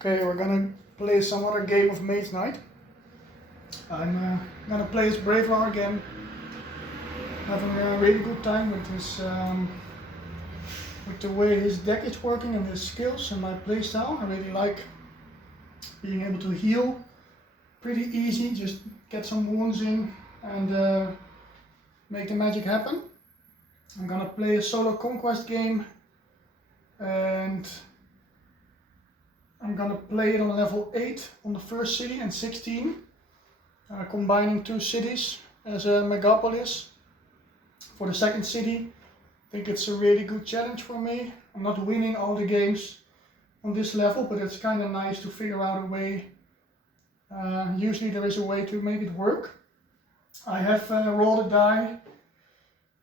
Okay, we're gonna play some other game of Mage Knight. I'm gonna play as Braevalar again. Having a really good time with his, with the way his deck is working and his skills and my playstyle. I really like being able to heal. Pretty easy, just get some wounds in and make the magic happen. I'm gonna play a solo conquest game and I'm gonna play it on level 8 on the first city and 16, combining 2 cities as a Megapolis. For the second city, I think it's a really good challenge for me. I'm not winning all the games on this level, but it's kind of nice to figure out a way. Usually there is a way to make it work. I have rolled a die.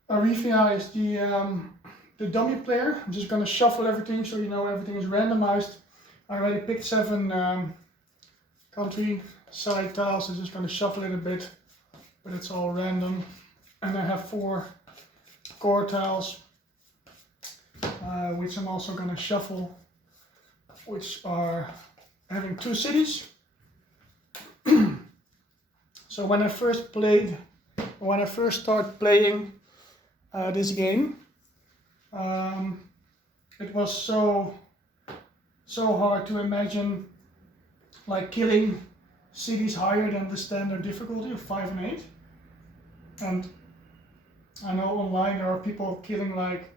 Arifia is the dummy player. I'm just gonna shuffle everything so you know everything is randomized. I already picked 7 countryside tiles. I'm just going to shuffle it a bit, but it's all random. And I have 4 core tiles, which I'm also going to shuffle, which are having 2 cities. So when I first started playing this game, it was so hard to imagine like killing cities higher than the standard difficulty of 5 and 8. And I know online there are people killing like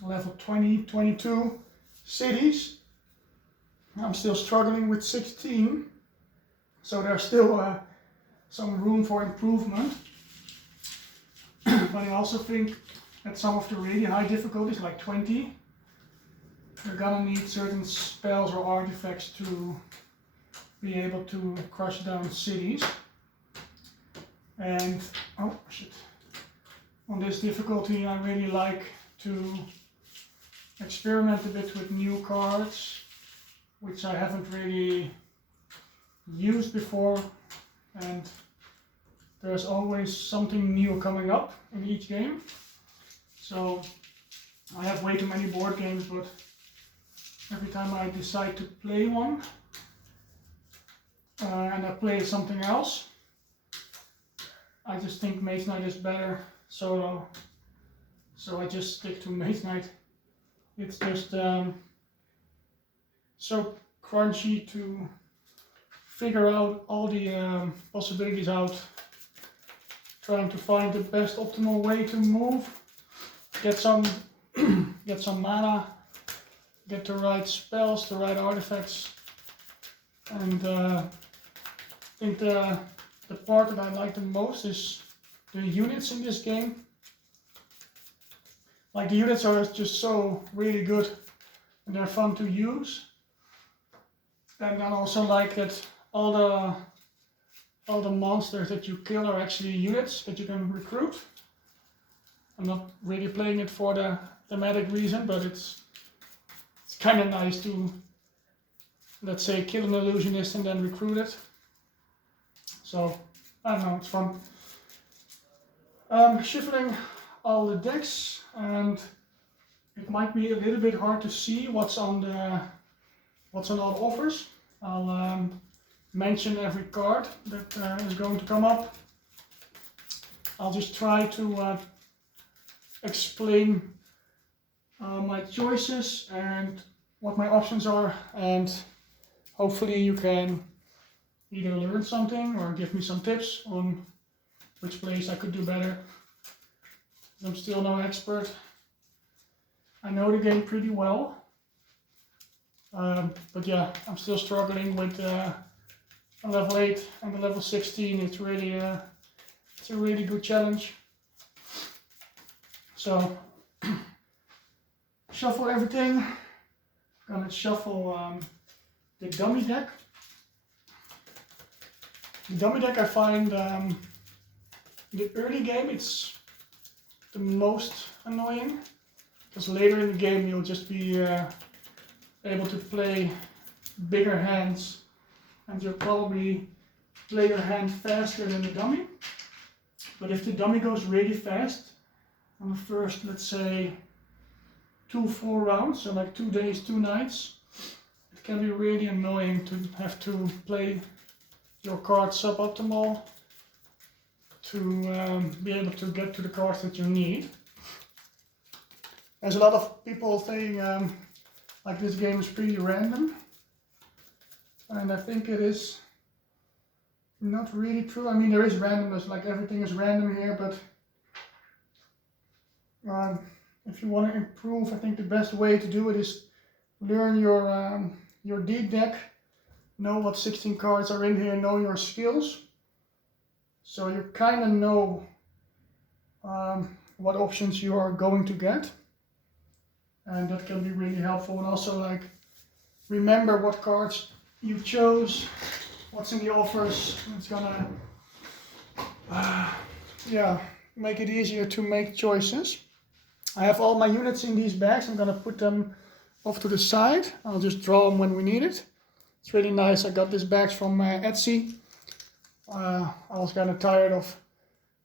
level 20, 22 cities. I'm still struggling with 16, so there's still some room for improvement. But I also think at some of the really high difficulties, like 20, you're gonna need certain spells or artifacts to be able to crush down cities. And oh shit, on this difficulty I really like to experiment a bit with new cards, which I haven't really used before, and there's always something new coming up in each game. So I have way too many board games, but every time I decide to play one and I play something else, I just think Mage Knight is better solo, so I just stick to Mage Knight. It's just so crunchy to figure out all the possibilities out, trying to find the best optimal way to move, get some mana, get the right spells, the right artifacts, and I think the part that I like the most is the units in this game. Like, the units are just so really good and they're fun to use. And I also like that all the monsters that you kill are actually units that you can recruit. I'm not really playing it for the thematic reason, but it's kind of nice to, let's say, kill an illusionist and then recruit it. So, I don't know, it's fun. Shuffling all the decks, and it might be a little bit hard to see what's on all offers. I'll mention every card that is going to come up. I'll just try to explain my choices and what my options are, and hopefully you can either learn something or give me some tips on which place I could do better. I'm still no expert. I know the game pretty well, but yeah, I'm still struggling with level 8 and the level 16. It's really it's a really good challenge. So shuffle everything. Gonna shuffle the dummy deck. The dummy deck, I find in the early game it's the most annoying, because later in the game you'll just be able to play bigger hands and you'll probably play your hand faster than the dummy. But if the dummy goes really fast on the first, let's say, 2 full rounds, so like 2 days, 2 nights, it can be really annoying to have to play your cards suboptimal to be able to get to the cards that you need. There's a lot of people saying like this game is pretty random, and I think it is not really true. I mean, there is randomness, like everything is random here, but if you want to improve, I think the best way to do it is learn your deep deck, know what 16 cards are in here, know your skills, so you kind of know what options you are going to get, and that can be really helpful. And also, like, remember what cards you chose, what's in the offers. It's gonna make it easier to make choices. I have all my units in these bags. I'm gonna put them off to the side. I'll just draw them when we need it. It's really nice. I got these bags from Etsy. I was kind of tired of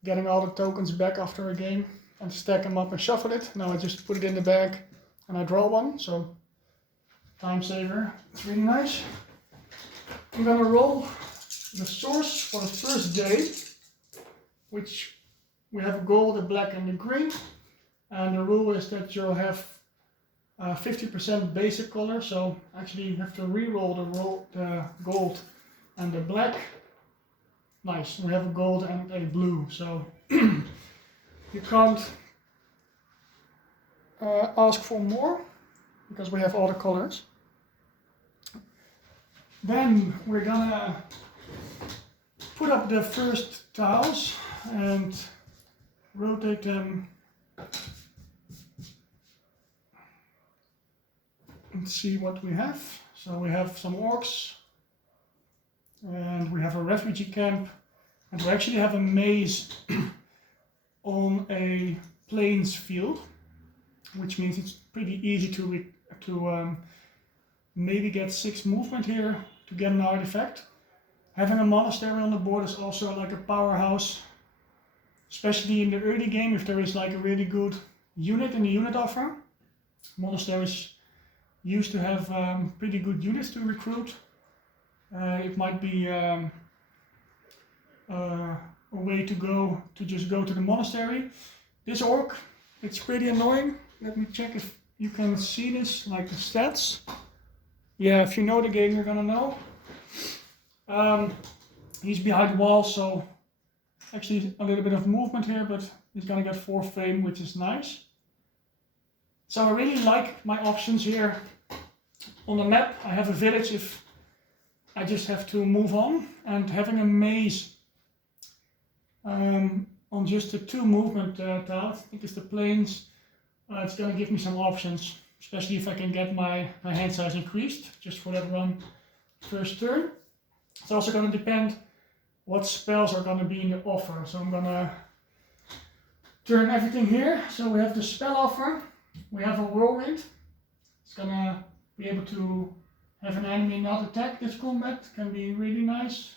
getting all the tokens back after a game and stack them up and shuffle it. Now I just put it in the bag and I draw one, so time saver. It's really nice. I'm gonna roll the source for the first day, which we have a gold, a black and a green. And the rule is that you'll have 50% basic color, so actually you have to re-roll the gold and the black. Nice, we have a gold and a blue, so you can't ask for more because we have all the colors. Then we're gonna put up the first tiles and rotate them and see what we have. So we have some orcs, and we have a refugee camp, and we actually have a maze on a plains field, which means it's pretty easy to maybe get 6 movement here to get an artifact. Having a monastery on the board is also like a powerhouse, especially in the early game if there is like a really good unit in the unit offer. Monasteries used to have pretty good units to recruit. It might be a way to go to just go to the monastery. This orc, it's pretty annoying. Let me check if you can see this, like the stats. Yeah, if you know the game, you're gonna know. He's behind walls, so actually a little bit of movement here, but he's gonna get 4 fame, which is nice. So I really like my options here. On the map, I have a village if I just have to move on, and having a maze on just the 2 movement tiles, I think it's the plains, it's gonna give me some options, especially if I can get my hand size increased just for that one first turn. It's also gonna depend what spells are gonna be in the offer. So I'm gonna turn everything here. So we have the spell offer, we have a whirlwind. It's gonna be able to have an enemy not attack this combat, can be really nice.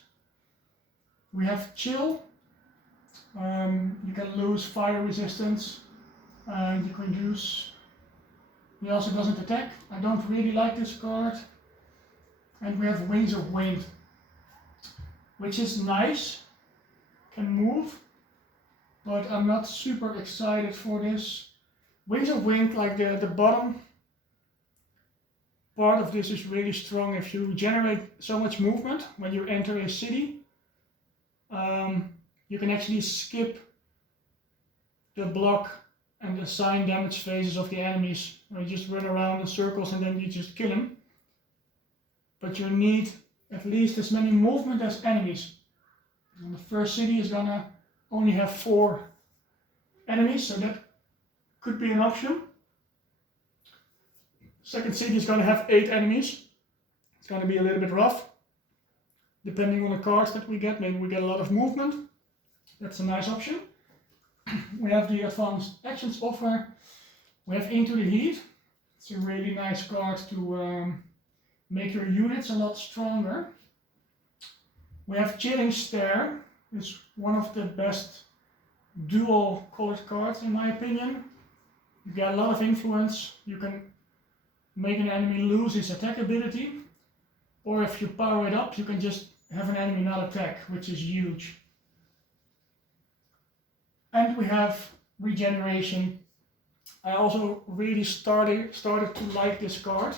We have chill. You can lose fire resistance, and you can use. He also doesn't attack. I don't really like this card. And we have Wings of Wind, which is nice, can move, but I'm not super excited for this. Wings of Wind, like the bottom part of this is really strong. If you generate so much movement when you enter a city, you can actually skip the block and assign damage phases of the enemies. You just run around in circles and then you just kill them. But you need at least as many movement as enemies. And the first city is gonna only have 4 enemies, so that could be an option. Second city is gonna have 8 enemies. It's gonna be a little bit rough. Depending on the cards that we get, maybe we get a lot of movement. That's a nice option. We have the advanced actions offer. We have Into the Heat. It's a really nice card to make your units a lot stronger. We have Chilling Stare. It's one of the best dual colored cards in my opinion. You get a lot of influence. You can make an enemy lose his attack ability. Or if you power it up, you can just have an enemy not attack, which is huge. And we have regeneration. I also really started to like this card.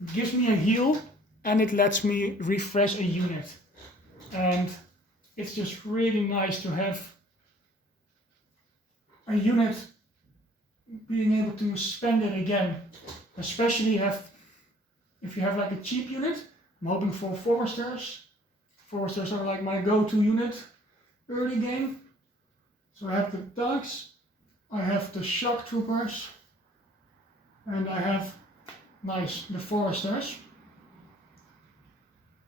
It gives me a heal and it lets me refresh a unit. And it's just really nice to have a unit being able to spend it again. Especially if you have like a cheap unit. I'm hoping for foresters. Foresters are like my go-to unit early game. So I have the thugs, I have the shock troopers, and I have, nice, the foresters.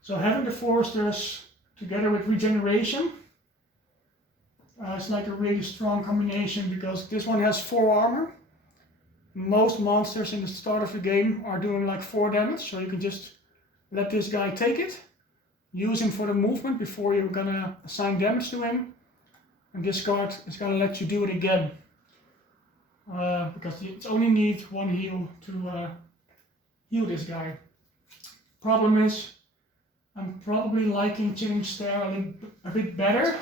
So having the foresters together with regeneration, it's like a really strong combination because this one has 4 armor. Most monsters in the start of the game are doing like 4 damage, so you can just let this guy take it, use him for the movement before you're gonna assign damage to him, and this card is gonna let you do it again. Because it only needs 1 heal to heal this guy. Problem is, I'm probably liking Chilling Stare a bit better,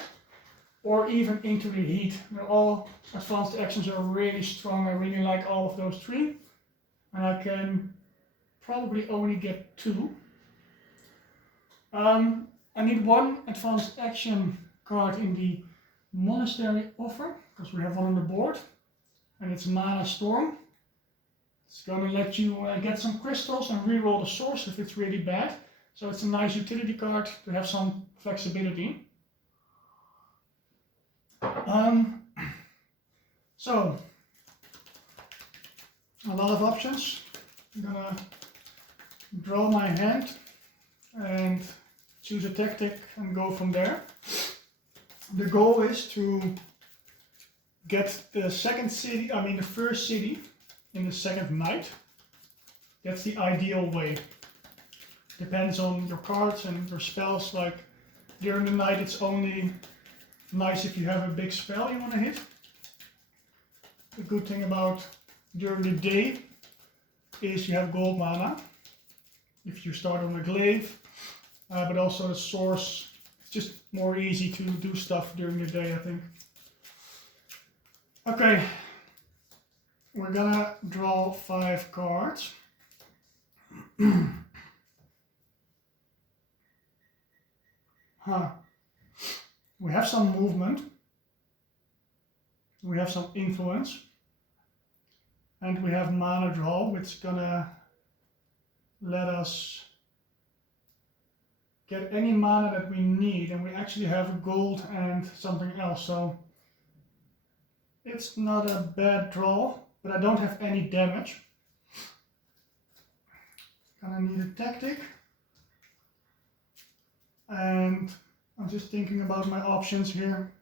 or even Into the Heat. All advanced actions are really strong. I really like all of those 3, and I can probably only get 2. I need 1 advanced action card in the monastery offer, because we have 1 on the board, and it's Mana Storm. It's gonna let you get some crystals and reroll the source if it's really bad. So it's a nice utility card to have some flexibility. So, a lot of options. I'm gonna draw my hand and choose a tactic and go from there. The goal is to get the first city in the second night. That's the ideal way. Depends on your cards and your spells. Like during the night, it's only nice if you have a big spell you want to hit. The good thing about during the day is you have gold mana if you start on a glaive, but also the source. It's just more easy to do stuff during the day, I think. Okay, we're gonna draw 5 cards. We have some movement, we have some influence, and we have mana draw, which is gonna let us get any mana that we need, and we actually have gold and something else, so it's not a bad draw, but I don't have any damage. Gonna need a tactic, and I'm just thinking about my options here.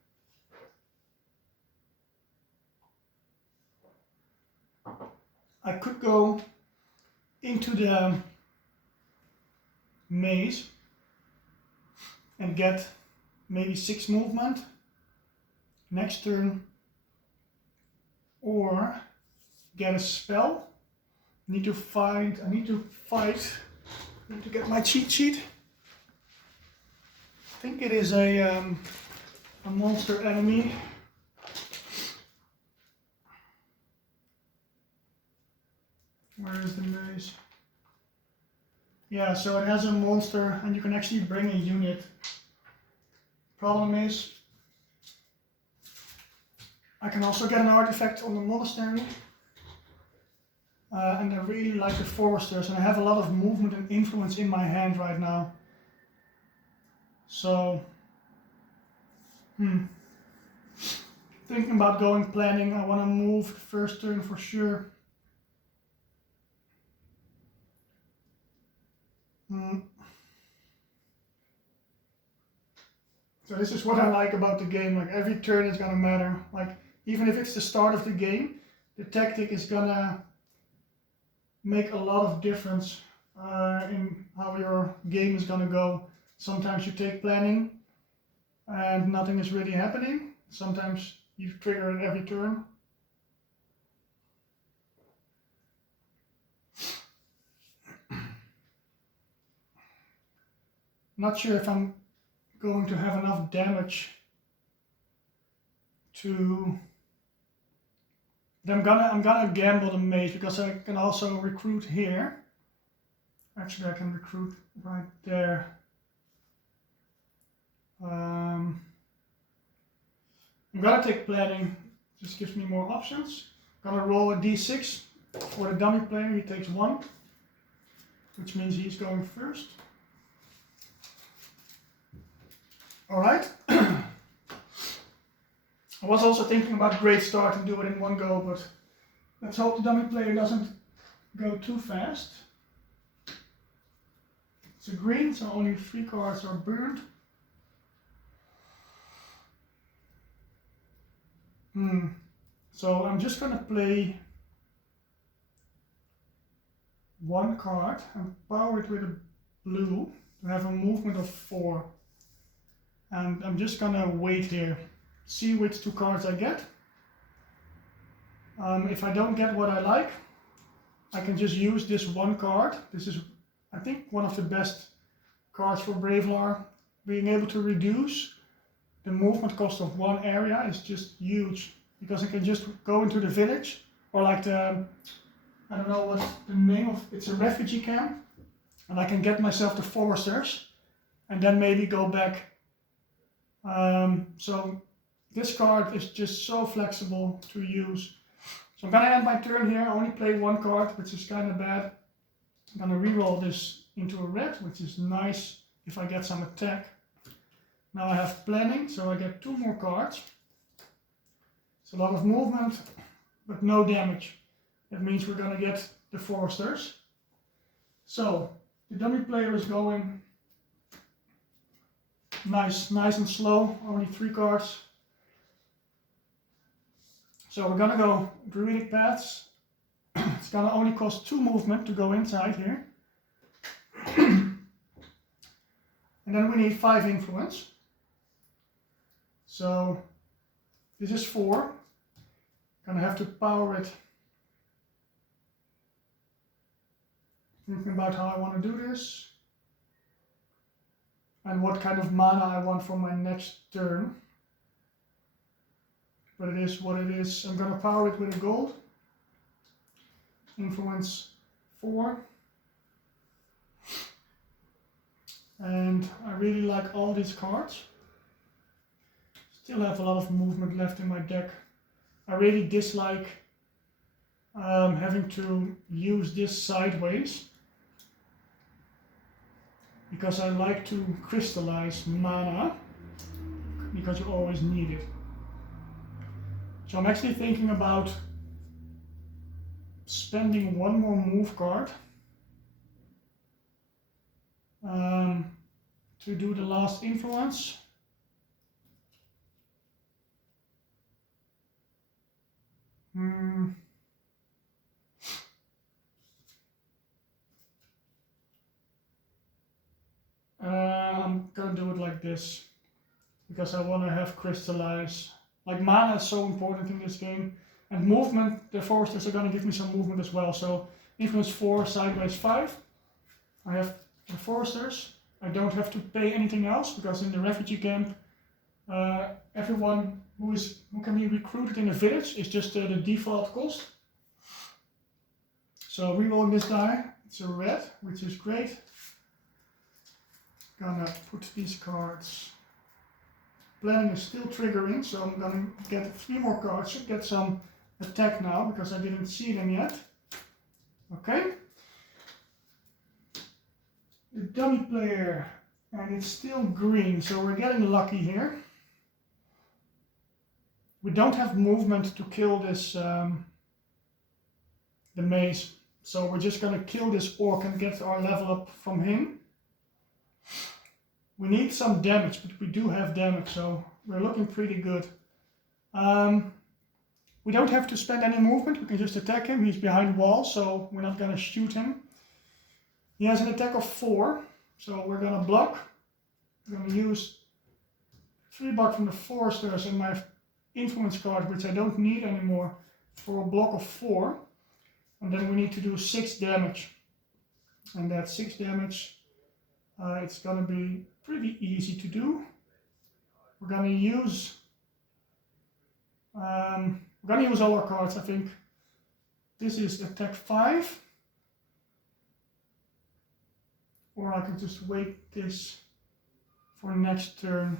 I could go into the maze and get maybe 6 movement next turn, or get a spell. I need to fight. I need to get my cheat sheet. I think it is a monster enemy. Where is the maze? Yeah, so it has a monster and you can actually bring a unit. Problem is, I can also get an artifact on the monastery. And I really like the foresters, and I have a lot of movement and influence in my hand right now. So, thinking about planning, I want to move first turn for sure. So this is what I like about the game, like every turn is gonna matter. Like even if it's the start of the game, the tactic is gonna make a lot of difference in how your game is gonna go. Sometimes you take planning and nothing is really happening. Sometimes you trigger it every turn. not sure if I'm going to have enough damage to. But I'm gonna gamble the mage because I can also recruit here. Actually, I can recruit right there. I'm gonna take planning. Just gives me more options. Gonna roll a d6 for the dummy player. He takes 1, which means he's going first. All right. I was also thinking about great start and do it in one go, but let's hope the dummy player doesn't go too fast. It's a green, so only 3 cards are burned. So I'm just gonna play 1 card and power it with a blue to have a movement of 4. And I'm just gonna wait here, see which 2 cards I get. If I don't get what I like, I can just use this 1 card. This is, I think, one of the best cards for Braevalar. Being able to reduce the movement cost of 1 area is just huge, because I can just go into the village, or like the, I don't know what the name of, it's a refugee camp, and I can get myself the foresters, and then maybe go back. So this card is just so flexible to use. So I'm gonna end my turn here. I only play 1 card, which is kind of bad. I'm gonna reroll this into a red, which is nice if I get some attack. Now I have planning, so I get 2 more cards. It's a lot of movement, but no damage. That means we're gonna get the foresters. So the dummy player is going nice and slow, only 3 cards. So we're gonna go Druidic Paths. It's gonna only cost 2 movement to go inside here. And then we need 5 influence. So this is 4. Gonna have to power it. Thinking about how I want to do this. And what kind of mana I want for my next turn. But it is what it is. I'm gonna power it with a gold. Influence 4. And I really like all these cards. Still have a lot of movement left in my deck. I really dislike having to use this sideways, because I like to crystallize mana, because you always need it. So I'm actually thinking about spending 1 more move card to do the last influence. I'm gonna do it like this, because I want to have crystallize. Like, mana is so important in this game, and movement, the foresters are gonna give me some movement as well. So influence 4, sideways 5. I have the foresters. I don't have to pay anything else, because in the refugee camp, everyone who can be recruited in a village is just the default cost. So reroll this die. It's a red, which is great. Gonna put these cards. Planning is still triggering, so I'm gonna get 3 more cards. Should get some attack now, because I didn't see them yet. Okay. The dummy player, and it's still green, so we're getting lucky here. We don't have movement to kill this, the maze, so we're just gonna kill this orc and get our level up from him. We need some damage, but we do have damage, so we're looking pretty good. We don't have to spend any movement, we can just attack him. He's behind walls, so we're not gonna shoot him. He has an attack of 4, so we're gonna block. We're gonna use 3 bucks from the foresters and my influence card, which I don't need anymore, for a block of 4. And then we need to do 6 damage. And that 6 damage it's gonna be pretty easy to do. We're gonna use all our cards, I think. This is attack 5. Or I can just wait this for next turn.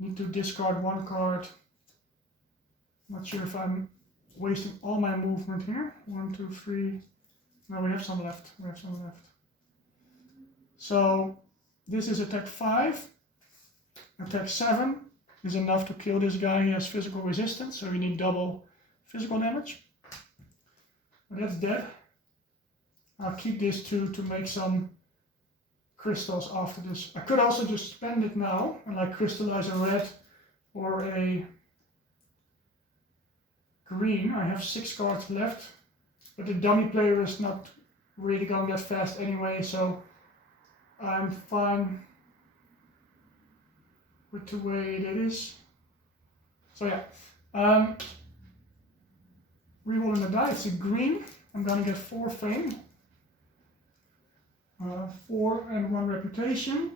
Need to discard 1 card. Not sure if I'm wasting all my movement here. 1, 2, 3. No, we have some left. So this is attack 5. Attack 7 is enough to kill this guy. He has physical resistance, so we need double physical damage. But that's dead. I'll keep this to make some crystals after this. I could also just spend it now and like crystallize a red or a green. I have 6 cards left, but the dummy player is not really going that fast anyway, so I'm fine with the way it is. So yeah, rerolling the die, it's a green. I'm gonna get 4 fame, 4 and 1 reputation,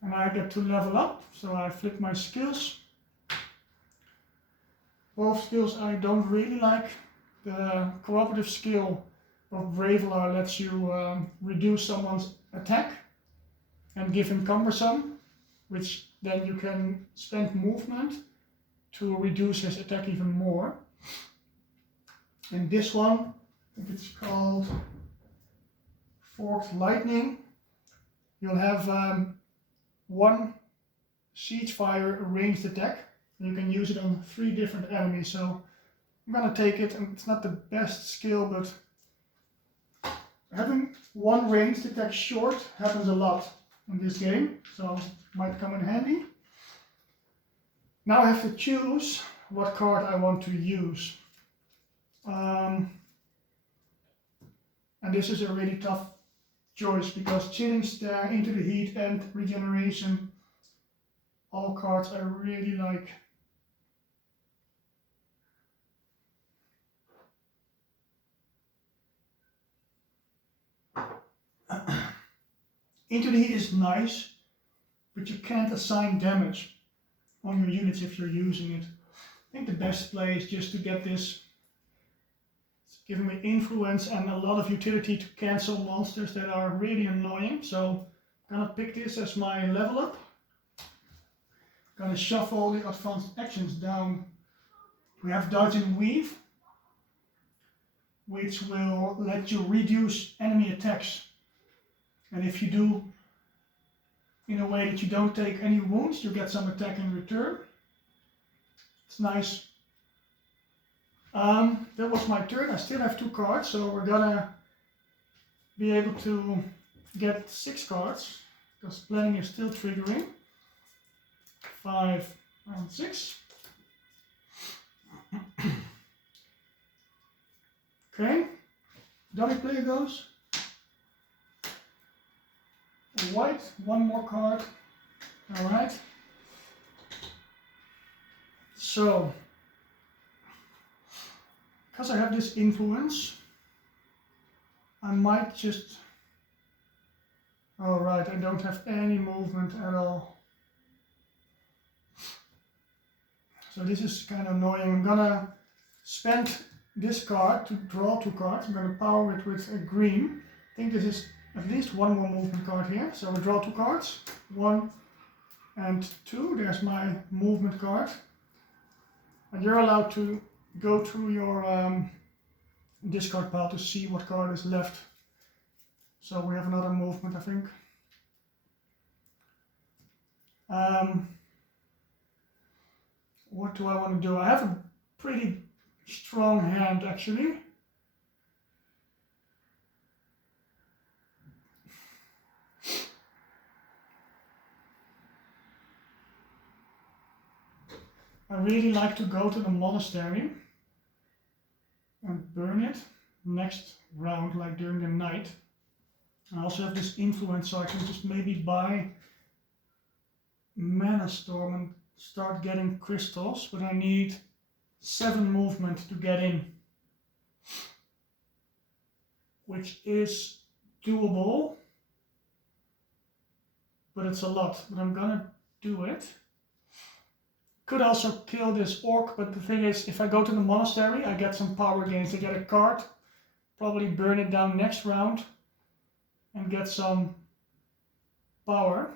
and I get to level up, so I flip my skills. Both skills I don't really like. The cooperative skill of Braevalar lets you reduce someone's attack and give him cumbersome, which then you can spend movement to reduce his attack even more. And this one, I think it's called Forked Lightning. You'll have 1 siege fire ranged attack. You can use it on 3 different enemies, so I'm gonna take it, and it's not the best skill, but having 1 ranged attack short happens a lot in this game, so might come in handy. Now I have to choose what card I want to use. And this is a really tough choice because Chilling Stare, Into the Heat, and Regeneration, all cards I really like. Into the Heat is nice, but you can't assign damage on your units if you're using it. I think the best play is just to get this. It's giving me influence and a lot of utility to cancel monsters that are really annoying. So I'm gonna pick this as my level up. I'm gonna shuffle the advanced actions down. We have Dodge and Weave, which will let you reduce enemy attacks. And if you do in a way that you don't take any wounds, you get some attack in return. It's nice. That was my turn. I still have 2 cards, so we're gonna be able to get 6 cards because planning is still triggering. 5 and 6. Okay, dummy player goes. White, 1 more card. Alright. So, because I have this influence, I might just... Alright, I don't have any movement at all. So this is kind of annoying. I'm gonna spend this card to draw 2 cards. I'm gonna power it with a green. I think this is at least 1 more movement card here. So we draw 2 cards, 1 and 2. There's my movement card. And you're allowed to go through your discard pile to see what card is left. So we have another movement, I think. What do I want to do? I have a pretty strong hand actually. I really like to go to the monastery and burn it next round, like during the night. I also have this influence, so I can just maybe buy Mana Storm and start getting crystals, but I need 7 movement to get in. which is doable, but it's a lot, but I'm gonna do it. Could also kill this orc, but the thing is, if I go to the monastery, I get some power gains. I get a card, probably burn it down next round, and get some power.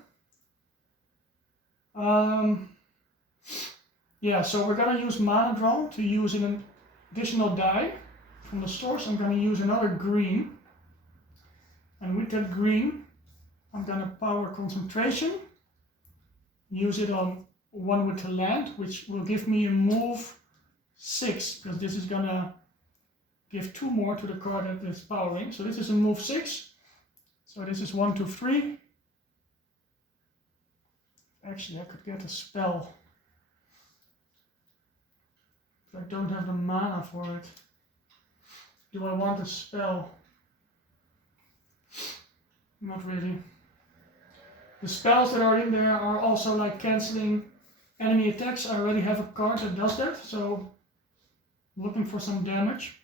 Yeah, so we're gonna use mana draw to use an additional die from the store. So I'm gonna use another green, and with that green, I'm gonna power concentration, use it on one with the land, which will give me a move 6, because this is gonna give 2 more to the card that is powering. So this is a move 6. So this is 1, 2, 3. Actually, I could get a spell. But I don't have the mana for it. Do I want a spell? Not really. The spells that are in there are also like cancelling enemy attacks. I already have a card that does that, so I'm looking for some damage.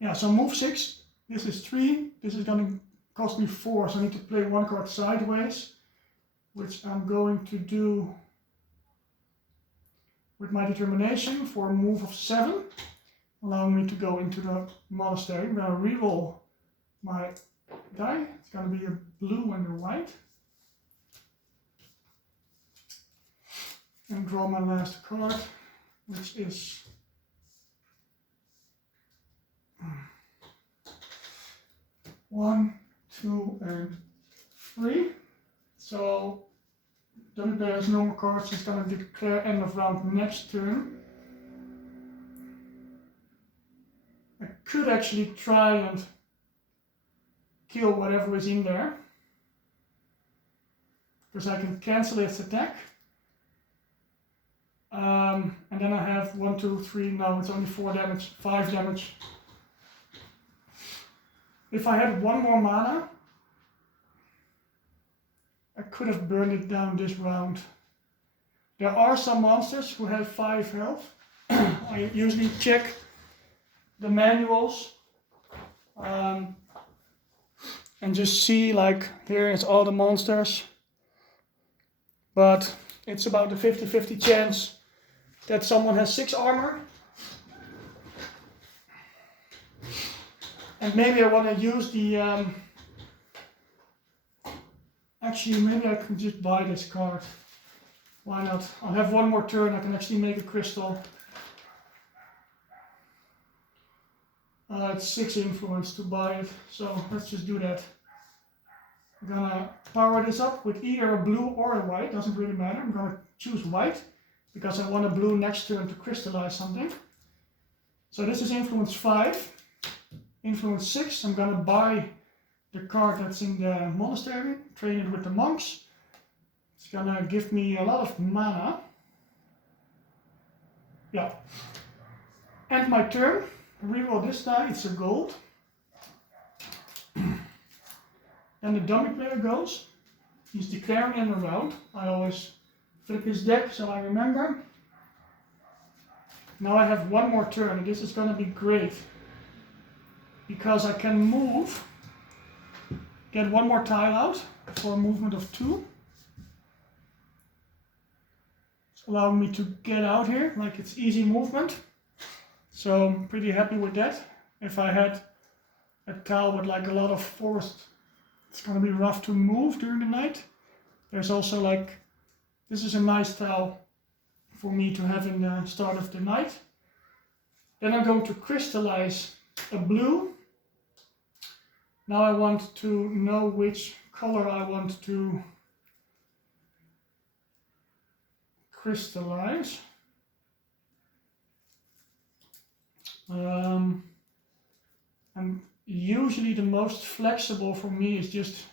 Yeah, so move 6. This is 3. This is going to cost me 4, so I need to play 1 card sideways, which I'm going to do with my determination for a move of 7, allowing me to go into the monastery. I'm going to reroll my die. It's going to be a blue and a white. And draw my last card, which is one, 2, and 3. So the player has no more cards. He's gonna declare end of round next turn. I could actually try and kill whatever is in there, because I can cancel its attack. And then I have 1, 2, 3, no, it's only 4 damage, 5 damage. If I had 1 more mana, I could have burned it down this round. There are some monsters who have 5 health. I usually check the manuals and just see, like, here is all the monsters. But it's about a 50-50 chance that someone has 6 armor. And maybe I want to use the... Actually, maybe I can just buy this card. Why not? I'll have 1 more turn, I can actually make a crystal. It's 6 influence to buy it, so let's just do that. I'm gonna power this up with either a blue or a white, doesn't really matter. I'm gonna choose white, because I want a blue next turn to crystallize something. So this is influence 5. Influence 6, I'm gonna buy the card that's in the monastery, train it with the monks. It's gonna give me a lot of mana. Yeah. End my turn. Reroll this die, it's a gold. Then the dummy player goes. He's declaring end of round. I always flip his deck so I remember. Now I have 1 more turn, and this is gonna be great, because I can move, get 1 more tile out for a movement of 2. It's allowing me to get out here, like it's easy movement. So I'm pretty happy with that. If I had a tile with like a lot of forest, it's gonna be rough to move during the night. There's also like, this is a nice tile for me to have in the start of the night. Then I'm going to crystallize a blue. Now I want to know which color I want to crystallize. And usually the most flexible for me is just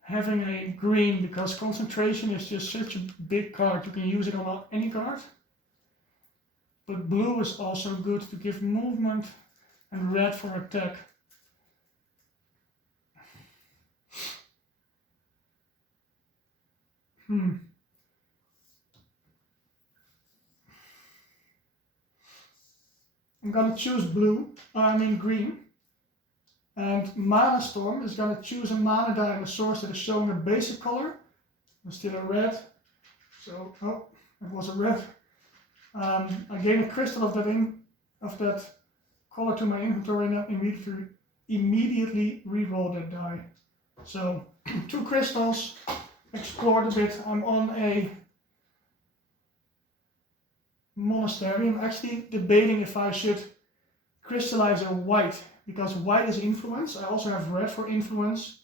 having a green, because concentration is just such a big card. You can use it on any card. But blue is also good to give movement, and red for attack. I'm gonna choose blue, green. And Mana Storm is going to choose a mana die on a source that is showing a basic color. There's still a red. So, oh, it was a red. I gain a crystal of that color to my inventory and then immediately reroll that die. So 2 crystals, explored a bit. I'm on a monastery. I'm actually debating if I should crystallize a white, because white is influence. I also have red for influence.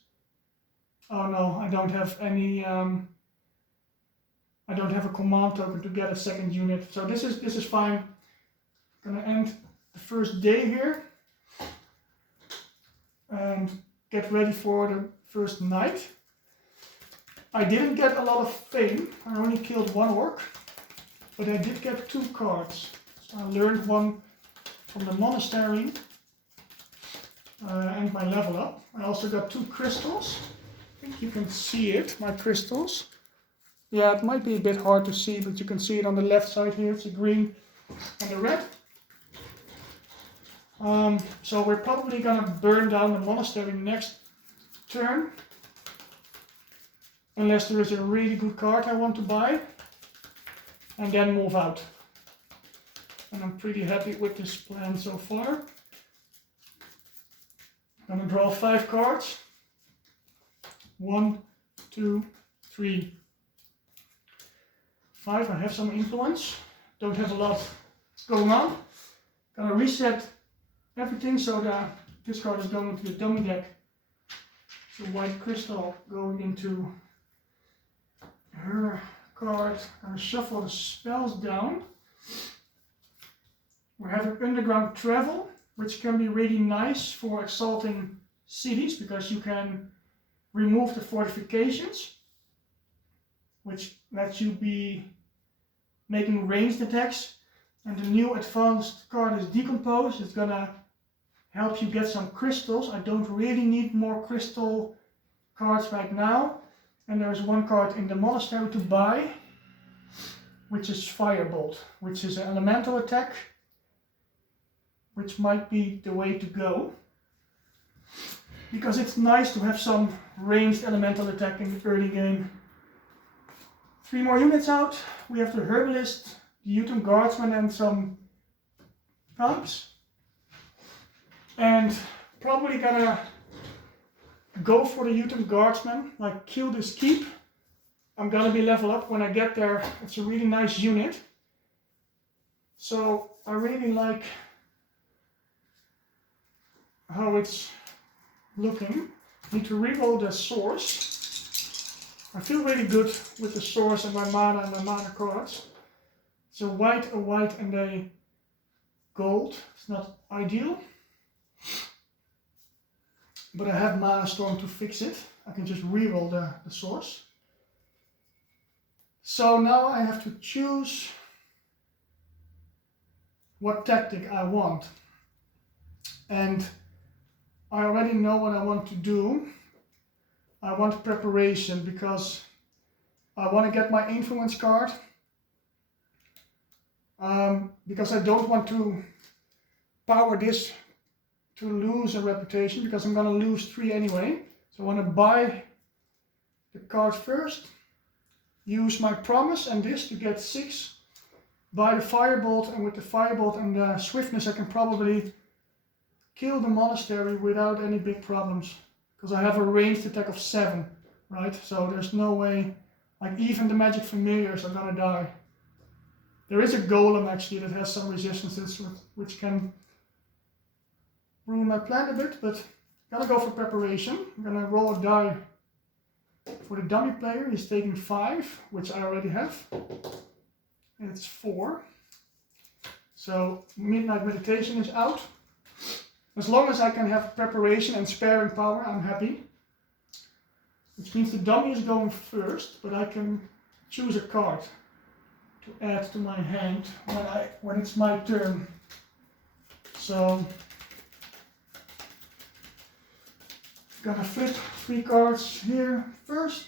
Oh no, I don't have any. I don't have a command token to get a second unit, so this is fine. I'm gonna end the first day here and get ready for the first night. I didn't get a lot of fame. I only killed 1 orc, but I did get 2 cards. So I learned 1 from the monastery and my level up. I also got 2 crystals. I think you can see it, my crystals. Yeah, it might be a bit hard to see, but you can see it on the left side here. It's the green and the red. So we're probably gonna burn down the monastery next turn, unless there is a really good card I want to buy, and then move out. And I'm pretty happy with this plan so far. I'm gonna draw 5 cards. 1, 2, 3, 5. I have some influence. Don't have a lot going on. Gonna reset everything so that this card is going into the dummy deck. So white crystal going into her card. Gonna shuffle the spells down. We have an underground travel, which can be really nice for exalting cities because you can remove the fortifications, which lets you be making ranged attacks. And the new advanced card is Decompose. It's gonna help you get some crystals. I don't really need more crystal cards right now. And there's 1 card in the monastery to buy, which is Firebolt, which is an elemental attack, which might be the way to go. Because it's nice to have some ranged elemental attack in the early game. 3 more units out. We have the Herbalist, the Utum Guardsman and some punks. And probably gonna go for the Utum Guardsman, like kill this keep. I'm gonna be level up when I get there. It's a really nice unit. So I really like how it's looking. Need to reroll the source. I feel really good with the source and my mana cards. It's a white, and a gold. It's not ideal. But I have Mana Storm to fix it. I can just reroll the source. So now I have to choose what tactic I want. And I already know what I want to do. I want preparation because I want to get my influence card. Because I don't want to power this to lose a reputation, because I'm going to lose 3 anyway. So I want to buy the card first, use my promise and this to get 6, buy the Firebolt, and with the Firebolt and the swiftness I can probably kill the monastery without any big problems. Because I have a ranged attack of 7, right? So there's no way, like even the magic familiars are gonna die. There is a golem actually that has some resistances which can ruin my plan a bit, but I'm gonna go for preparation. I'm gonna roll a die for the dummy player. He's taking 5, which I already have. And it's 4. So Midnight Meditation is out. As long as I can have preparation and sparing power, I'm happy. Which means the dummy is going first, but I can choose a card to add to my hand when it's my turn. So I'm gonna flip 3 cards here first.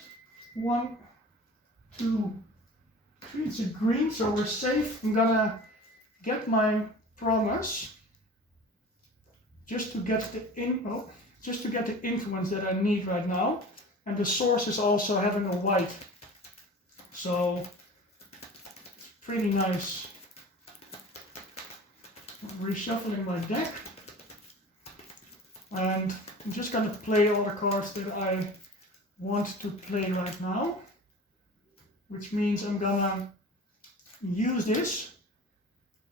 1, 2, 3. It's a green, so we're safe. I'm gonna get my promise. Just to get the just to get the influence that I need right now. And the source is also having a white. So it's pretty nice. I'm reshuffling my deck. And I'm just going to play all the cards that I want to play right now. Which means I'm going to use this.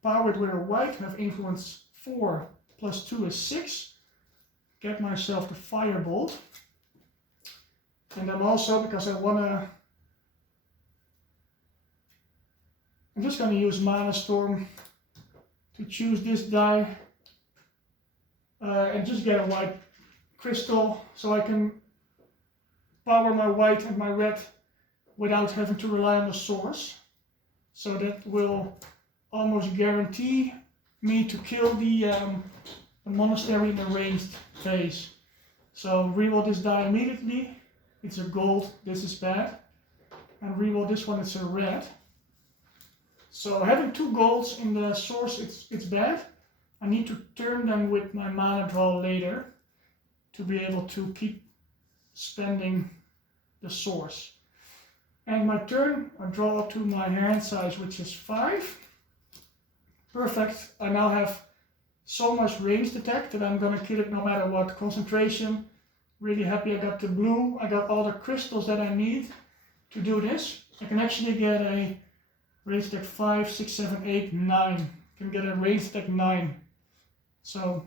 Power it with a white, have influence 4 plus 2 is 6. Get myself the Firebolt. And I'm also, because I want to, I'm just going to use Mana Storm to choose this die and just get a white crystal so I can power my white and my red without having to rely on the source. So that will almost guarantee me to kill the monastery in the ranged phase. So reroll this die immediately. It's a gold, this is bad. And reroll this one, it's a red. So having 2 golds in the source, it's bad. I need to turn them with my mana draw later to be able to keep spending the source. And my turn, I draw up to my hand size, which is 5. Perfect. I now have so much ranged attack that I'm gonna kill it no matter what. Concentration. Really happy I got the blue. I got all the crystals that I need to do this. I can actually get a range attack 5, 6, 7, 8, 9. I can get a range attack 9. So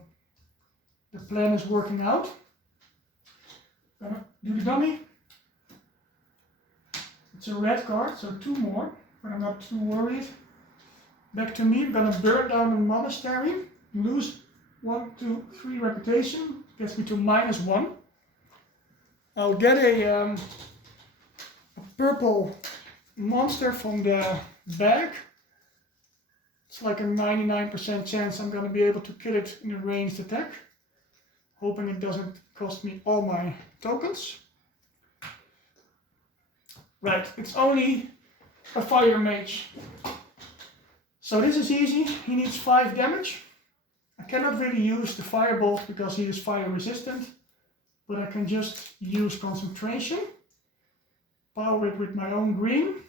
the plan is working out. Gonna do the dummy. It's a red card, so 2 more, but I'm not too worried. Back to me, I'm gonna burn down the monastery, lose 1, 2, 3 reputation, gets me to -1. I'll get a purple monster from the bag. It's like a 99% chance I'm gonna be able to kill it in a ranged attack. Hoping it doesn't cost me all my tokens. Right, it's only a Fire Mage. So this is easy, he needs 5 damage. I cannot really use the Firebolt because he is fire resistant, but I can just use concentration, power it with my own green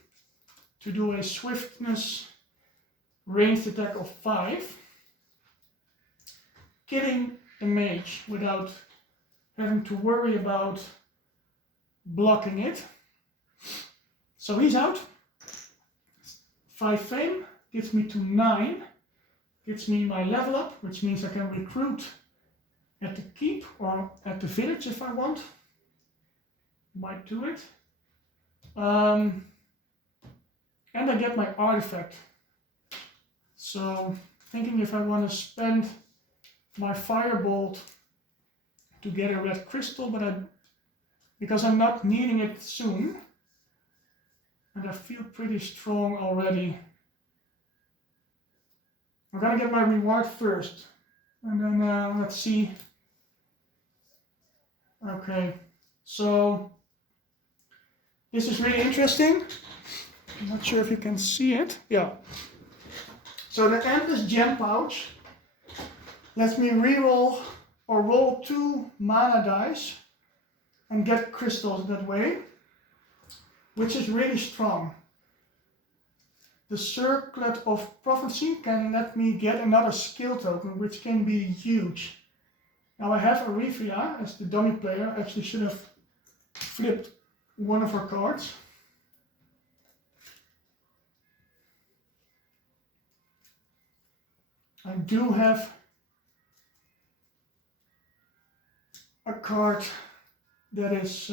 to do a swiftness ranged attack of 5, killing the mage without having to worry about blocking it. So he's out. 5 fame. Gets me to 9, gets me my level up, which means I can recruit at the keep or at the village if I want. Might do it. And I get my artifact. So thinking if I want to spend my Firebolt to get a red crystal, but because I'm not needing it soon, and I feel pretty strong already. I'm gonna get my reward first, and then let's see. Okay, so this is really interesting. I'm not sure if you can see it. Yeah. So the Endless Gem Pouch lets me reroll or roll 2 mana dice and get crystals that way, which is really strong. The Circlet of Prophecy can let me get another skill token, which can be huge. Now I have Arifia as the dummy player. Actually should have flipped one of her cards. I do have a card that is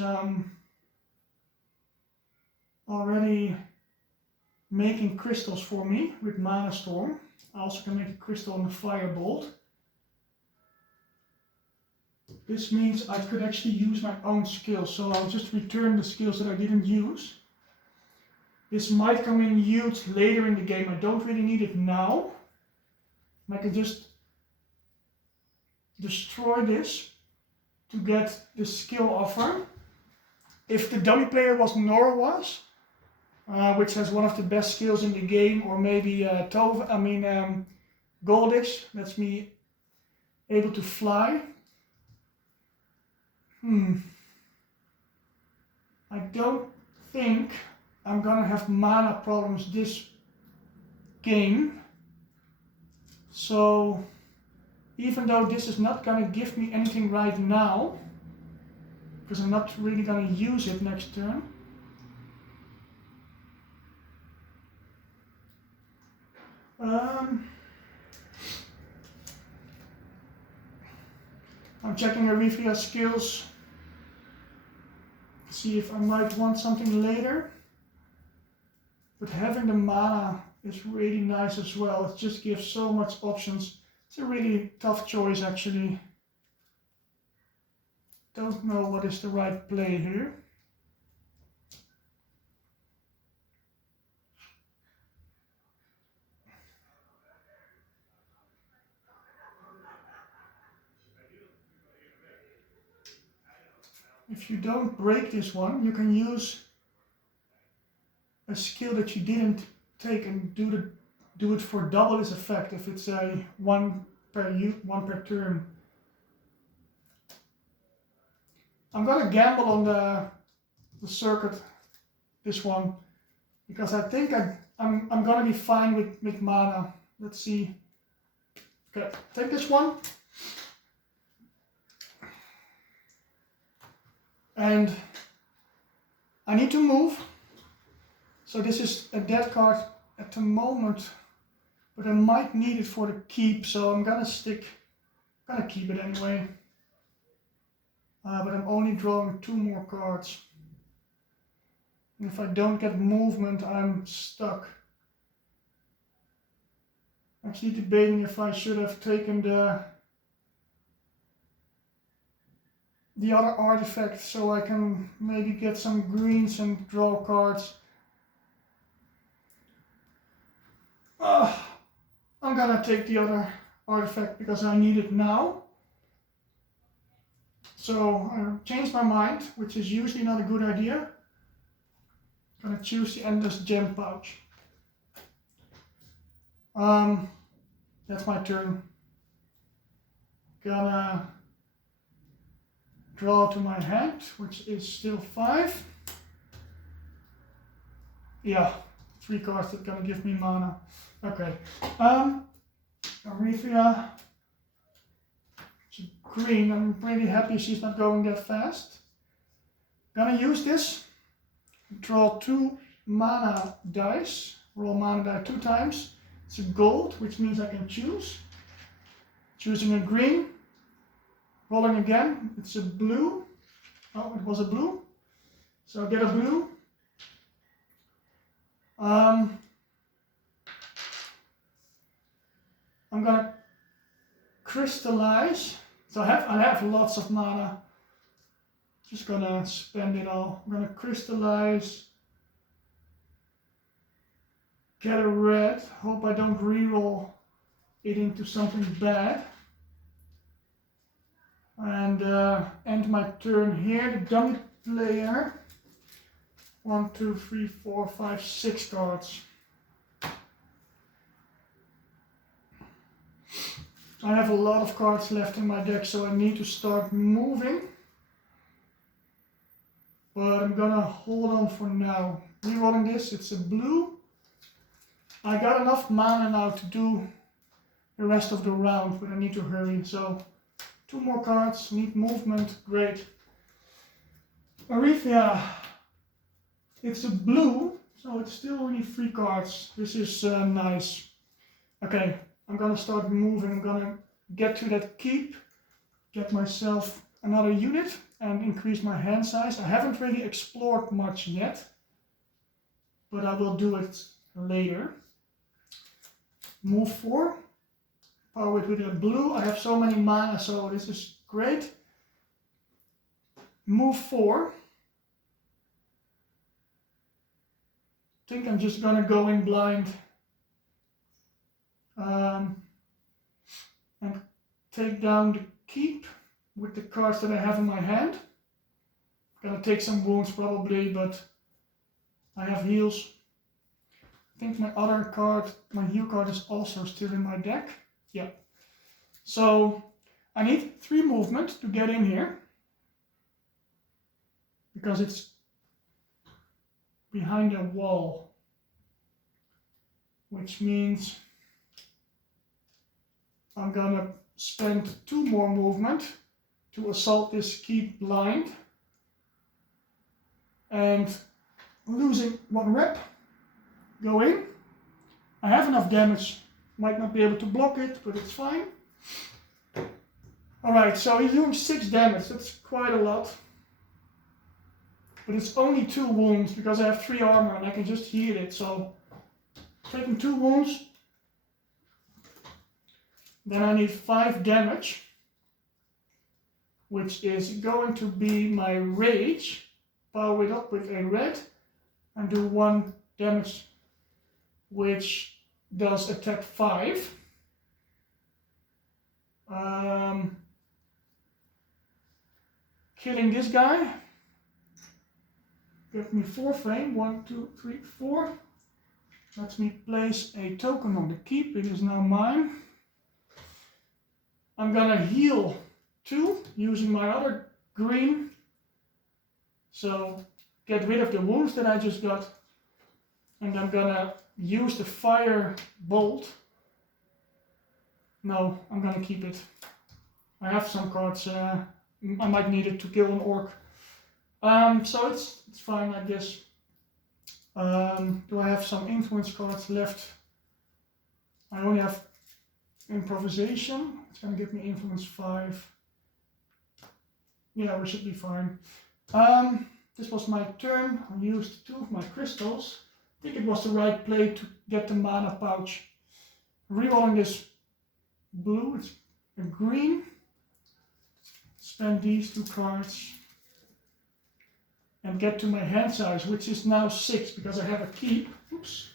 already making crystals for me with Mana Storm. I also can make a crystal on the Firebolt. This means I could actually use my own skills, so I'll just return the skills that I didn't use. This might come in huge later in the game. I don't really need it now. I can just destroy this to get the skill offer. If the dummy player was Norwas, which has one of the best skills in the game, or maybe Goldix, that's me able to fly. I don't think I'm gonna have mana problems this game. So even though this is not gonna give me anything right now, because I'm not really gonna use it next turn. I'm checking Arifia's skills, see if I might want something later. But having the mana is really nice as well. It just gives so much options. It's a really tough choice actually. Don't know what is the right play here. If you don't break this one, you can use a skill that you didn't take and do it for double its effect if it's a one per turn. I'm gonna gamble on the circuit this one because I think I'm gonna be fine with mana. Let's see. Okay, take this one. And I need to move. So this is a dead card at the moment, but I might need it for the keep, so I'm gonna keep it anyway. But I'm only drawing 2 more cards. And if I don't get movement, I'm stuck. Actually debating if I should have taken the other artifact so I can maybe get some greens and draw cards. I'm gonna take the other artifact because I need it now. So I changed my mind, which is usually not a good idea. Gonna choose the Endless Gem Pouch. That's my turn. Gonna draw to my hand, which is still 5. Yeah, 3 cards that gonna give me mana. Okay. Arifia. She's green. I'm pretty happy she's not going that fast. Gonna use this. Draw 2 mana dice. Roll mana die 2 times. It's a gold, which means I can choose. Choosing a green. Rolling again. It's a blue. Oh, it was a blue. So I get a blue. I'm gonna crystallize. So I have lots of mana. Just gonna spend it all. I'm gonna crystallize. Get a red. Hope I don't reroll it into something bad. And end my turn here. The dummy player. 1, 2, 3, 4, 5, 6 cards. I have a lot of cards left in my deck, so I need to start moving. But I'm gonna hold on for now. Rerolling this, it's a blue. I got enough mana now to do the rest of the round, but I need to hurry. So 2 more cards, need movement, great. Arifia, it's a blue, so it's still only 3 cards. This is nice. Okay, I'm gonna start moving. I'm gonna get to that keep, get myself another unit and increase my hand size. I haven't really explored much yet, but I will do it later. Move 4, power it with a blue. I have so many mana, so this is great. Move 4. I think I'm just gonna go in blind and take down the keep with the cards that I have in my hand. Gonna take some wounds probably, but I have heals. I think my other card, my heal card, is also still in my deck. Yeah. So I need 3 movement to get in here. because it's behind a wall, which means I'm gonna spend 2 more movement to assault this keep blind, and losing 1 rep, go in. I have enough damage, might not be able to block it, but it's fine. Alright, so he's doing 6 damage, that's quite a lot. But it's only 2 wounds because I have 3 armor and I can just heal it, so taking 2 wounds. Then I need 5 damage, which is going to be my rage, power it up with a red, and do 1 damage, which does attack 5. Killing this guy. Give me 4 fame, 1, 2, 3, 4. Lets me place a token on the keep, it is now mine. I'm gonna heal 2 using my other green. So get rid of the wounds that I just got. And I'm gonna use the Firebolt. No, I'm gonna keep it. I have some cards, I might need it to kill an orc. So it's fine, I guess. Do I have some influence cards left? I only have improvisation. It's gonna give me influence 5. Yeah, we should be fine. This was my turn. I used 2 of my crystals. I think it was the right play to get the mana pouch. Rerolling this blue, it's a green. Spend these 2 cards. And get to my hand size, which is now 6 because I have a keep. Oops.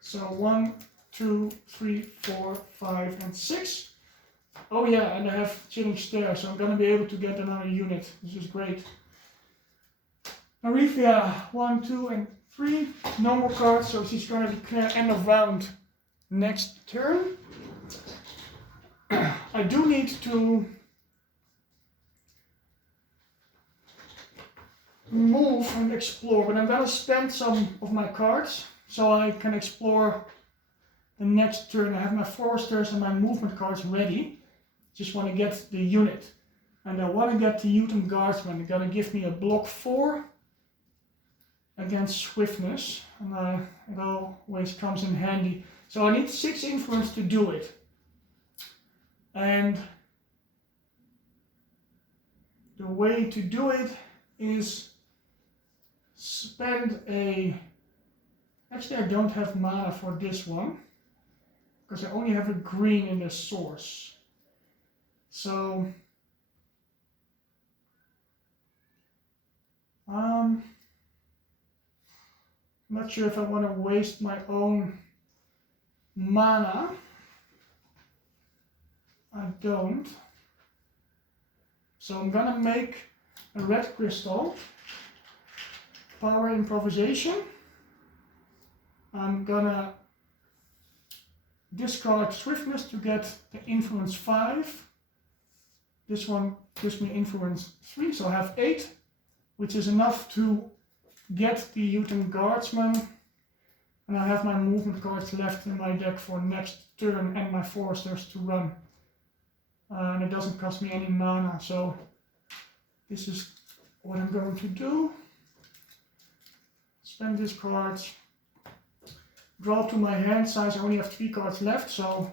So 1, 2, 3, 4, 5, and 6. Oh yeah, and I have Chilling Stare, so I'm gonna be able to get another unit. This is great. Arifia, 1, 2, and 3. No more cards, so she's gonna declare end of round next turn. I do need to move and explore, but I'm gonna spend some of my cards so I can explore the next turn. I have my foresters and my movement cards ready. Just want to get the unit, and I want to get the Utem Guardsman. They're gonna give me a block 4 against swiftness, and it always comes in handy. So I need 6 influence to do it, and the way to do it is spend a... Actually, I don't have mana for this one, because I only have a green in the source. So, I'm not sure if I want to waste my own mana. I don't. So I'm gonna make a red crystal. Power improvisation. I'm gonna discard swiftness to get the influence 5. This one gives me influence 3, so I have 8, which is enough to get the Utem Guardsman. And I have my movement cards left in my deck for next turn and my foresters to run. And it doesn't cost me any mana, so this is what I'm going to do. Spend these cards. Draw to my hand size. I only have 3 cards left, so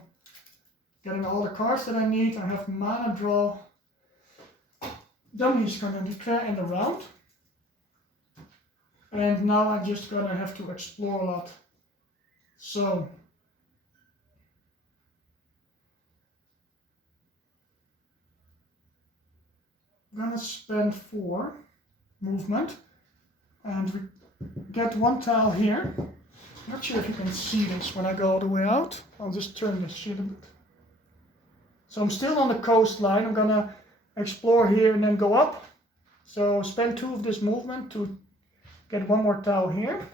getting all the cards that I need. I have mana draw. Dummy's gonna declare end of round. And now I'm just gonna have to explore a lot. So I'm gonna spend 4 movement and we get 1 tile here. Not sure if you can see this when I go all the way out. I'll just turn this shit a bit. So I'm still on the coastline. I'm gonna explore here and then go up. So spend 2 of this movement to get 1 more tile here.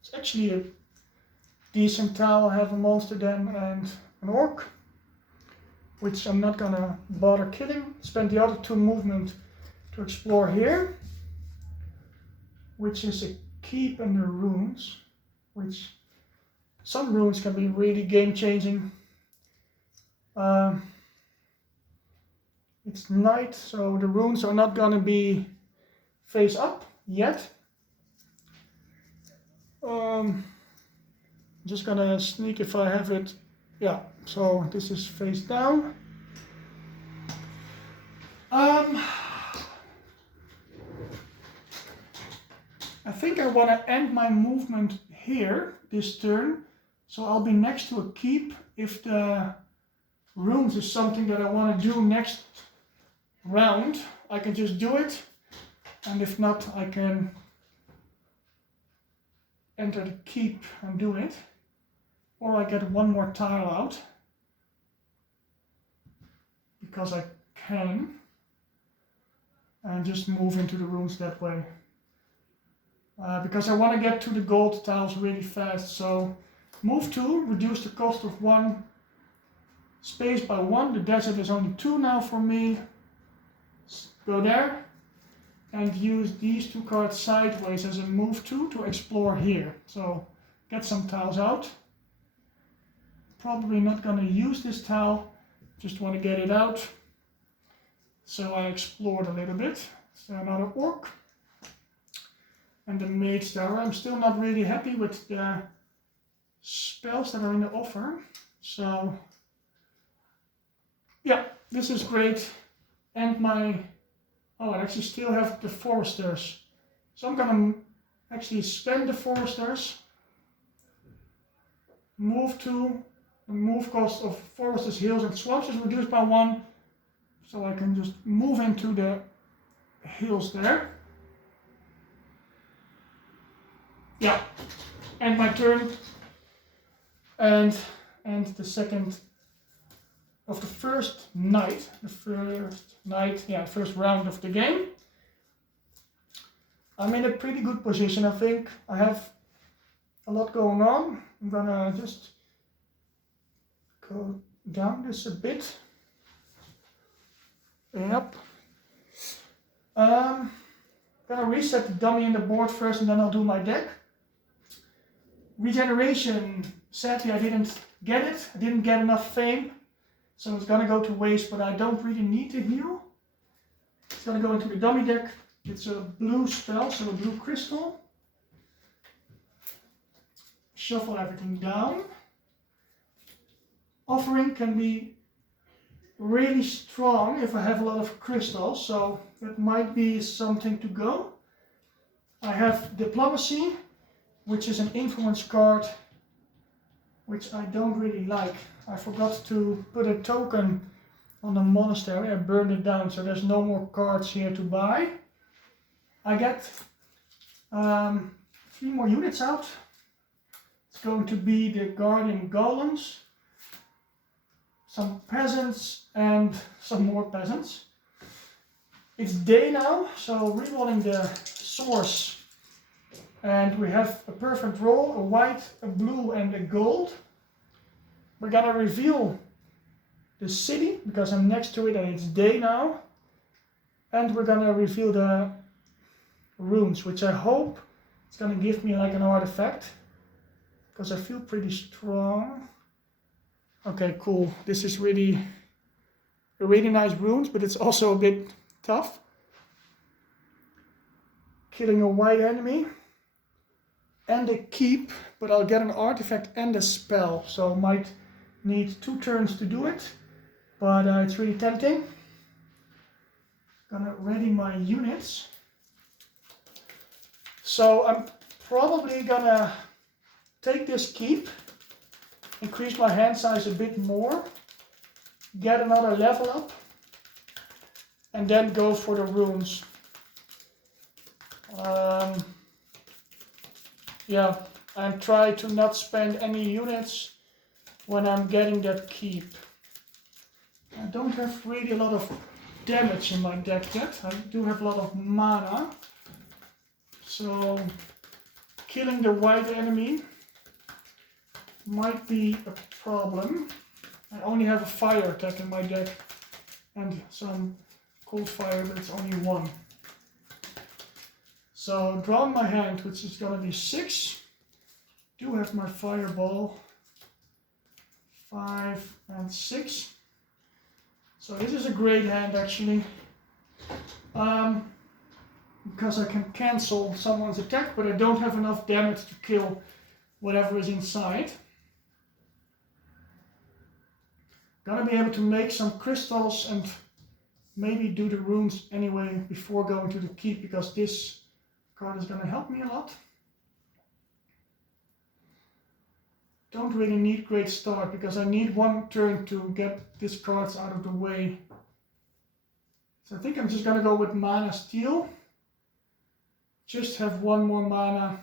It's actually a decent tile. I have a monster den and an orc. which I'm not gonna bother killing. Spend the other 2 movement to explore here, which is a keep and the runes, which some runes can be really game changing. It's night, so the runes are not gonna be face up yet. Just gonna sneak if I have it. Yeah, so this is face down. I think I want to end my movement here this turn, so I'll be next to a keep. If the runes is something that I want to do next round, I can just do it, and if not, I can enter the keep and do it, or I get 1 more tile out because I can, and just move into the runes that way. Because I want to get to the gold tiles really fast, so move 2, reduce the cost of 1 space by 1. The desert is only 2 now for me. Go there and use these 2 cards sideways as a move 2 to explore here. So get some tiles out. Probably not going to use this tile, just want to get it out. So I explored a little bit. So another orc. And the Mage Tower. I'm still not really happy with the spells that are in the offer. So yeah, this is great. And my, oh, I actually still have the Foresters. So I'm gonna actually spend the Foresters. Move 2, the move cost of Foresters, Hills and Swamps is reduced by 1. So I can just move into the hills there. Yeah, end my turn, and the second of the first night, first round of the game. I'm in a pretty good position, I think. I have a lot going on. I'm gonna just go down this a bit. Yep. Gonna reset the dummy in the board first, and then I'll do my deck. Regeneration, sadly I didn't get it. I didn't get enough fame, so it's gonna go to waste, but I don't really need to heal. It's gonna go into the dummy deck. It's a blue spell, so a blue crystal. Shuffle everything down. Offering can be really strong if I have a lot of crystals, so that might be something to go. I have Diplomacy, which is an influence card, which I don't really like. I forgot to put a token on the monastery. I burned it down, so there's no more cards here to buy. I get 3 more units out. It's going to be the Guardian Golems, some peasants and some more peasants. It's day now, so rerolling the source. And we have a perfect roll, a white, a blue and a gold. We're gonna reveal the city because I'm next to it and it's day now. And we're gonna reveal the runes, which I hope it's gonna give me like an artifact, because I feel pretty strong. Okay, cool. This is really nice runes, but it's also a bit tough. Killing a white enemy and a keep, but I'll get an artifact and a spell, so might need 2 turns to do it, but it's really tempting. Gonna ready my units. So I'm probably gonna take this keep, increase my hand size a bit more, get another level up, and then go for the runes. Yeah, and try to not spend any units when I'm getting that keep. I don't have really a lot of damage in my deck yet. I do have a lot of mana. So killing the white enemy might be a problem. I only have a fire attack in my deck and some cold fire, but it's only 1. So draw my hand, which is gonna be 6. Do have my fireball, 5 and 6. So this is a great hand actually, because I can cancel someone's attack, but I don't have enough damage to kill whatever is inside. Gonna be able to make some crystals and maybe do the runes anyway before going to the keep, because this card is gonna help me a lot. Don't really need great start because I need 1 turn to get these cards out of the way. So I think I'm just gonna go with mana steal. Just have 1 more mana.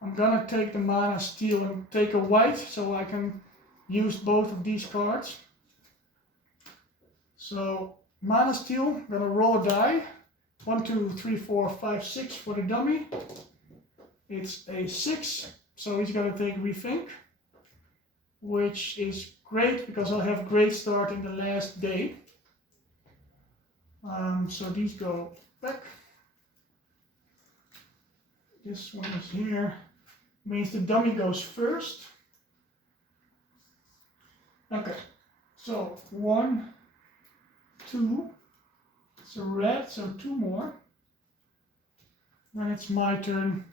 I'm gonna take the mana steal and take a white so I can use both of these cards. So mana steal, I'm gonna roll a die. 1, 2, 3, 4, 5, 6 for the dummy. It's a 6, so he's gonna take rethink, which is great because I'll have great start in the last day. So these go back. This one is here. Means the dummy goes first. Okay, so 1, 2. It's a red, so 2 more. Then it's my turn.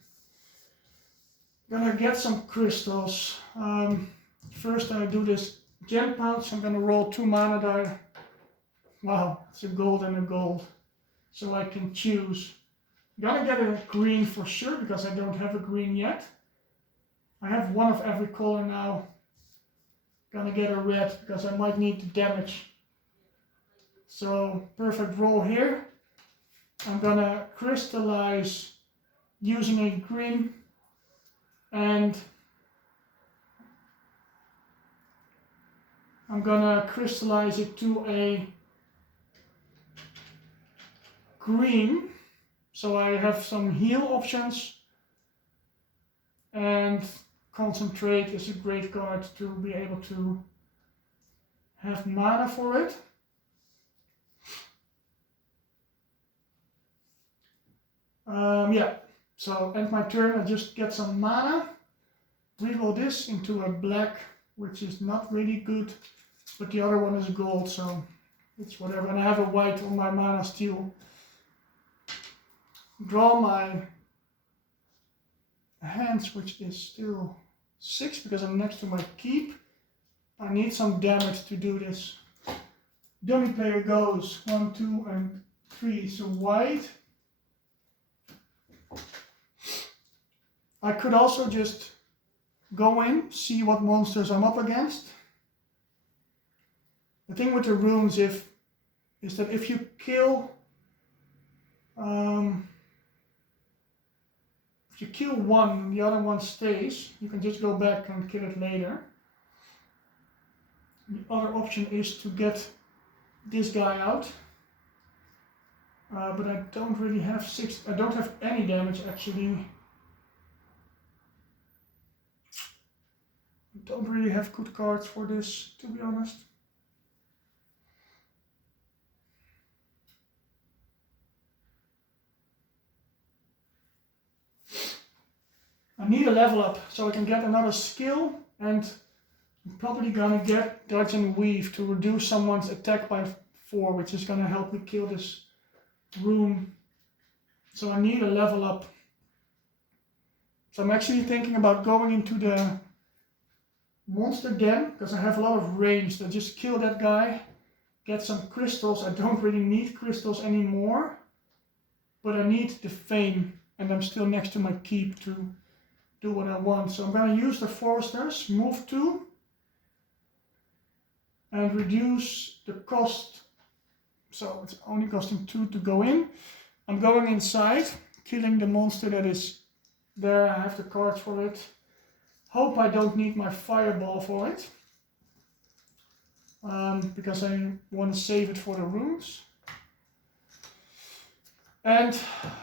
Gonna get some crystals. First I do this gem pouch. I'm gonna roll 2 mana die. Wow, it's a gold and a gold. So I can choose. Gonna get a green for sure because I don't have a green yet. I have 1 of every color now. Gonna get a red because I might need the damage. So perfect roll here. I'm gonna crystallize using a green and I'm gonna crystallize it to a green. So I have some heal options, and concentrate is a great card to be able to have mana for it. Yeah, so end my turn, I just get some mana, reroll this into a black, which is not really good, but the other one is gold, so it's whatever. And I have a white on my mana steal. Draw my hands, which is still 6 because I'm next to my keep. I need some damage to do this. Dummy player goes 1, 2 and 3, so white. I could also just go in, see what monsters I'm up against. The thing with the runes is that if you kill one and the other one stays, you can just go back and kill it later. The other option is to get this guy out. But I don't really have 6, I don't have any damage actually. I don't really have good cards for this, to be honest. I need a level up so I can get another skill, and I'm probably gonna get Dodge and Weave to reduce someone's attack by 4, which is gonna help me kill this rune. So I need a level up. So I'm actually thinking about going into the monster den because I have a lot of range. So just kill that guy, get some crystals. I don't really need crystals anymore, but I need the fame, and I'm still next to my keep to do what I want. So I'm going to use the foresters, move 2, and reduce the cost. So it's only costing 2 to go in. I'm going inside, killing the monster that is there. I have the cards for it. Hope I don't need my fireball for it, because I want to save it for the runes. And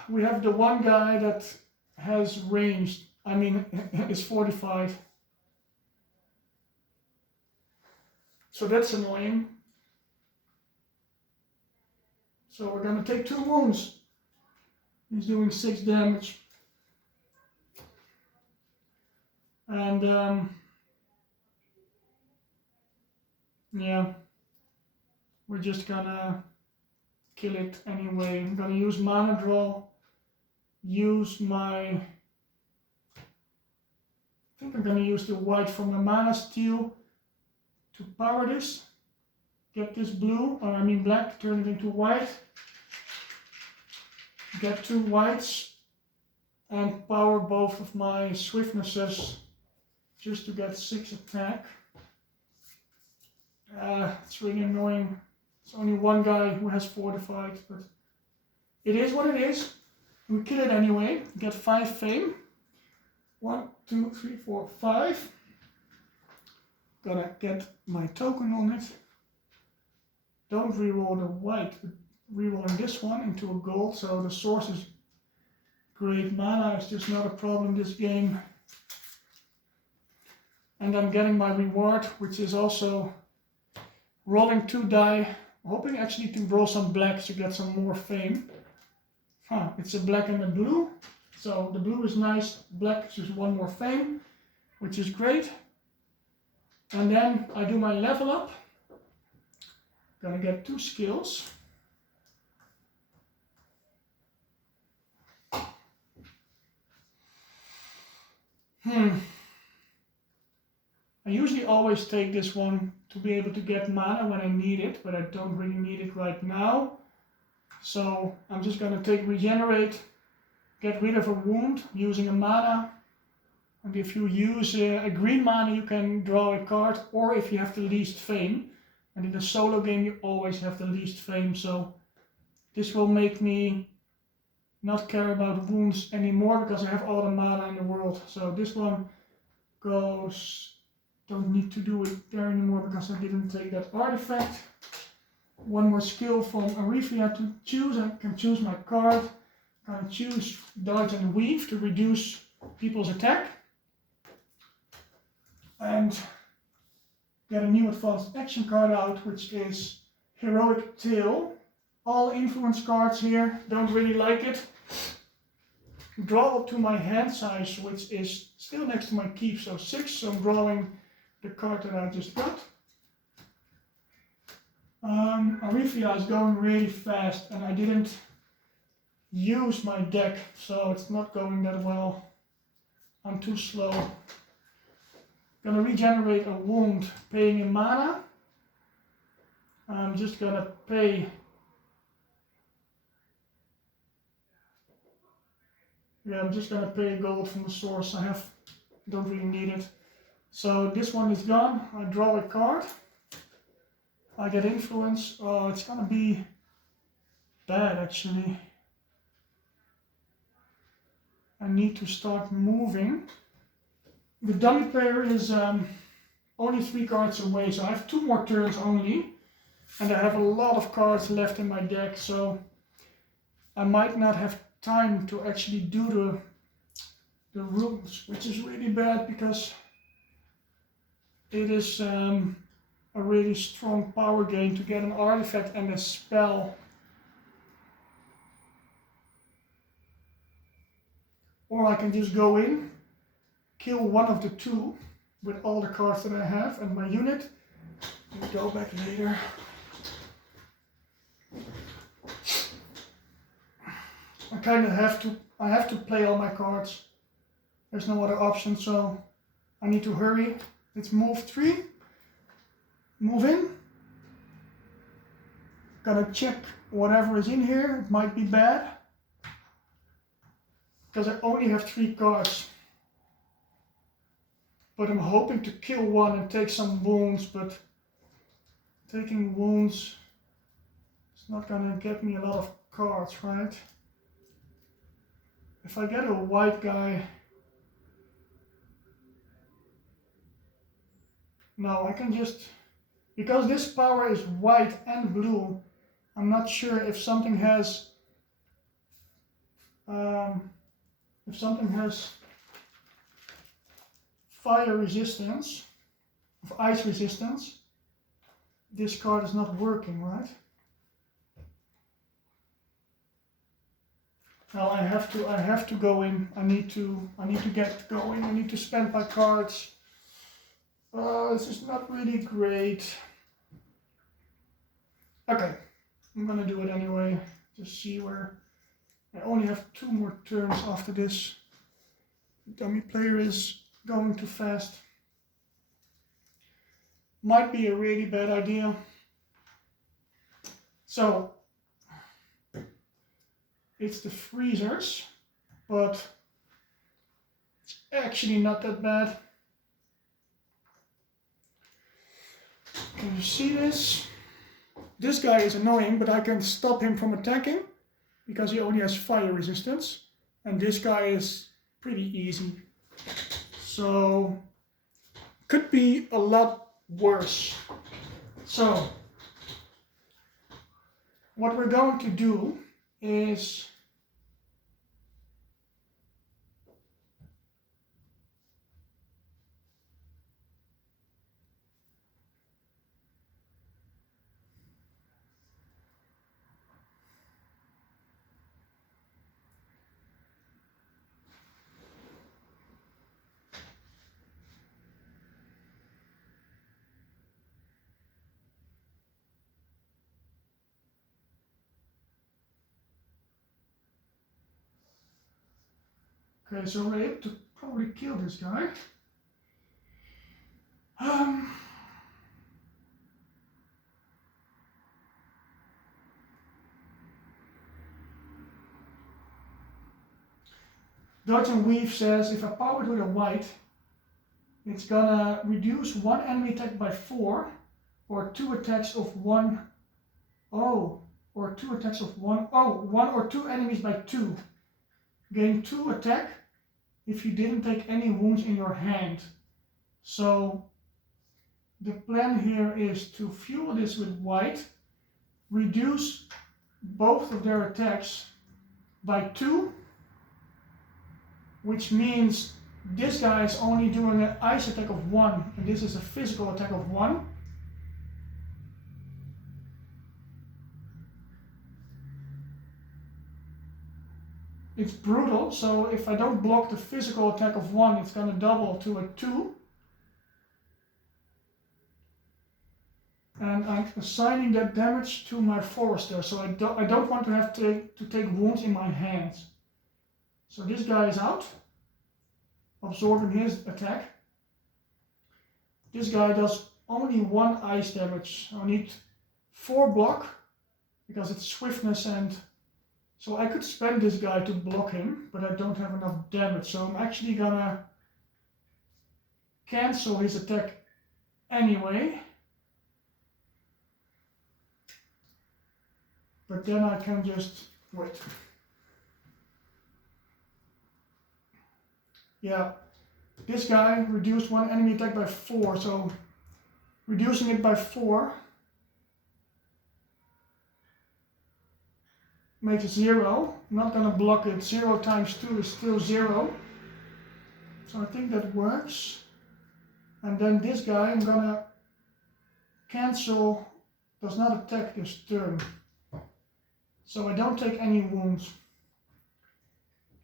we have the one guy that has ranged, is 45. So that's annoying. So we're gonna take 2 wounds. He's doing 6 damage. And yeah, we're just gonna kill it anyway. I'm gonna use mana draw, use my, I think I'm gonna use the white from the mana steal to power this. Get this blue, or I mean black, turn it into white. Get 2 whites and power both of my swiftnesses just to get 6 attack. It's really annoying. It's only one guy who has fortified, but it is what it is. We kill it anyway. Get 5 fame. 1, 2, 3, 4, 5. Gonna get my token on it. Don't reroll the white, but rerolling this one into a gold. So the source is great. Mana is just not a problem this game. And I'm getting my reward, which is also rolling 2 die, hoping actually to roll some blacks to get some more fame. It's a black and a blue, so the blue is nice, black is just 1 more fame, which is great. And then I do my level up. Gonna get 2 skills. I usually always take this one to be able to get mana when I need it, but I don't really need it right now. So I'm just gonna take regenerate, get rid of a wound using a mana. And if you use a green mana, you can draw a card, or if you have the least fame. And in a solo game, you always have the least fame, so this will make me not care about wounds anymore because I have all the mana in the world. So this one goes, don't need to do it there anymore because I didn't take that artifact. 1 more skill from Arifia to choose. I can choose my card. I'm gonna choose Dodge and Weave to reduce people's attack. And get a new advanced action card out, which is Heroic Tale. All influence cards here, don't really like it. Draw up to my hand size, which is still next to my keep, so 6, so I'm drawing the card that I just got. Arifia is going really fast, and I didn't use my deck, so it's not going that well. I'm too slow. Gonna regenerate a wound, paying in mana. I'm just gonna pay. Yeah, I'm just gonna pay gold from the source. Don't really need it. So this one is gone. I draw a card. I get influence. Oh, it's gonna be bad actually. I need to start moving. The dummy player is only 3 cards away, so I have 2 more turns only. And I have a lot of cards left in my deck, so I might not have time to actually do the rules, which is really bad because it is a really strong power gain to get an artifact and a spell. Or I can just go in, kill one of the 2 with all the cards that I have and my unit, and go back later. I kind of have to play all my cards. There's no other option, so I need to hurry. It's move 3. Move in. Gotta check whatever is in here. It might be bad. Because I only have 3 cards. But I'm hoping to kill one and take some wounds, but taking wounds is not gonna get me a lot of cards, right? If I get a white guy, no, I can just, because this power is white and blue, I'm not sure if something has fire resistance, of ice resistance. this card is not working, right? Now I have to go in. I need to get going. I need to spend my cards. This is not really great. Okay, I'm gonna do it anyway. Just see where I only have 2 more turns after this. Dummy player is going too fast. Might be a really bad idea. So it's the freezers, but it's actually not that bad. Can you see this? This guy is annoying, but I can stop him from attacking because he only has fire resistance. And this guy is pretty easy. So, could be a lot worse. So, what we're going to do is okay, so we're able to probably kill this guy. Dodge and Weave says if I power it with a white, it's gonna reduce 1 enemy attack by 4, or 2 attacks of 1. Oh, or 2 attacks of 1. Oh, 1 or 2 enemies by 2. Gain 2 attack if you didn't take any wounds in your hand. So the plan here is to fuel this with white, reduce both of their attacks by 2, which means this guy is only doing an ice attack of 1, and this is a physical attack of 1. It's brutal, so if I don't block the physical attack of 1, it's going to double to a 2. And I'm assigning that damage to my forester, so I don't want to have to take wounds in my hands. So this guy is out, absorbing his attack. This guy does only 1 ice damage. I need 4 block, because it's swiftness, and so I could spend this guy to block him, but I don't have enough damage. So I'm actually gonna cancel his attack anyway. But then I can just wait. Yeah, this guy reduced 1 enemy attack by 4, so reducing it by 4 makes it 0. I'm not gonna block it. 0 times 2 is still 0. So I think that works. And then this guy I'm gonna cancel, does not attack this turn. So I don't take any wounds.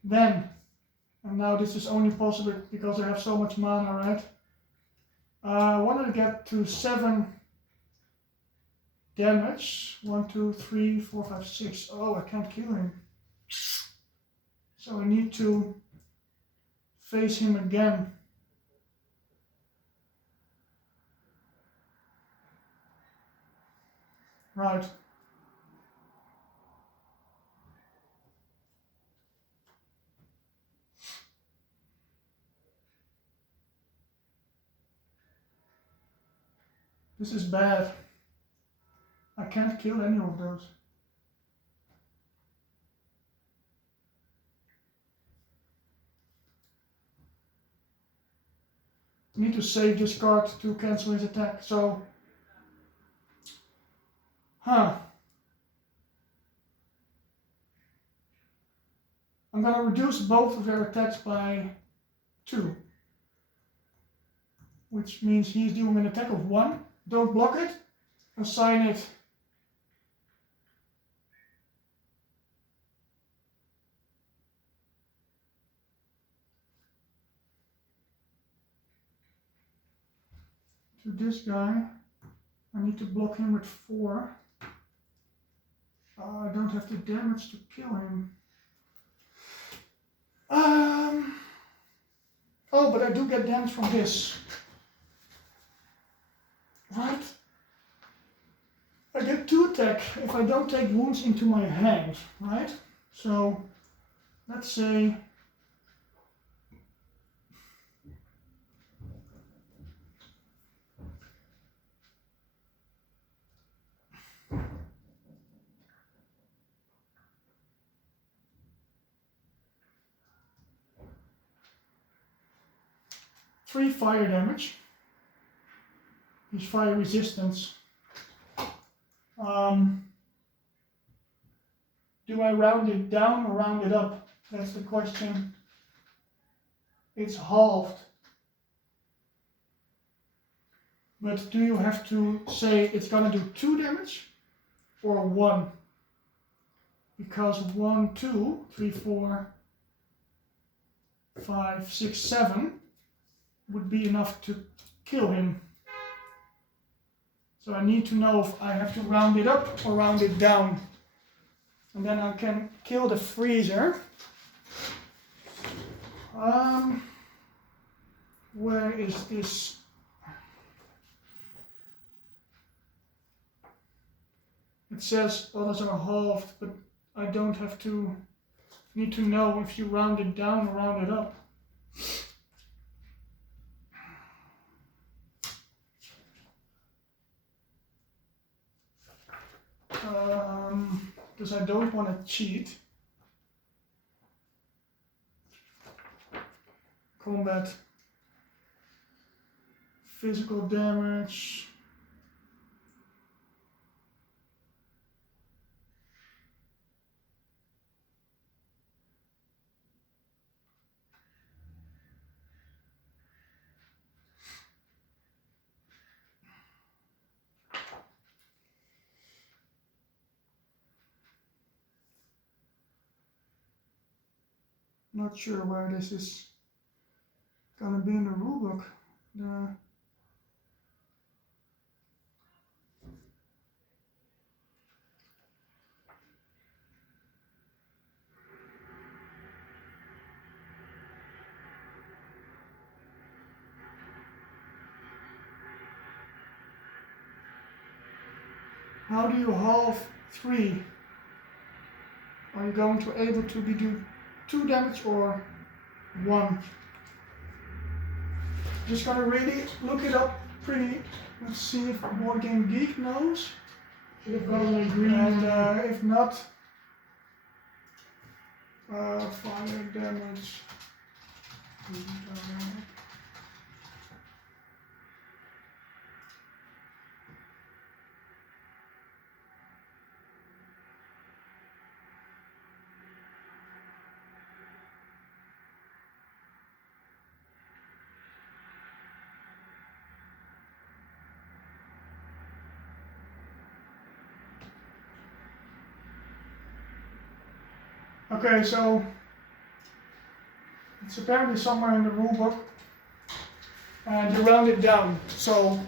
Then, and now this is only possible because I have so much mana, right? I want to get to 7 damage. 1, 2, 3, 4, 5, 6. Oh, I can't kill him. So I need to face him again. Right. This is bad. I can't kill any of those. I need to save this card to cancel his attack, so... I'm gonna reduce both of their attacks by 2. Which means he's doing an attack of 1. Don't block it. assign it to this guy. I need to block him with 4. I don't have the damage to kill him. Oh, but I do get damage from this. Right? I get 2 attack if I don't take wounds into my hand, right? So, let's say... Three fire damage. He's fire resistance. Do I round it down or round it up? That's the question. It's halved. But do you have to say it's gonna do 2 damage or 1? Because 1, 2, 3, 4, 5, 6, 7 would be enough to kill him. So I need to know if I have to round it up or round it down. And then I can kill the freezer. Where is this? It says others are halved, but I don't have to, need to know if you round it down or round it up. Because I don't want to cheat. Combat. Physical damage. Not sure where this is gonna be in the rulebook. How do you halve 3? Are you going to able to do 2 damage or 1? Just gonna really look it up pretty. Let's see if Board Game Geek knows. Should have got an green. And if not, fire damage. Okay, so it's apparently somewhere in the rulebook, and you round it down. So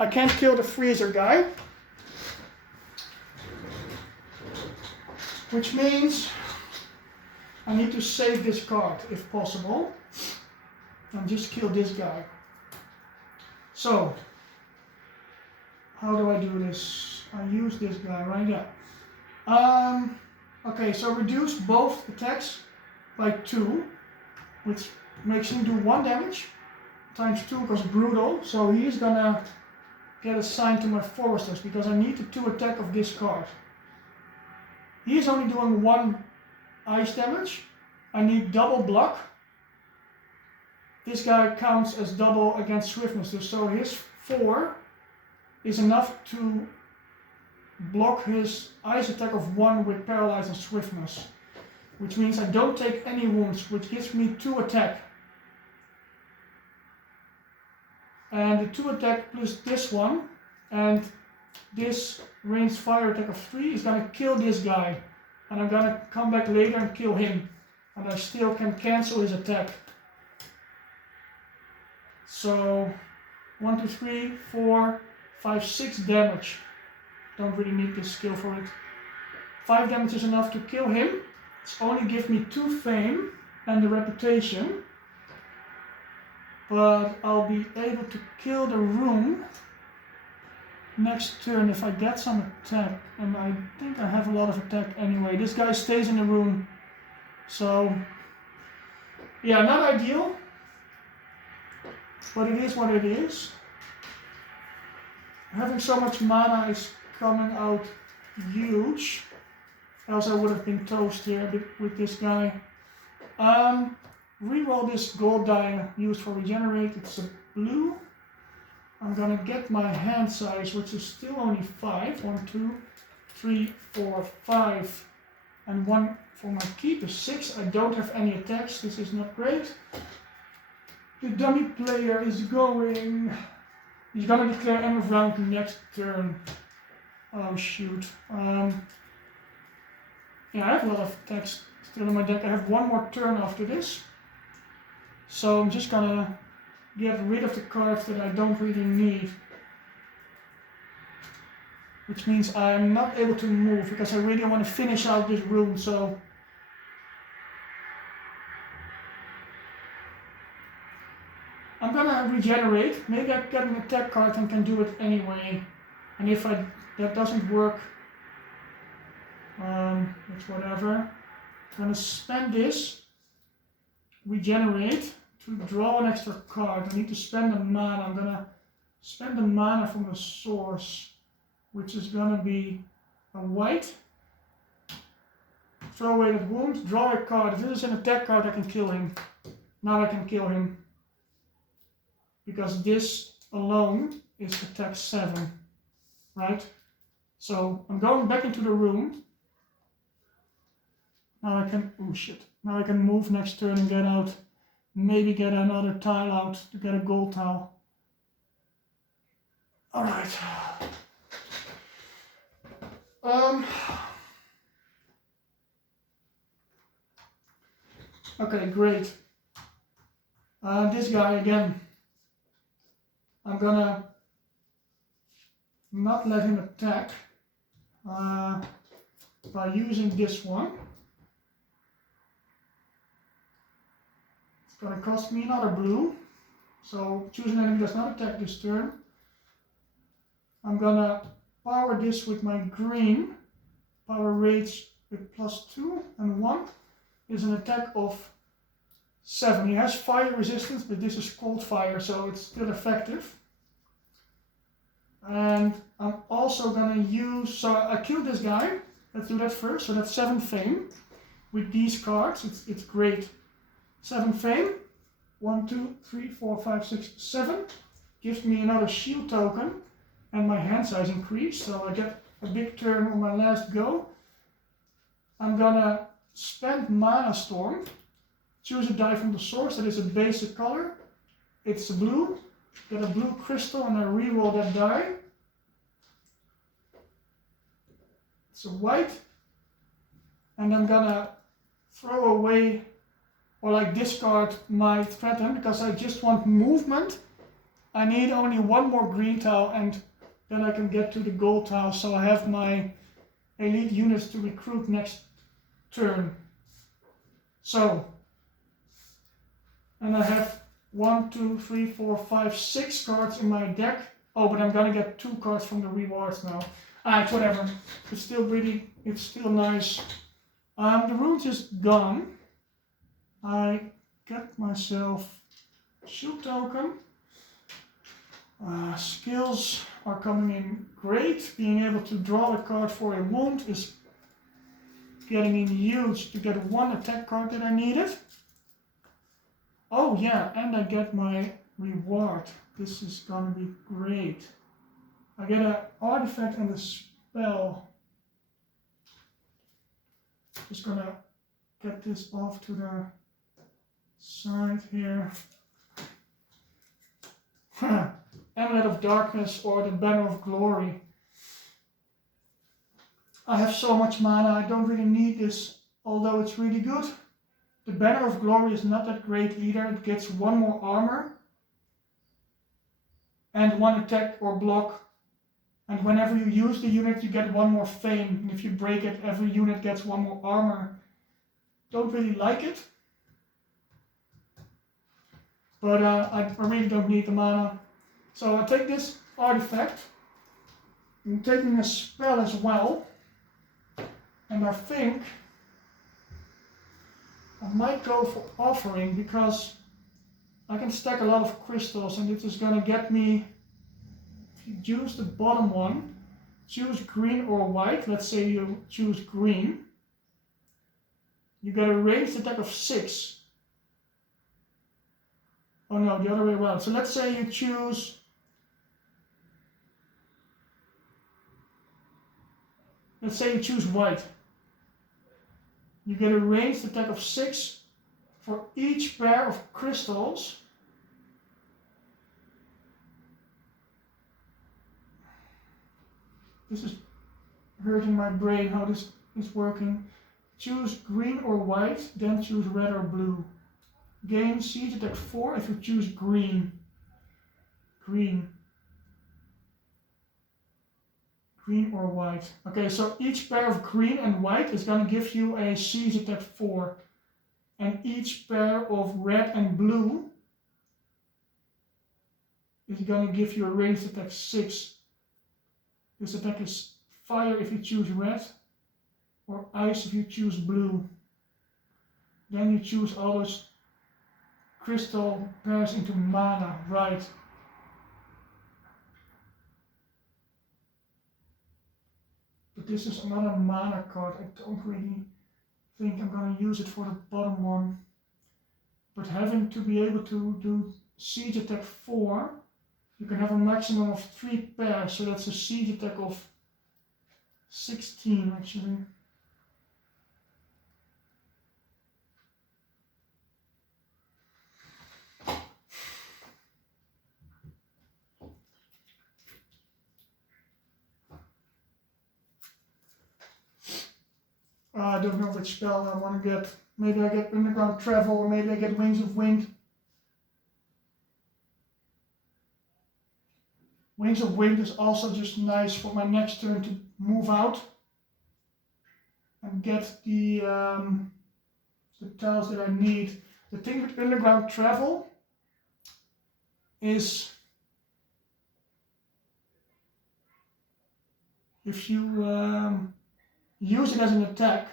I can't kill the freezer guy, which means I need to save this card if possible, and just kill this guy. So how do I do this? I use this guy, right? Yeah. Okay, so reduce both attacks by 2, which makes him do 1 damage, times 2 because brutal, so he's gonna get assigned to my foresters because I need the 2 attack of this card. He's only doing 1 ice damage, I need double block. This guy counts as double against swiftness, so his 4 is enough to block his ice attack of 1 with paralyze and swiftness, which means I don't take any wounds, which gives me 2 attack. And the 2 attack plus this one, and this ranged fire attack of 3 is gonna kill this guy. And I'm gonna come back later and kill him. And I still can cancel his attack. So 1, 2, 3, 4, 5, 6 damage. Don't really need this skill for it. 5 damage is enough to kill him. It's only give me 2 fame and the reputation. But I'll be able to kill the rune next turn if I get some attack. And I think I have a lot of attack anyway. This guy stays in the rune. So, yeah, not ideal. But it is what it is. Having so much mana is coming out huge. Else I would have been toast here with this guy. Reroll this gold die used for regenerate. It's a blue. I'm gonna get my hand size, which is still only 5. 1, 2, 3, 4, 5. And 1 for my keep is 6. I don't have any attacks. This is not great. The dummy player is going. He's gonna declare end of round next turn. Oh shoot. Yeah, I have a lot of attacks still in my deck. I have 1 more turn after this. So I'm just gonna get rid of the cards that I don't really need. Which means I'm not able to move because I really want to finish out this rune, so. I'm gonna regenerate. Maybe I get an attack card and can do it anyway. And if that doesn't work, it's whatever. I'm gonna spend this, regenerate, to draw an extra card. I need to spend the mana. I'm gonna spend the mana from the source, which is gonna be a white. Throw away that wound, draw a card. If this is an attack card, I can kill him. Now I can kill him. Because this alone is attack 7, right? So I'm going back into the room. Now I can, oh shit. Now I can move next turn and get out. Maybe get another tile out to get a gold tile. Alright. Okay, great. This guy again. I'm gonna not let him attack by using this one. It's gonna cost me another blue. So choose an enemy does not attack this turn. I'm gonna power this with my green. Power rage with +2 and 1 is an attack of 7. He has fire resistance, but this is cold fire, so it's still effective. And I'm also gonna use, so I killed this guy. Let's do that first. So that's 7 fame. With these cards, it's great. 7 fame. 1, 2, 3, 4, 5, 6, 7. Gives me another shield token. And my hand size increased, so I get a big turn on my last go. I'm gonna spend Mana Storm. Choose a die from the source that is a basic color. It's a blue. Get a blue crystal and I reroll that die. It's a white. And I'm gonna throw away or like discard my threaten because I just want movement. I need only 1 more green tile and then I can get to the gold tile, so I have my elite units to recruit next turn. So, and I have 1, 2, 3, 4, 5, 6 cards in my deck. Oh, but I'm gonna get 2 cards from the rewards now. It's whatever. It's still really, it's still nice. The rune's just gone. I get myself shield token. Skills are coming in great. Being able to draw a card for a wound is getting in huge to get 1 attack card that I needed. Oh yeah, and I get my reward. This is gonna be great. I get an artifact and a spell. Just gonna get this off to the side here. Amulet of Darkness or the Banner of Glory. I have so much mana, I don't really need this, although it's really good. The Banner of Glory is not that great either. It gets 1 more armor and 1 attack or block. And whenever you use the unit, you get 1 more fame. And if you break it, every unit gets 1 more armor. Don't really like it. But I really don't need the mana. So I take this artifact. I'm taking a spell as well. And I think I might go for Offering because I can stack a lot of crystals and it is going to get me, if you use the bottom one, choose green or white. Let's say you choose green. You get a ranged attack of 6. Oh no, the other way around. So let's say you choose, white. You get a ranged attack of 6 for each pair of crystals. This is hurting my brain how this is working. Choose green or white, then choose red or blue. Gain siege attack 4 if you choose green. Green or white. Okay, so each pair of green and white is going to give you a siege attack 4. And each pair of red and blue is going to give you a ranged attack 6. This attack is fire if you choose red, or ice if you choose blue. Then you choose all those crystal pairs into mana, right? But this is another mana card. I don't really think I'm going to use it for the bottom one. But having to be able to do siege attack 4, you can have a maximum of 3 pairs, so that's a siege attack of 16 actually. I don't know which spell I want to get. Maybe I get Underground Travel, or maybe I get Wings of Wind. Wings of Wind is also just nice for my next turn to move out and get the tiles that I need. The thing with Underground Travel is if you use it as an attack,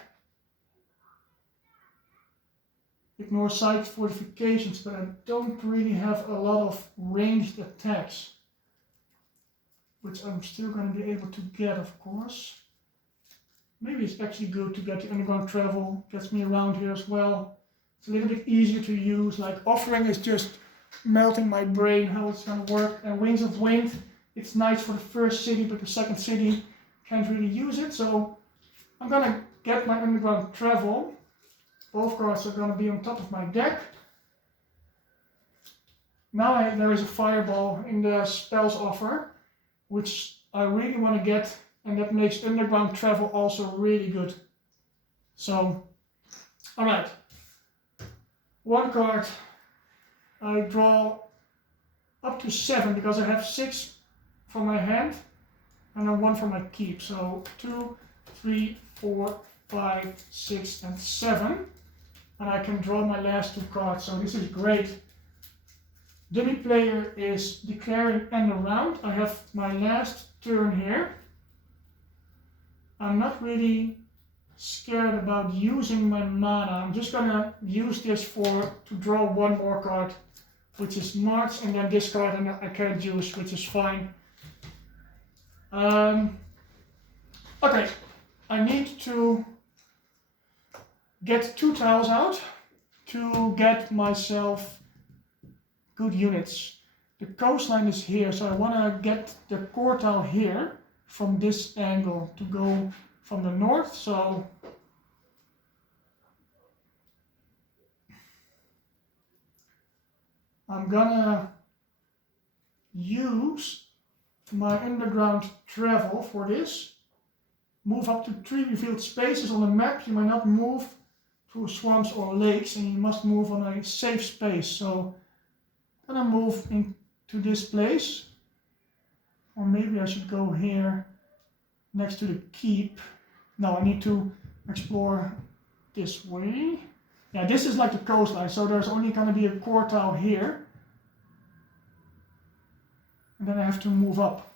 ignore side fortifications, but I don't really have a lot of ranged attacks, which I'm still going to be able to get, of course. Maybe it's actually good to get the Underground Travel, gets me around here as well. It's a little bit easier to use, like Offering is just melting my brain how it's going to work, and Wings of Wind, it's nice for the first city, but the second city can't really use it, so I'm going to get my Underground Travel. Both cards are going to be on top of my deck. Now there is a Fireball in the spells offer, which I really want to get, and that makes Underground Travel also really good. So, alright. 1 card. I draw up to 7 because I have 6 from my hand and then 1 from my keep. So 2, 3, 4, 5, 6, and 7. And I can draw my last 2 cards, so this is great. Dummy player is declaring end of round. I have my last turn here. I'm not really scared about using my mana. I'm just gonna use this to draw 1 more card, which is March, and then this card and I can't use, which is fine. Okay, I need to get 2 tiles out to get myself good units. The coastline is here, so I want to get the core tile here from this angle to go from the north. So I'm gonna use my Underground Travel for this. move up to 3 revealed spaces on the map. You might not move through swamps or lakes, and you must move on a safe space. So I'm gonna move into this place, or maybe I should go here next to the keep. No, I need to explore this way. Yeah, this is like the coastline, so there's only gonna be a core tile here. And then I have to move up.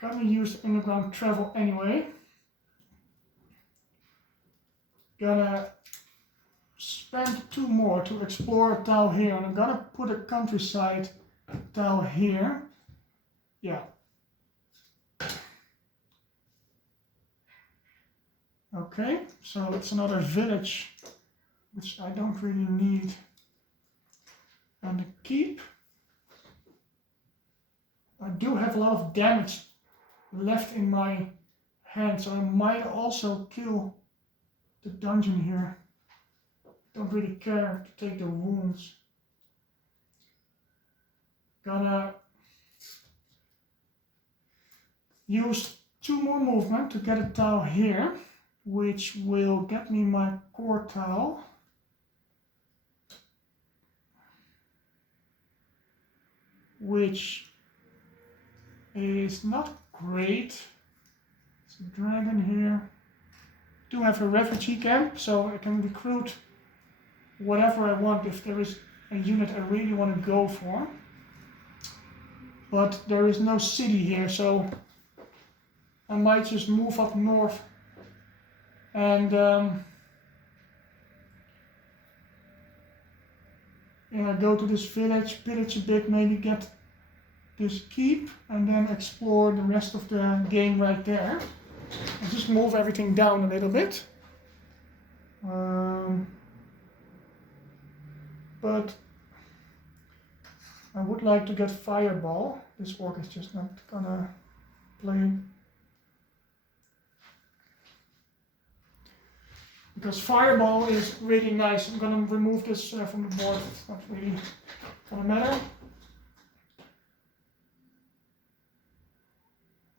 Gonna use underground travel anyway. Gonna spend 2 more to explore a tile here, and I'm gonna put a countryside tile here. Yeah. Okay, so it's another village, which I don't really need. And the keep. I do have a lot of damage left in my hand, so I might also kill the dungeon here. Don't really care to take the wounds. Gonna use 2 more movement to get a tile here, which will get me my core tile. Which is not great. There's a dragon here. Do have a refugee camp, so I can recruit whatever I want if there is a unit I really want to go for. But there is no city here, so I might just move up north and go to this village, pillage a bit, maybe get this keep, and then explore the rest of the game right there. And just move everything down a little bit. But I would like to get Fireball. This orc is just not gonna play. Because Fireball is really nice. I'm gonna remove this from the board. It's not really gonna matter.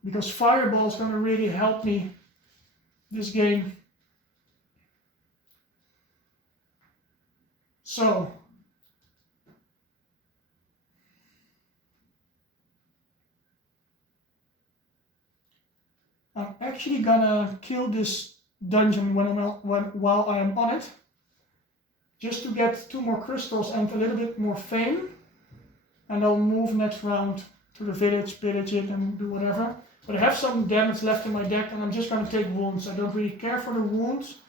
Because Fireball is gonna really help me this game. So I'm actually gonna kill this dungeon while I am on it, just to get 2 more crystals and a little bit more fame, and I'll move next round to the village, pillage it, and do whatever. But I have some damage left in my deck, and I'm just gonna take wounds. I don't really care for the wounds,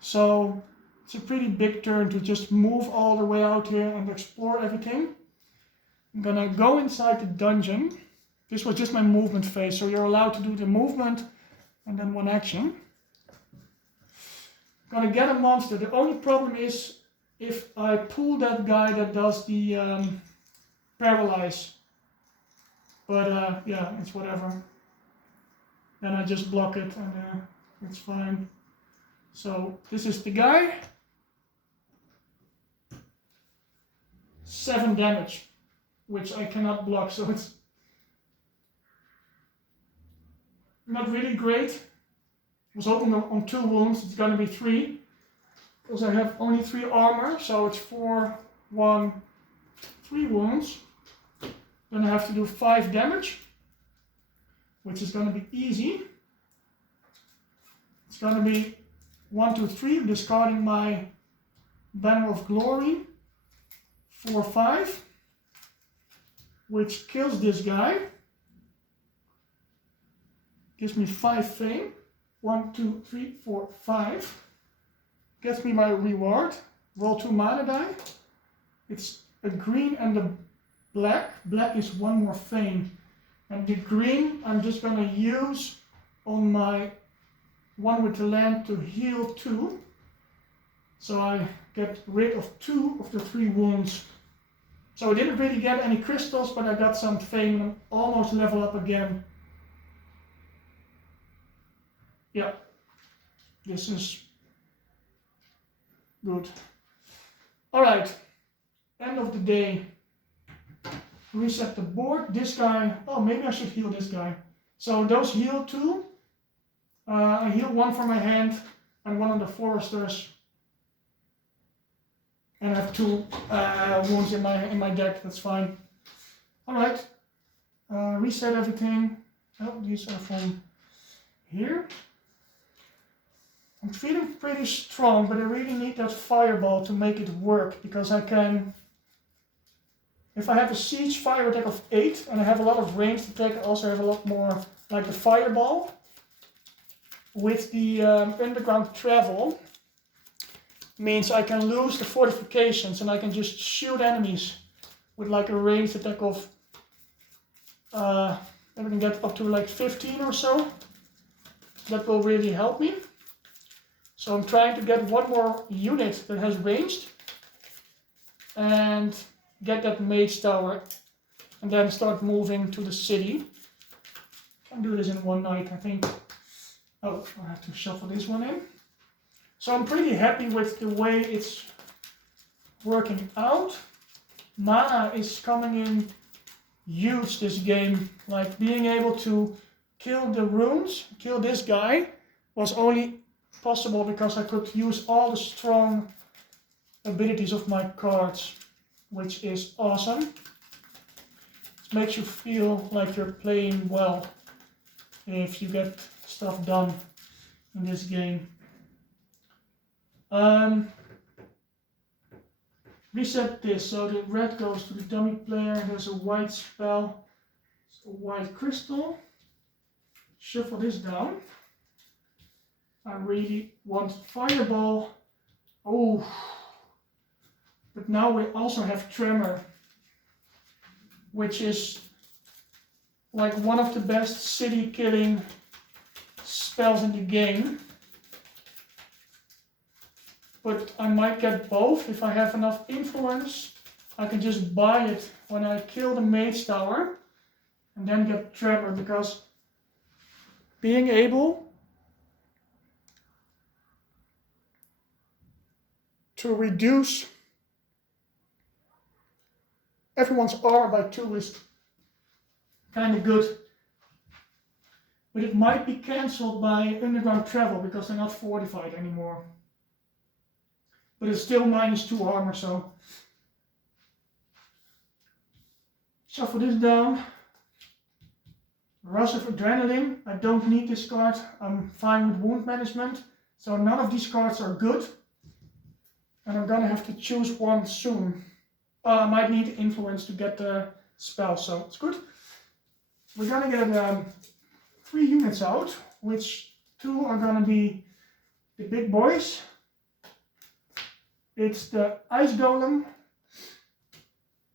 so it's a pretty big turn to just move all the way out here and explore everything. I'm gonna go inside the dungeon. This was just my movement phase, so you're allowed to do the movement and then 1 action. Gonna get a monster. The only problem is if I pull that guy that does the paralyze. But yeah, it's whatever. Then I just block it and it's fine. So this is the guy. 7 damage, which I cannot block, so it's not really great. I was hoping on 2 wounds, it's gonna be 3. Because I have only 3 armor, so it's 4, 1, 3 wounds. Then I have to do 5 damage, which is gonna be easy. It's gonna be 1, 2, 3, discarding my Banner of Glory. 4, 5, which kills this guy. Gives me 5 fame. 1, 2, 3, 4, 5. Gets me my reward. Roll 2 mana die. It's a green and a black. Black is 1 more fame. And the green I'm just gonna use on my one with the land to heal 2. So I get rid of 2 of the 3 wounds. So I didn't really get any crystals, but I got some fame and almost level up again. Yeah, this is good. Alright, end of the day. reset the board. This guy, oh, maybe I should heal this guy. So those heal 2. I heal 1 from my hand and 1 on the foresters. And I have 2 wounds in my deck, that's fine. Alright, reset everything. Oh, these are from here. I'm feeling pretty strong, but I really need that Firebolt to make it work, because I can, if I have a siege fire attack of 8 and I have a lot of ranged attack, I also have a lot more, like the Fireball. With the underground travel, means I can lose the fortifications and I can just shoot enemies with like a ranged attack of, I can get up to like 15 or so. That will really help me. So I'm trying to get 1 more unit that has ranged and get that mage tower and then start moving to the city. Can do this in one night, I think. Oh, I have to shuffle this one in. So I'm pretty happy with the way it's working out. Mana is coming in huge this game. Like being able to kill the runes, kill this guy, was only possible because I could use all the strong abilities of my cards, which is awesome. It makes you feel like you're playing well if you get stuff done in this game. Reset this, so the red goes to the dummy player. There's a white spell, a white crystal. Shuffle this down. I really want Fireball. Oh, but now we also have Tremor, which is like one of the best city killing spells in the game. But I might get both if I have enough influence. I can just buy it when I kill the mage tower and then get Tremor, because being able to reduce everyone's armor by 2 is kind of good. But it might be cancelled by underground travel because they're not fortified anymore. But it's still -2 armor, so. Shuffle this down. Rush of Adrenaline. I don't need this card. I'm fine with wound management. So none of these cards are good. And I'm gonna have to choose one soon. I might need influence to get the spell, so it's good. We're gonna get 3 units out, which 2 are gonna be the big boys. It's the Ice Golem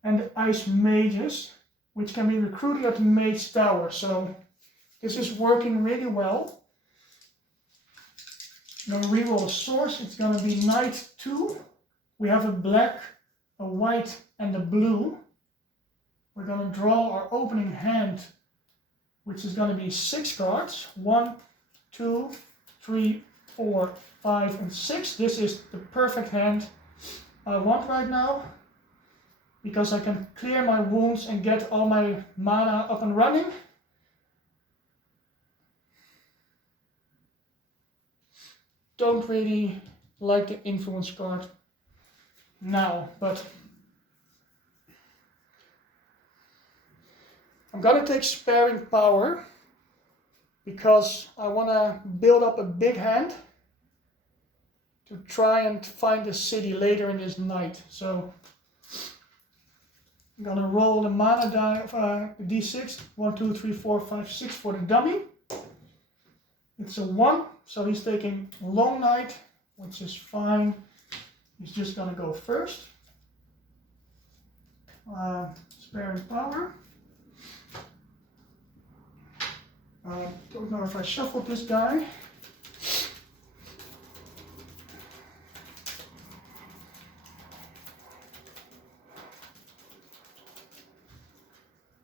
and the Ice Mages, which can be recruited at the Mage Tower. So this is working really well. I'm gonna reroll a source. It's gonna be Knight 2. We have a black, a white, and a blue. We're gonna draw our opening hand, which is gonna be 6 cards. 1, 2, 3, 4, 5, and 6. This is the perfect hand I want right now, because I can clear my wounds and get all my mana up and running. Don't really like the influence card now, but I'm gonna take Sparing Power because I wanna build up a big hand to try and find a city later in this night. So I'm gonna roll the mana die of the d6. 1, 2, 3, 4, 5, 6 for the dummy. It's a 1, so he's taking Long Night, which is fine. He's just gonna go first. Sparing Power. Don't know if I shuffled this guy.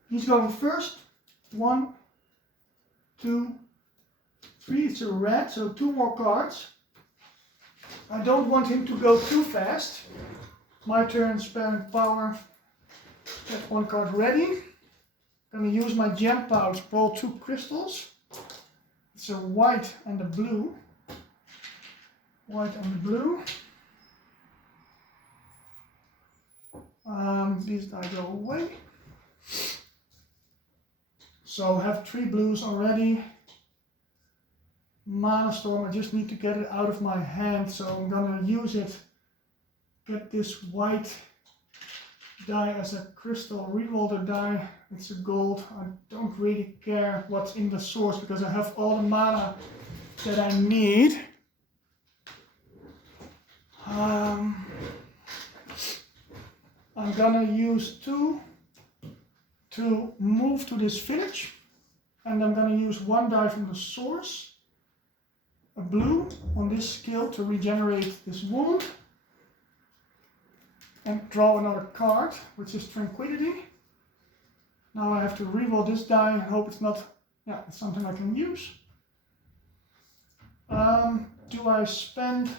He's going first. 1, 2, 3. It's a red, so 2 more cards. I don't want him to go too fast. My turn, Sparing Power. Get one card ready. Gonna use my gem pouch, roll 2 crystals. It's a white and a blue. White and the blue. These die go away. So I have 3 blues already. Mana Storm, I just need to get it out of my hand, so I'm gonna use it. Get this white die as a crystal, reroll the die, it's a gold. I don't really care what's in the source because I have all the mana that I need. I'm gonna use 2 to move to this village, and I'm gonna use 1 die from the source, a blue on this skill to regenerate this wound, and draw another card, which is Tranquility. Now I have to reroll this die, hope it's not, yeah, it's something I can use. Do I spend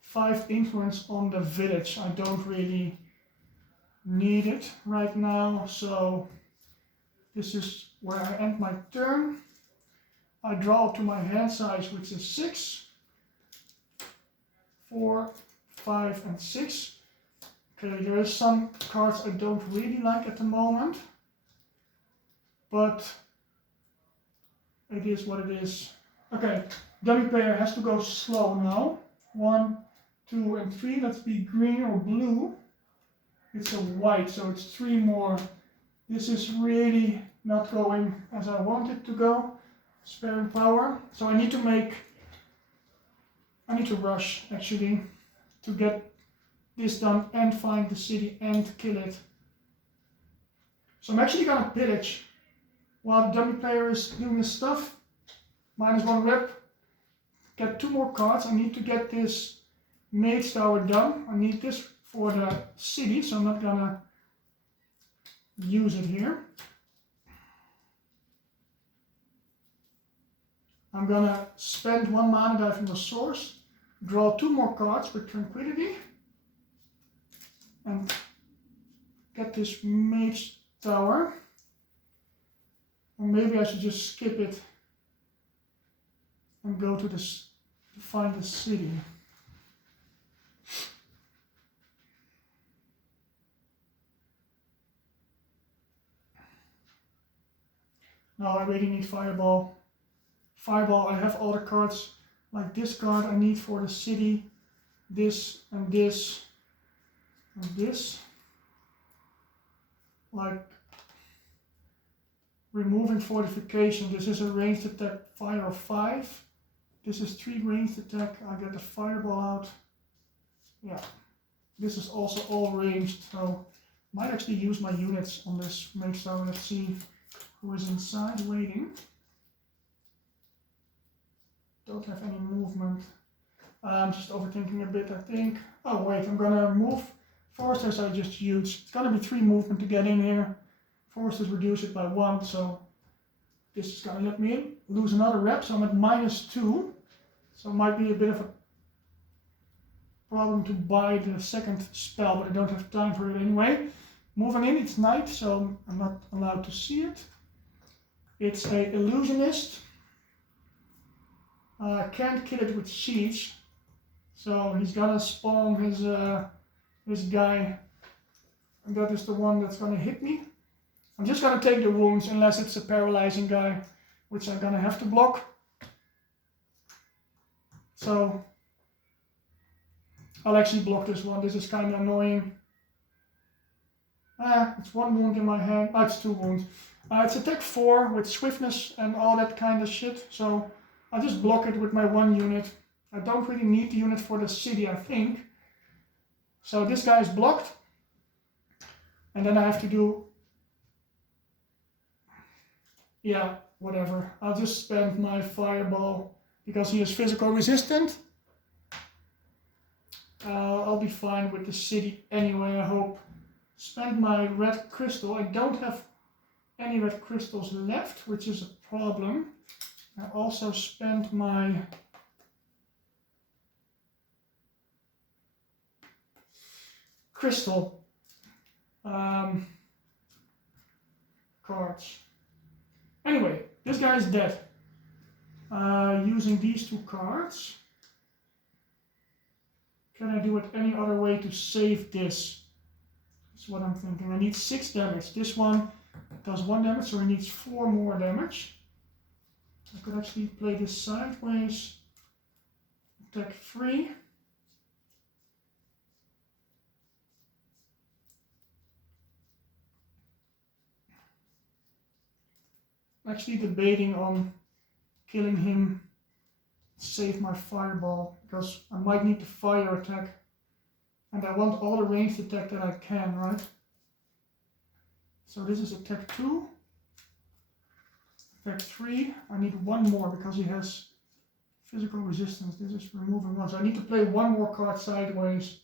5 influence on the village? I don't really need it right now, so this is where I end my turn. I draw up to my hand size, which is 6, 4, 5, and 6. Okay, there are some cards I don't really like at the moment, but it is what it is. Okay, dummy player has to go slow now. 1, 2, and 3. Let's be green or blue. It's a white, so it's 3 more. This is really not going as I want it to go. Sparing power. So I need to rush actually to get this done and find the city and kill it. So I'm actually gonna pillage while the dummy player is doing his stuff. -1 rep. Get 2 more cards. I need to get this Mage Tower done. I need this for the city, so I'm not gonna use it here. I'm gonna spend 1 mana die from the source, draw 2 more cards with Tranquility, and get this Mage Tower. Or maybe I should just skip it and go to this to find the city. No, I really need Fireball. Fireball, I have all the cards, like this card I need for the city, this and this and this. Like removing fortification, this is a ranged attack fire of 5. This is 3 ranged attack, I get the Fireball out. Yeah, this is also all ranged, so might actually use my units on this Mage Tower. Let's see who is inside waiting. Don't have any movement. I'm just overthinking a bit, I think. Oh wait, I'm gonna move Foresters I just used. It's gonna be 3 movement to get in here. Foresters reduce it by 1, so this is gonna let me in. Lose another rep, so I'm at -2. So it might be a bit of a problem to buy the second spell, but I don't have time for it anyway. Moving in, it's night, so I'm not allowed to see it. It's a illusionist. Can't kill it with siege, so he's gonna spawn his guy, and that is the one that's gonna hit me. I'm just gonna take the wounds unless it's a paralyzing guy, which I'm gonna have to block. So I'll actually block this one. This is kind of annoying. It's 1 wound in my hand. It's 2 wounds. It's attack 4 with swiftness and all that kind of shit. So I'll just block it with my 1 unit. I don't really need the unit for the city, I think. So this guy is blocked. And then I have to do... yeah, whatever. I'll just spend my Fireball because he is physical resistant. I'll be fine with the city anyway, I hope. Spend my red crystal. I don't have any red crystals left, which is a problem. I also spent my crystal. cards. Anyway, this guy is dead. Using these 2 cards. Can I do it any other way to save this? That's what I'm thinking. I need 6 damage. This one does 1 damage, so he needs 4 more damage. I could actually play this sideways. Attack 3. Actually debating on killing him, save my fireball, because I might need the fire attack. And I want all the ranged attack that I can, right? So this is attack 2. Attack 3. I need 1 more because he has physical resistance. This is removing 1. So I need to play 1 more card sideways.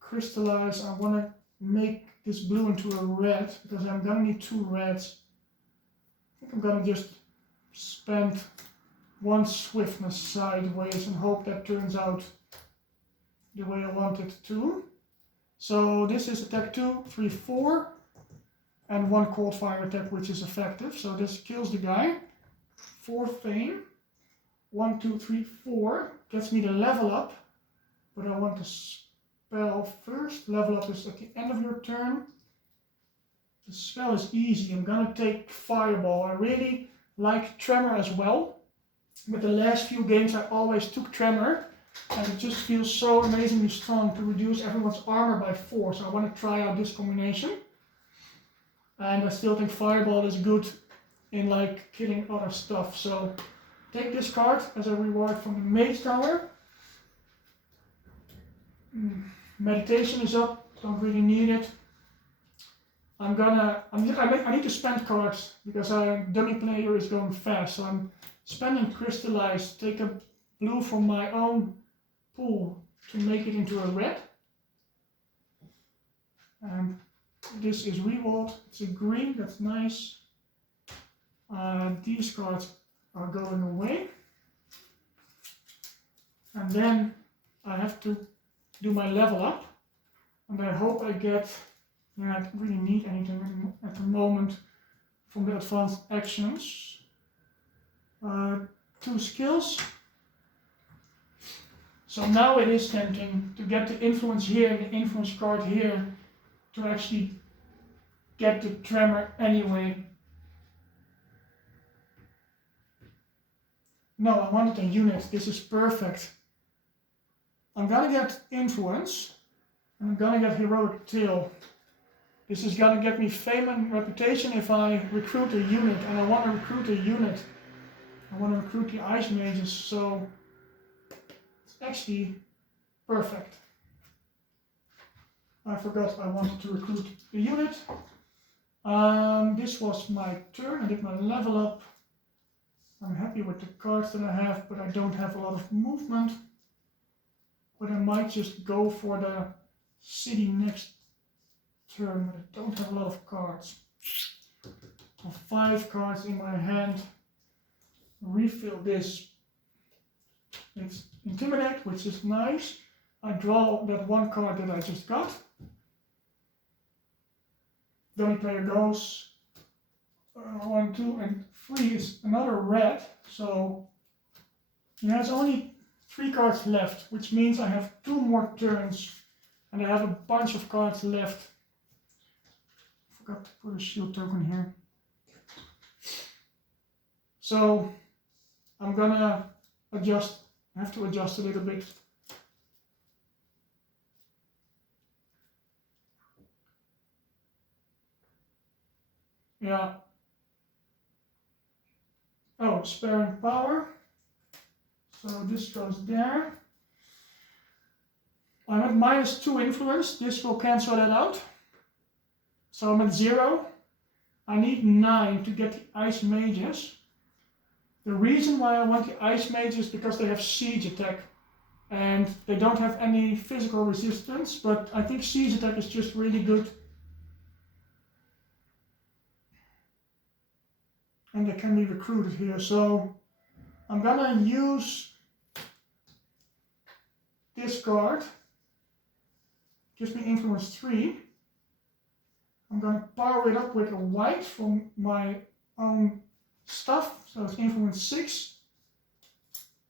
Crystallize. I want to make this blue into a red because I'm gonna need 2 reds. I think I'm gonna just spend 1 swiftness sideways and hope that turns out the way I want it to. So this is attack 2, 3, 4, and 1 cold fire attack, which is effective. So this kills the guy. 4 fame. 1, 2, 3, 4 gets me the level up, but I want to spell first. Level up is at the end of your turn. The spell is easy. I'm gonna take Fireball. I really like Tremor as well. But the last few games I always took Tremor, and it just feels so amazingly strong to reduce everyone's armor by 4. So I want to try out this combination. And I still think Fireball is good in like killing other stuff. So take this card as a reward from the Mage Tower. Meditation is up, don't really need it. I need to spend cards because our dummy player is going fast. So I'm spending Crystallize, take a blue from my own pool to make it into a red. And this is rerolled, it's a green, that's nice. These cards are going away. And then I have to do my level up. And I hope I get, I don't really need anything at the moment from the advanced actions. 2 skills. So now it is tempting to get the influence here and the influence card here to actually get the tremor anyway. No, I wanted a unit. This is perfect. I'm gonna get influence and I'm gonna get heroic tail. This is gonna get me fame and reputation if I recruit a unit, and I want to recruit a unit. I want to recruit the ice mages, so it's actually perfect. I forgot I wanted to recruit the unit. This was my turn. I did my level up. I'm happy with the cards that I have, but I don't have a lot of movement. But I might just go for the city next turn, but I don't have a lot of cards. I have 5 cards in my hand. Refill this. It's Intimidate, which is nice. I draw that 1 card that I just got. Dummy player goes 1, 2, and 3 is another red. So he has only 3 cards left, which means I have 2 more turns, and I have a bunch of cards left. I forgot to put a shield token here. So I'm gonna adjust. I have to adjust a little bit. Yeah. Oh, sparing power. So this goes there. I'm at -2 influence. This will cancel that out. So I'm at 0. I need 9 to get the ice mages. The reason why I want the ice mages is because they have siege attack. And they don't have any physical resistance, but I think siege attack is just really good. And they can be recruited here, so I'm gonna use this card. Gives me influence 3. I'm gonna power it up with a white from my own stuff. So it's influence 6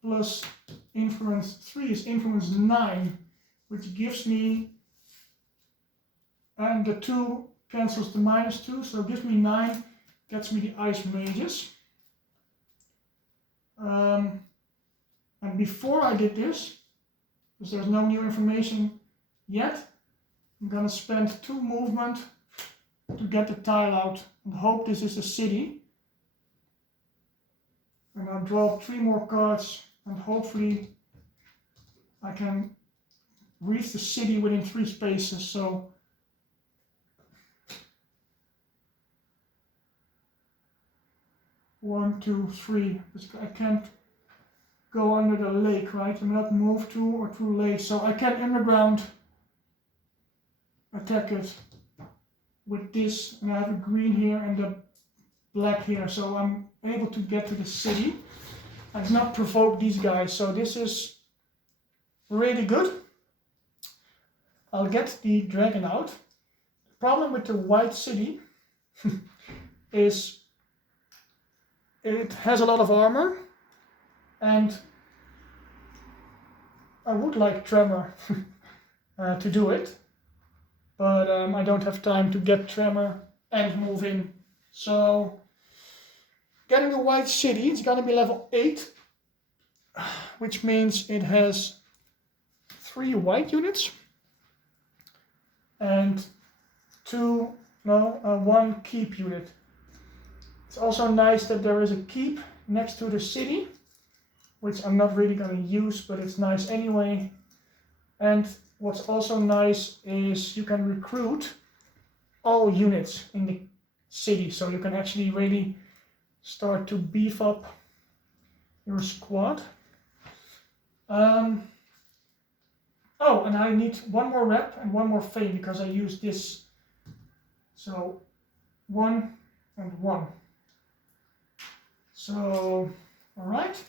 plus influence 3 is influence 9, which gives me, and the 2 cancels the -2, so it gives me 9, gets me the Ice Mages. And before I did this, because there's no new information yet, I'm gonna spend 2 movement to get the tile out and hope this is a city. And I'll draw 3 more cards and hopefully I can reach the city within 3 spaces. So one, two, three. I can't go under the lake, right? I'm not move to or through lake, so I can underground attack it with this, and I have a green here and a black here, so I'm able to get to the city and not provoke these guys. So this is really good. I'll get the dragon out. The problem with the white city is it has a lot of armor, and I would like Tremor to do it, but I don't have time to get Tremor and move in. So getting the white city, it's gonna be level 8, which means it has 3 white units and 1 keep unit. It's also nice that there is a keep next to the city, which I'm not really going to use, but it's nice anyway. And what's also nice is you can recruit all units in the city, so you can actually really start to beef up your squad. Oh, and I need 1 more rep and 1 more fame because I use this. So 1 and 1. So, alright.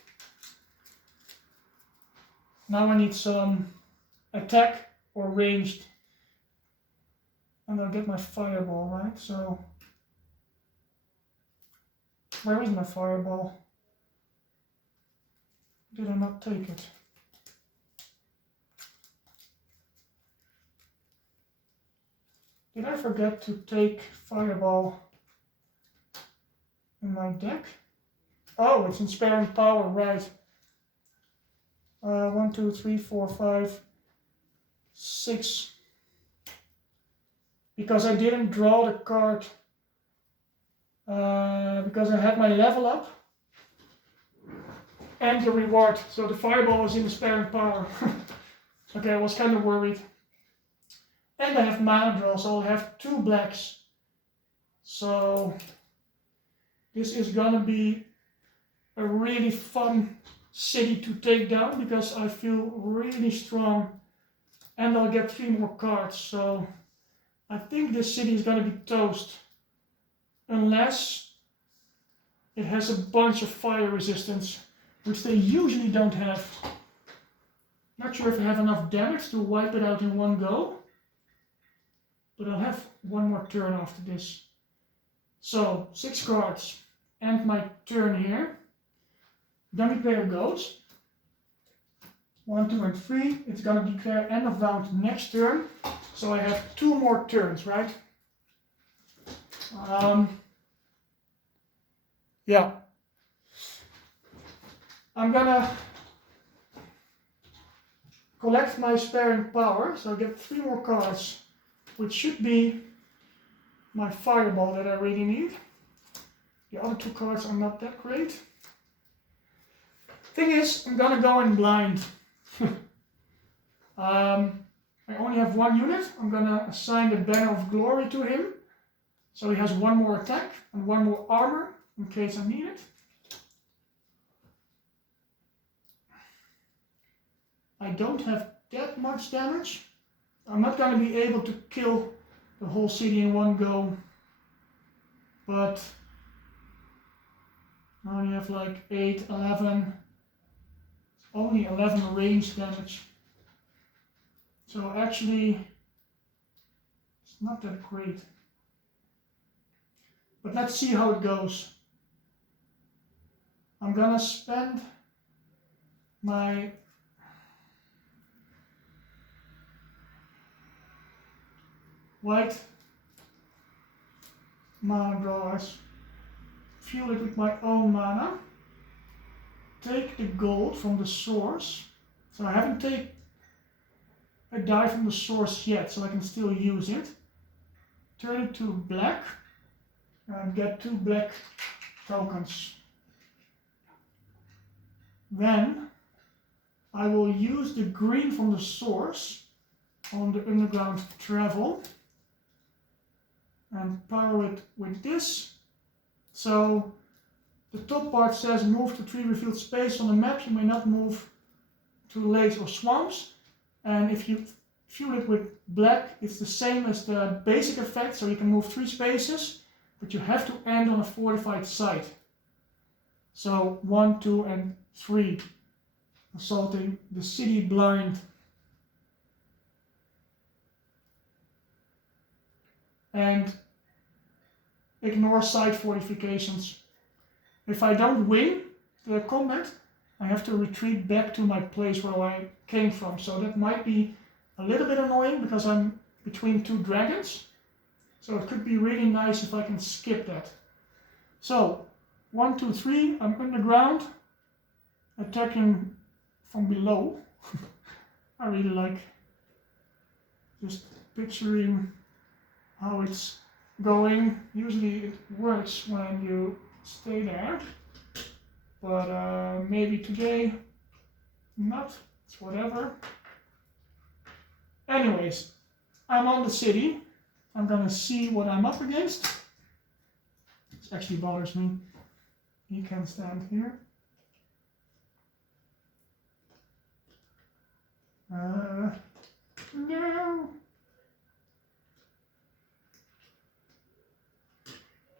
Now I need some attack or ranged. And I'll get my fireball, right? So, where is my fireball? Did I not take it? Did I forget to take fireball in my deck? Oh, it's in sparing power, right. 1, 2, 3, 4, 5, 6. Because I didn't draw the card, because I had my level up and the reward. So the fireball was in the sparing power. Okay, I was kind of worried. And I have mana draw, so I'll have 2 blacks. So this is gonna be a really fun city to take down because I feel really strong, and I'll get 3 more cards. So I think this city is gonna be toast, unless it has a bunch of fire resistance, which they usually don't have. Not sure if I have enough damage to wipe it out in one go, but I'll have 1 more turn after this. So 6 cards and my turn here. Dummy player goes. 1, 2, and 3. It's gonna declare end of round next turn. So I have 2 more turns, right? Yeah. I'm gonna collect my sparing power, so I get 3 more cards, which should be my fireball that I really need. The other 2 cards are not that great. Thing is, I'm gonna go in blind. I only have 1 unit. I'm gonna assign the Banner of Glory to him, so he has 1 more attack and 1 more armor in case I need it. I don't have that much damage. I'm not gonna be able to kill the whole city in one go, but I only have like 8, 11, only 11 range damage. So actually, it's not that great. But let's see how it goes. I'm gonna spend my white mana drawers, fuel it with my own mana, take the gold from the source. So I haven't taken a die from the source yet, so I can still use it. Turn it to black and get 2 black tokens. Then I will use the green from the source on the underground travel and power it with this. So the top part says move to 3 revealed space on the map. You may not move to lakes or swamps. And if you fuel it with black, it's the same as the basic effect, so you can move 3 spaces, but you have to end on a fortified site. So 1, 2, and 3. Assaulting the city blind. And ignore site fortifications. If I don't win the combat, I have to retreat back to my place where I came from. So that might be a little bit annoying because I'm between 2 dragons. So it could be really nice if I can skip that. So 1, 2, 3, I'm underground, attacking from below. I really like just picturing how it's going. Usually it works when you stay there, but maybe today not. It's whatever. Anyways, I'm on the city. I'm gonna see what I'm up against. This actually bothers me. He can stand here. No.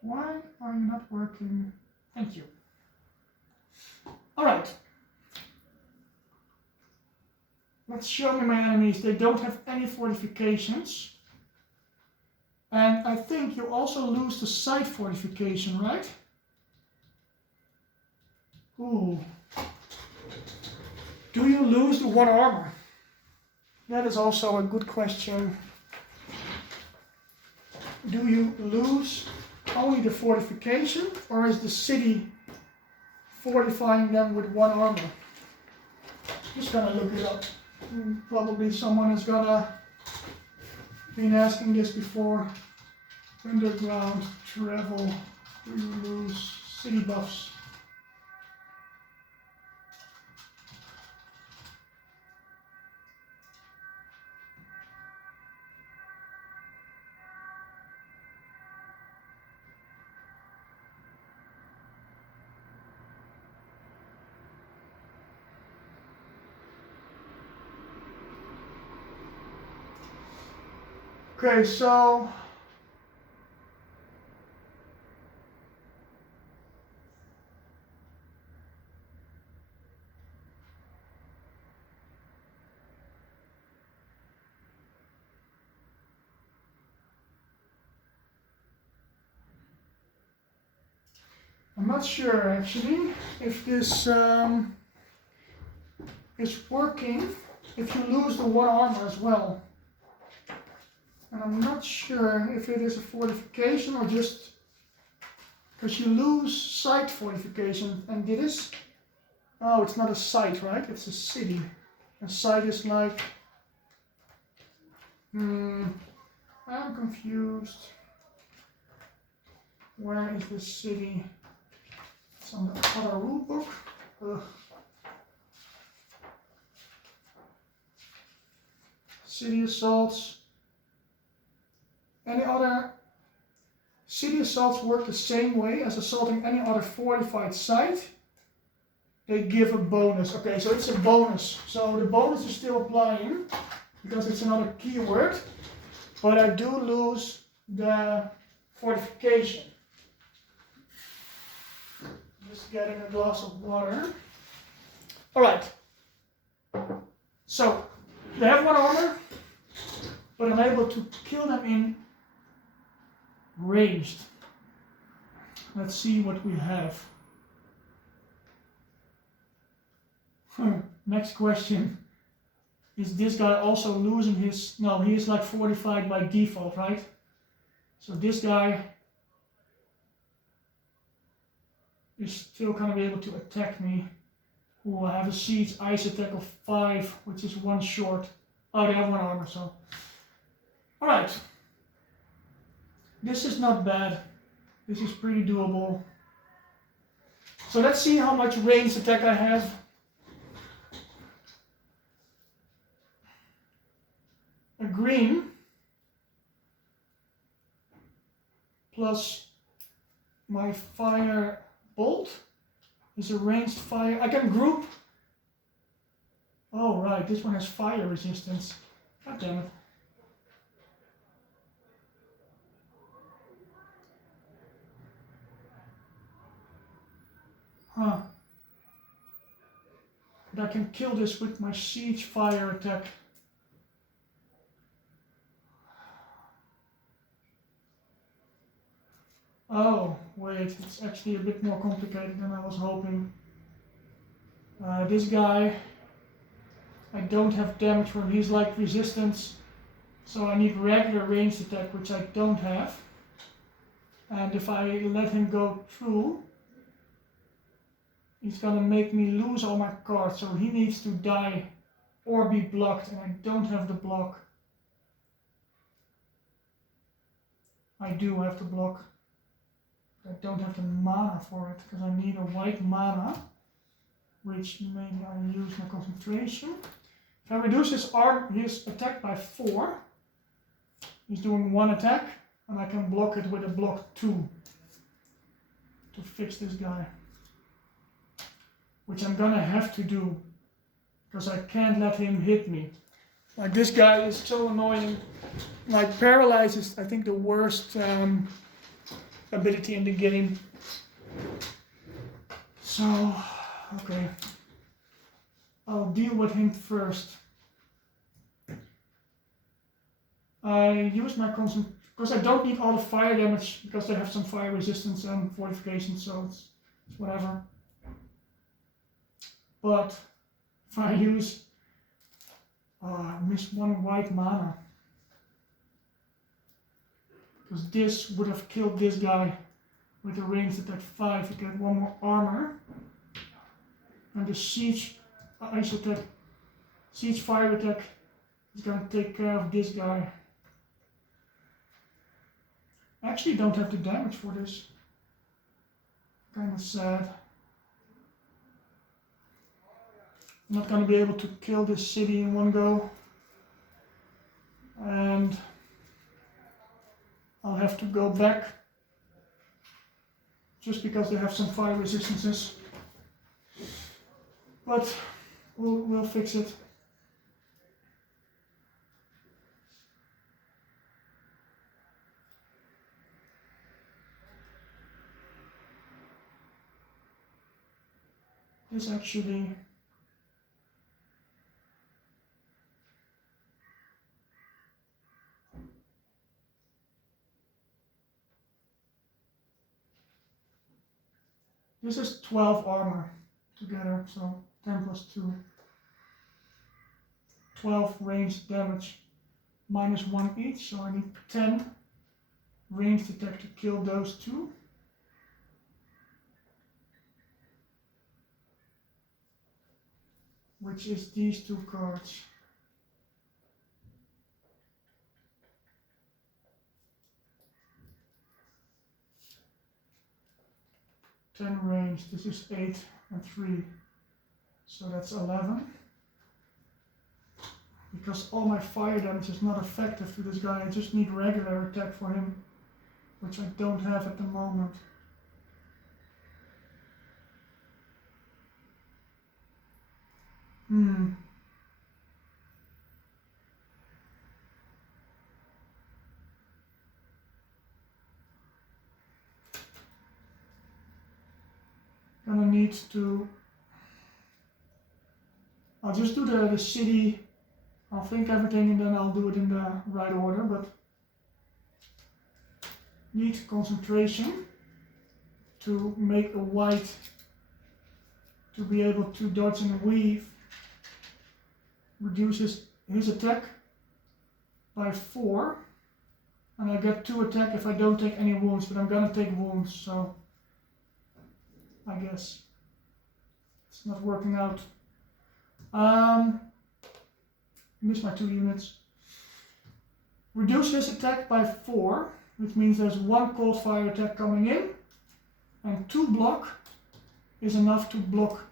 Why are you not working? Thank you. All right. Let's show me my enemies. They don't have any fortifications. And I think you also lose the side fortification, right? Ooh. Do you lose the 1 armor? That is also a good question. Do you lose only the fortification, or is the city fortifying them with 1 armor? Just gonna look it up. Probably someone is gonna been asking this before. Underground travel. Do you lose city buffs? Okay, so I'm not sure actually if this is working if you lose the 1 armor as well. And I'm not sure if it is a fortification or just because you lose site fortification. And this, oh, it's not a site, right? It's a city. A site is like, I'm confused. Where is the city? It's on the other rulebook. Ugh. City assaults. Any other city assaults work the same way as assaulting any other fortified site. They give a bonus. Okay, so it's a bonus. So the bonus is still applying because it's another keyword, but I do lose the fortification. Just getting a glass of water. All right. So they have 1 armor, but I'm able to kill them in ranged. Let's see what we have. Next question. Is this guy also losing his... No, he is like fortified by default, right? So this guy is still gonna be able to attack me. Ooh, I have a siege ice attack of 5, which is 1 short. Oh, they have 1 armor, so... Alright. This is not bad. This is pretty doable. So let's see how much ranged attack I have. A green plus my Firebolt is a ranged fire. I can group. Oh right, this one has fire resistance. God damn it. Huh. But I can kill this with my siege fire attack. Oh, wait, it's actually a bit more complicated than I was hoping. This guy, I don't have damage for him. He's like resistance, so I need regular ranged attack, which I don't have. And if I let him go through, he's gonna make me lose all my cards, so he needs to die or be blocked, and I don't have the block. I do have the block. I don't have the mana for it, because I need a white mana, which maybe I use my concentration. If I reduce his attack by 4, he's doing 1 attack, and I can block it with a block 2 to fix this guy. Which I'm gonna have to do, because I can't let him hit me. Like, this guy is so annoying. Like, Paralyze is, I think, the worst ability in the game. So, okay. I'll deal with him first. I use my concentration, because I don't need all the fire damage, because they have some fire resistance and fortification, so it's whatever. But if I use, I missed 1 white mana. Because this would have killed this guy with a ranged attack 5 to get 1 more armor. And the siege ice attack, siege fire attack is gonna take care of this guy. I actually don't have the damage for this. Kinda sad. I'm not gonna be able to kill this city in one go. And I'll have to go back just because they have some fire resistances. But we'll fix it. This actually this is 12 armor together, so 10 plus 2. 12 ranged damage, minus 1 each, so I need 10 ranged attack to kill those 2. Which is these 2 cards. Range. This is 8 and 3, so that's 11. Because all my fire damage is not effective to this guy, I just need regular attack for him, which I don't have at the moment. Gonna need to, I'll just do the city, I'll think everything and then I'll do it in the right order, but need concentration. to make a white to be able to dodge and weave. Reduces his attack by 4. And I get 2 attack if I don't take any wounds, but I'm gonna take wounds, so I guess it's not working out. Missed my 2 units. Reduce his attack by 4, which means there's 1 cold fire attack coming in, and 2 block is enough to block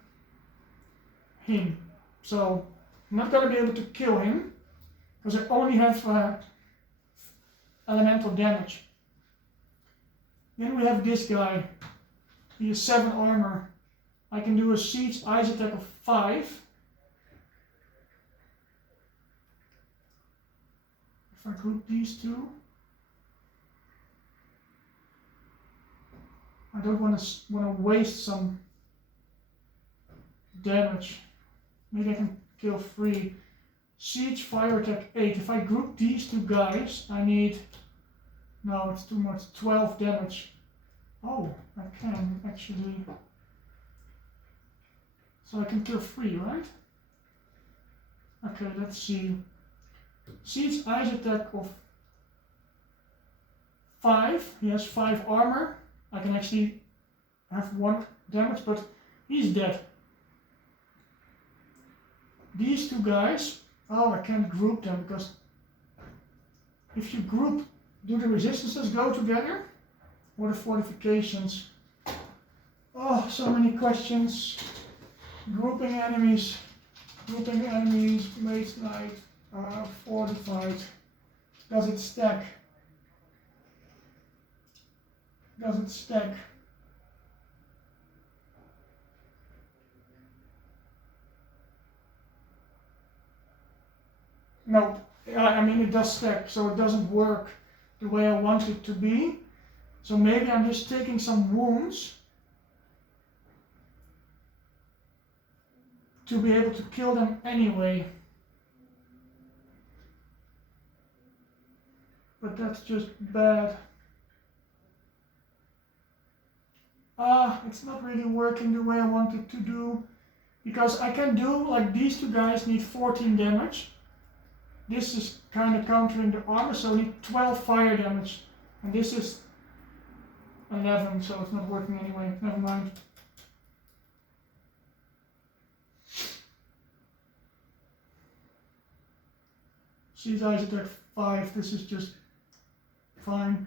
him. So I'm not gonna be able to kill him because I only have elemental damage. Then we have this guy. He has 7 armor. I can do a siege ice attack of 5. If I group these two, I don't want to waste some damage. Maybe I can kill 3. Siege fire attack 8. If I group these 2 guys, I need, no, it's too much, 12 damage. Oh, I can actually, so I can kill 3, right? Okay, let's see. Siege ice attack of 5. He has 5 armor. I can actually have 1 damage, but he's dead. These 2 guys, oh, I can't group them because if you group, do the resistances go together? Or the fortifications? Oh, so many questions. Grouping enemies, Mage Knight, fortified. Does it stack? Does it stack? No, I mean it does stack, so it doesn't work the way I want it to be. So maybe I'm just taking some wounds to be able to kill them anyway. But that's just bad. It's not really working the way I want it to do. Because I can do, like these 2 guys need 14 damage. This is kind of countering the armor, so I need 12 fire damage. And this is 11, so it's not working anyway. Never mind. Siege ice attack 5. This is just fine.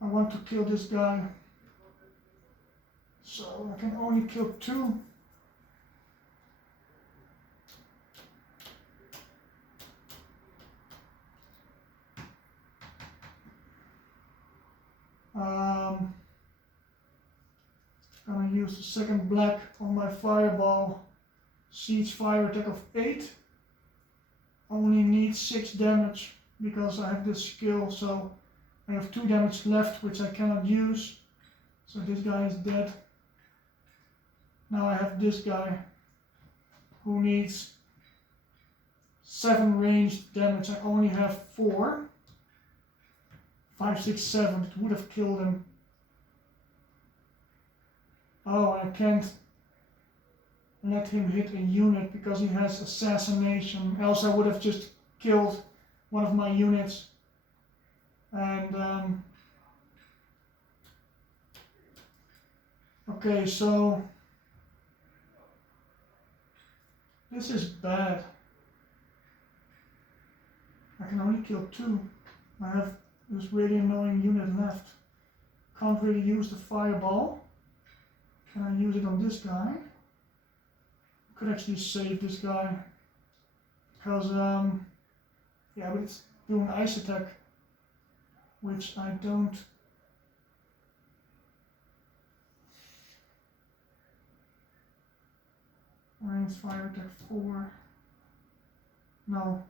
I want to kill this guy. So I can only kill 2. Gonna use the second black on my fireball. Siege fire attack of 8. Only need 6 damage because I have this skill, so I have 2 damage left which I cannot use. So this guy is dead. Now I have this guy who needs 7 ranged damage. I only have 4. 5, 6, 7. It would have killed him. Oh, I can't let him hit a unit because he has assassination. Else I would have just killed one of my units. And okay, so this is bad. I can only kill 2. I have this really annoying unit left. Can't really use the fireball. Can I use it on this guy? Could actually save this guy. Because, yeah, but it's doing ice attack. Which I don't. Range fire attack 4. No.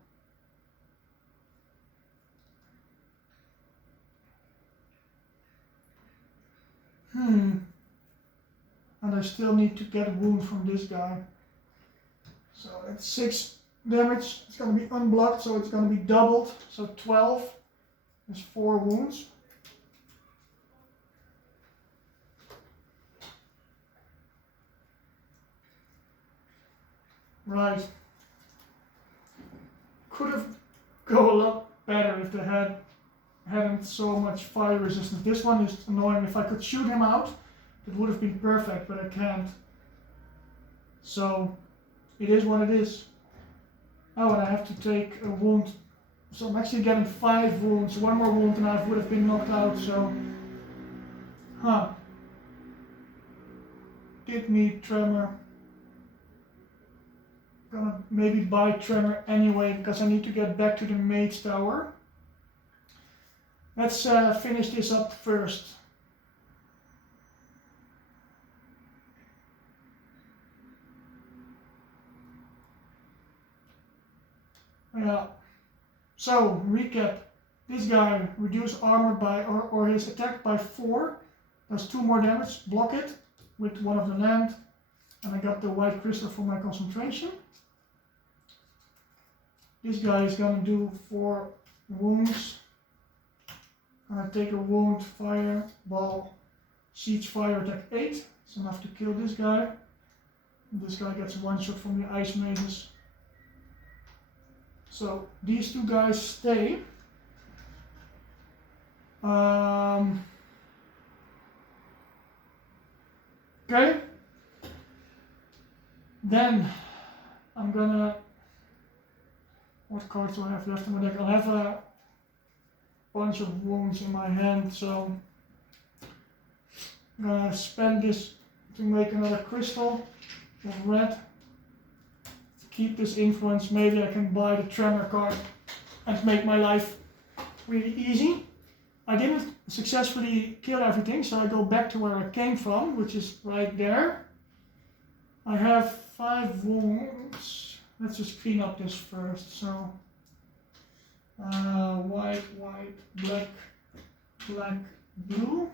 And I still need to get a wound from this guy. So that's 6 damage. It's going to be unblocked, so it's going to be doubled. So 12 is 4 wounds. Right. Could have go a lot better if they hadn't so much fire resistance. This one is annoying. If I could shoot him out, it would have been perfect, but I can't. So it is what it is. Oh, and I have to take a wound. So I'm actually getting 5 wounds. 1 more wound and I would have been knocked out, so... Huh. Did need Tremor. Gonna maybe buy Tremor anyway, because I need to get back to the Mage Tower. Let's finish this up first. Yeah. So, recap. This guy reduce armor by, or his attack by 4. Does 2 more damage. Block it with one of the land. And I got the white crystal for my concentration. This guy is gonna do 4 wounds. Gonna take a wound, Fireball, Siege Fire, attack 8. It's enough to kill this guy. This guy gets 1 shot from the Ice Mages. So these 2 guys stay. Okay. Then I'm gonna. What cards do I have left in my deck? I'll have a bunch of wounds in my hand, so I'm gonna spend this to make another crystal of red. Keep this influence. Maybe I can buy the Tremor card and make my life really easy. I didn't successfully kill everything, so I go back to where I came from, which is right there. I have 5 wounds. Let's just clean up this first. So white, black, blue.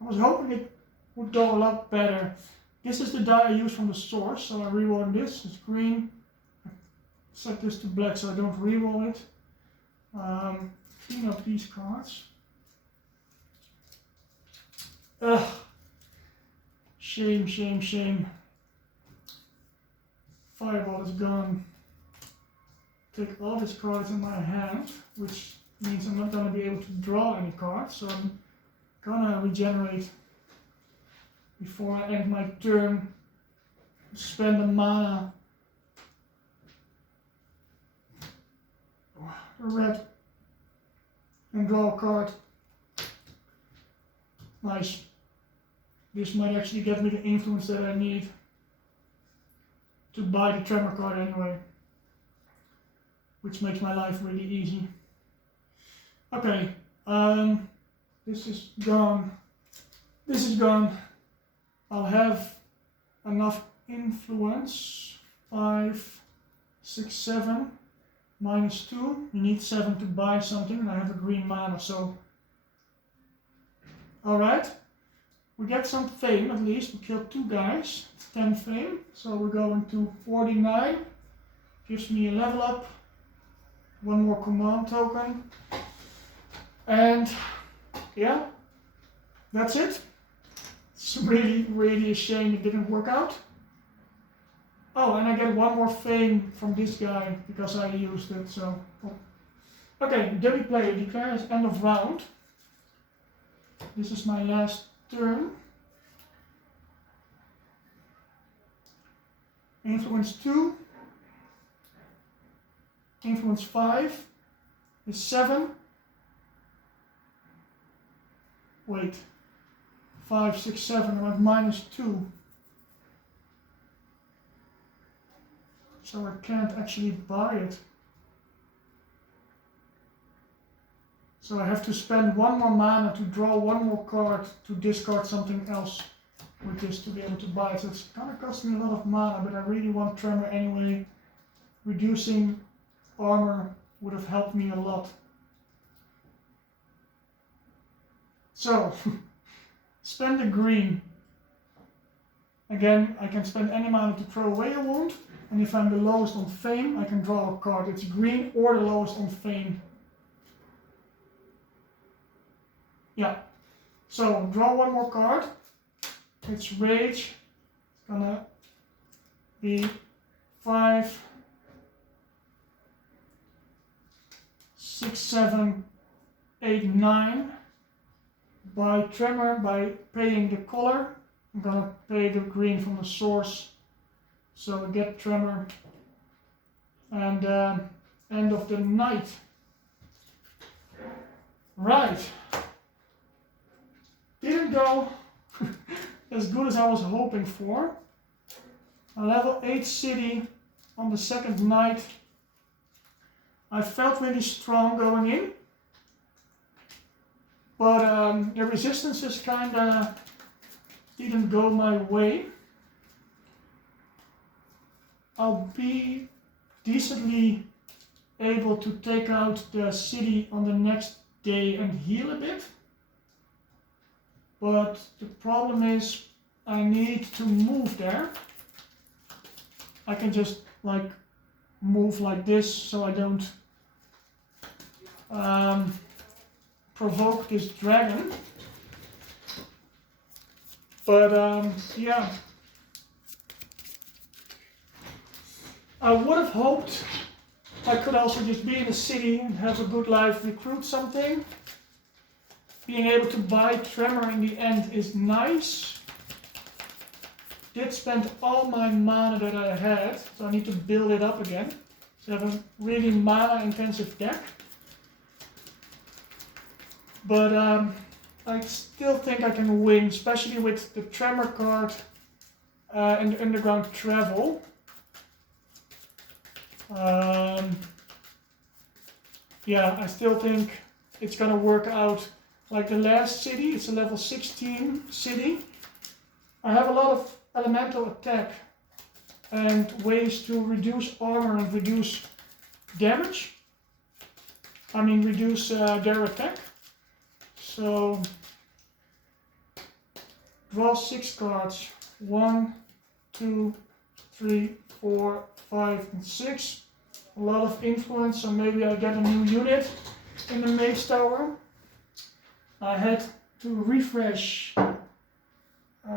I was hoping it would go a lot better. This is the die I use from the source, so I reroll this. It's green. Set this to black so I don't reroll it. Clean up these cards. Ugh. Shame, shame, shame. Firebolt is gone. Take all these cards in my hand, which means I'm not going to be able to draw any cards, so I'm gonna regenerate before I end my turn. Spend a mana. A red. And draw a card. Nice. This might actually get me the influence that I need to buy the Tremor card anyway, which makes my life really easy. Okay, this is gone. This is gone. I'll have enough influence. 5, 6, 7, minus 2. You need 7 to buy something, and I have a green mana, so. Alright. We get some fame at least. We killed 2 guys. It's 10 fame. So we're going to 49. Gives me a level up. 1 more command token. And yeah, that's it. It's really, really a shame it didn't work out. Oh, and I get 1 more fame from this guy because I used it, so. Okay, dummy player declares end of round. This is my last turn. Influence 2. Influence 5 is 7. Wait. 5, 6, 7. I'm at minus 2. So I can't actually buy it. So I have to spend 1 more mana to draw 1 more card to discard something else with this to be able to buy it. So it's gonna cost me a lot of mana, but I really want Tremor anyway. Reducing armor would have helped me a lot. So, spend the green. Again, I can spend any mana to throw away a wound, and if I'm the lowest on fame, I can draw a card. It's green or the lowest on fame. Yeah. So draw one more card. It's Rage. It's gonna be 5, 6, 7, 8, 9. By Tremor, by paying the color, I'm gonna pay the green from the source. So get Tremor. And end of the night. Right. Didn't go as good as I was hoping for. A level 8 city on the second night. I felt really strong going in. But the resistances kinda didn't go my way. I'll be decently able to take out the city on the next day and heal a bit. But the problem is I need to move there. I can just like move like this so I don't provoke this dragon. But yeah, I would have hoped I could also just be in the city and have a good life, recruit something. Being able to buy Tremor in the end is nice. Did spend all my mana that I had, so I need to build it up again. So I have a really mana intensive deck. But I still think I can win, especially with the Tremor card and the Underground Travel. Yeah, I still think it's gonna work out like the last city. It's a level 16 city. I have a lot of elemental attack and ways to reduce armor and reduce damage. I mean reduce their attack. So draw 6 cards. 1, 2, 3, 4, 5, and 6. A lot of influence, so maybe I get a new unit in the Mage Tower. I had to refresh,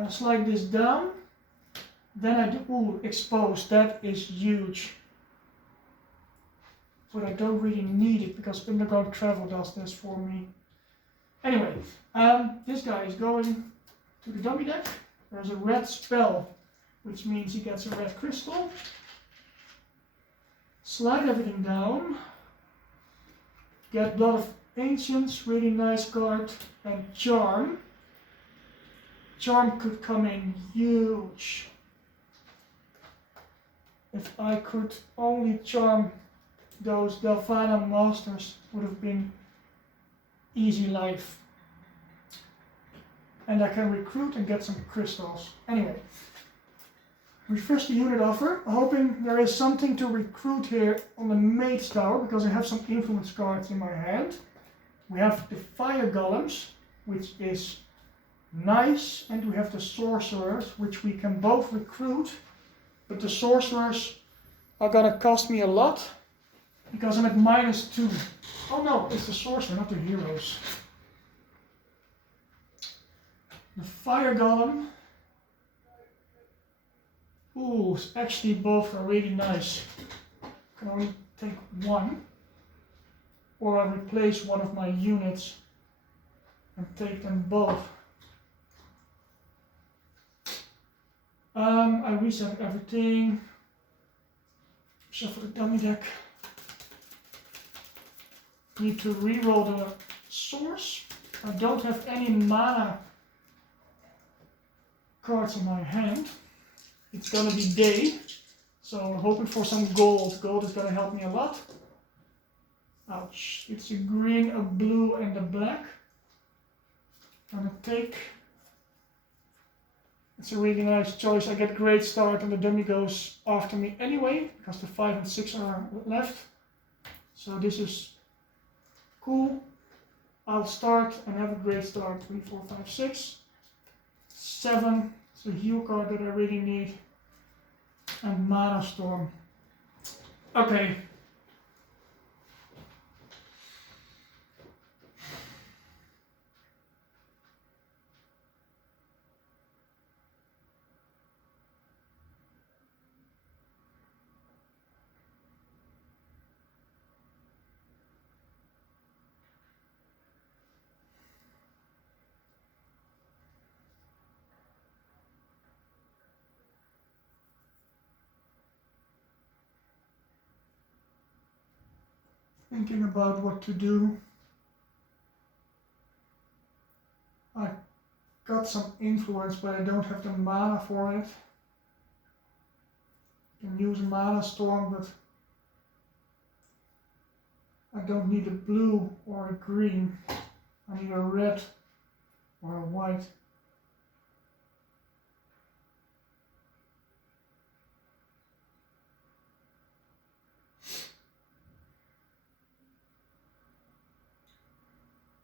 slide this down. Then I do, ooh, expose, that is huge. But I don't really need it because Underground Travel does this for me. Anyway, this guy is going to the dummy deck. There's a red spell, which means he gets a red crystal. Slide everything down. Get Blood of Ancients, really nice card. And Charm. Charm could come in huge. If I could only charm those Delphana Masters, would have been easy life. And I can recruit and get some crystals. Anyway, refresh the unit offer, hoping there is something to recruit here on the Mage Tower, because I have some influence cards in my hand. We have the Fire Golems, which is nice, and we have the Sorcerers, which we can both recruit, but the Sorcerers are gonna cost me a lot, because I'm at -2. Oh no, it's the Sorcerer, not the heroes. The Fire Golem. Ooh, actually both are really nice. I can only take one. Or I replace one of my units and take them both. I reset everything. Shuffle the dummy deck. Need to reroll the source. I don't have any mana cards in my hand. It's gonna be day, so I'm hoping for some gold. Gold is gonna help me a lot. Ouch. It's a green, a blue, and a black. I'm gonna take. It's a really nice choice. I get great start and the dummy goes after me anyway, because the 5 and 6 are left. So this is cool. I'll start and have a great start. 3, 4, 5, 6. 7, It's a heal card that I really need. And Mana Storm. Okay. Thinking about what to do. I got some influence, but I don't have the mana for it. I can use Mana Storm, but I don't need a blue or a green. I need a red or a white.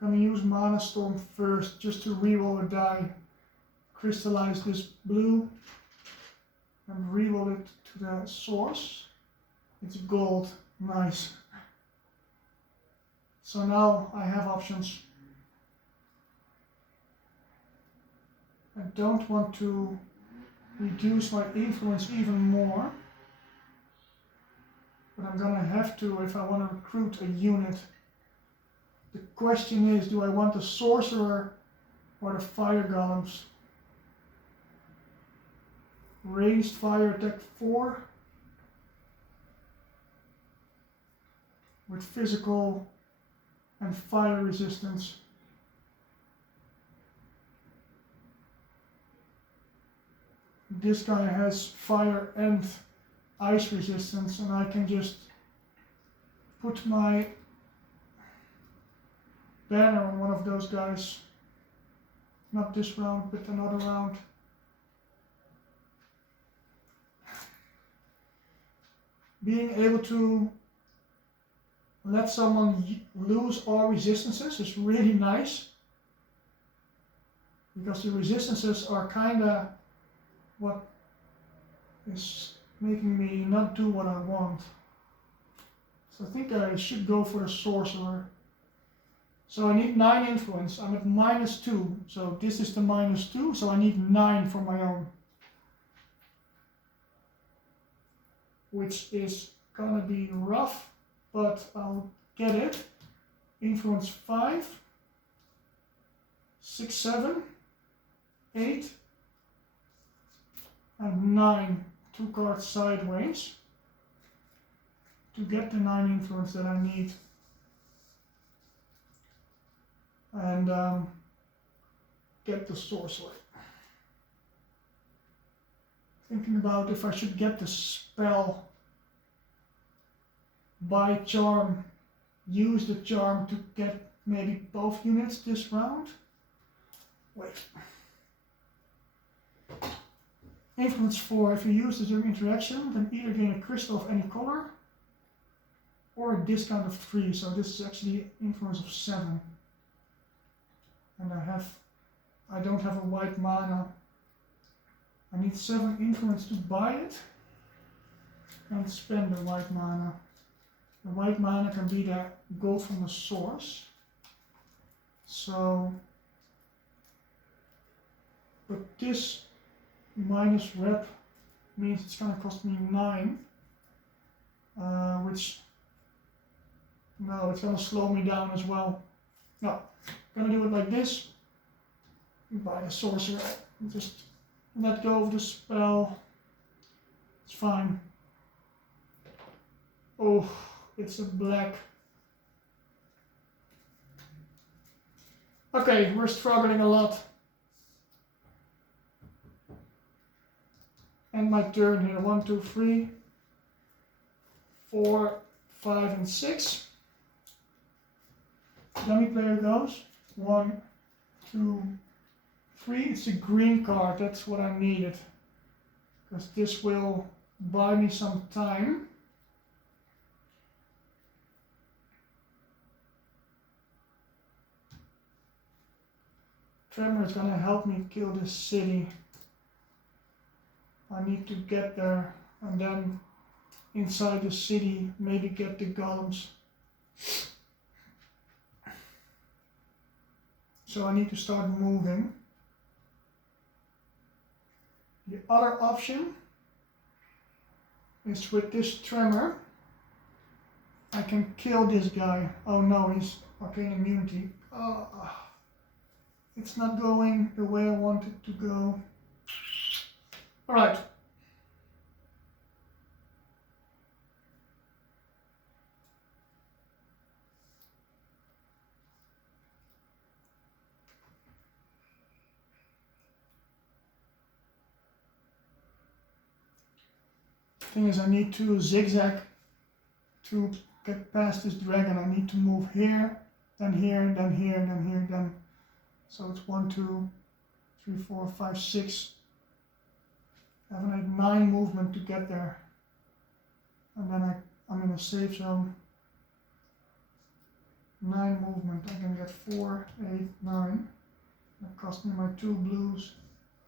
I'm gonna use Mana Storm first just to reroll a die. Crystallize this blue and reroll it to the source. It's gold. Nice. So now I have options. I don't want to reduce my influence even more, but I'm gonna have to if I want to recruit a unit. The question is, do I want the sorcerer or the fire golems? Ranged fire attack 4 with physical and fire resistance. This guy has fire and ice resistance, and I can just put my banner on one of those guys. Not this round, but another round. Being able to let someone lose all resistances is really nice, because the resistances are kinda what is making me not do what I want. So I think I should go for the sorcerer. So I need 9 influence. I'm at -2, so this is the -2, so I need 9 for my own. Which is gonna be rough, but I'll get it. Influence 5, 6, 7, 8, and 9. 2 cards sideways to get the 9 influence that I need. And get the sorcerer. Thinking about if I should get the spell by charm, use the charm to get maybe both units this round. Wait. Influence 4, if you use this during interaction, then either gain a crystal of any color or a discount of 3, so this is actually influence of 7. And I don't have a white mana. I need 7 influence to buy it and spend the white mana. The white mana can be the gold from the source. So, but this minus rep means it's gonna cost me 9, which, no, it's gonna slow me down as well. No. Gonna do it like this. Buy a sorcerer. Just let go of the spell. It's fine. Oh, it's a black. Okay, we're struggling a lot. End my turn here. 1, 2, 3, 4, 5, and 6. Dummy player goes. 1, 2, 3. It's a green card. That's what I needed. Because this will buy me some time. Tremor is gonna help me kill this city. I need to get there and then inside the city maybe get the golems. So I need to start moving. The other option is with this tremor. I can kill this guy. Oh no, he's arcane immunity. It's not going the way I want it to go. Alright. Thing is, I need to zigzag to get past this dragon. I need to move here, then here, then here, then here, then. So it's 1, 2, 3, 4, 5, 6. I have like 9 movement to get there. And then I'm in a safe zone. 9 movement. I can get 4, 8, 9. That cost me my 2 blues,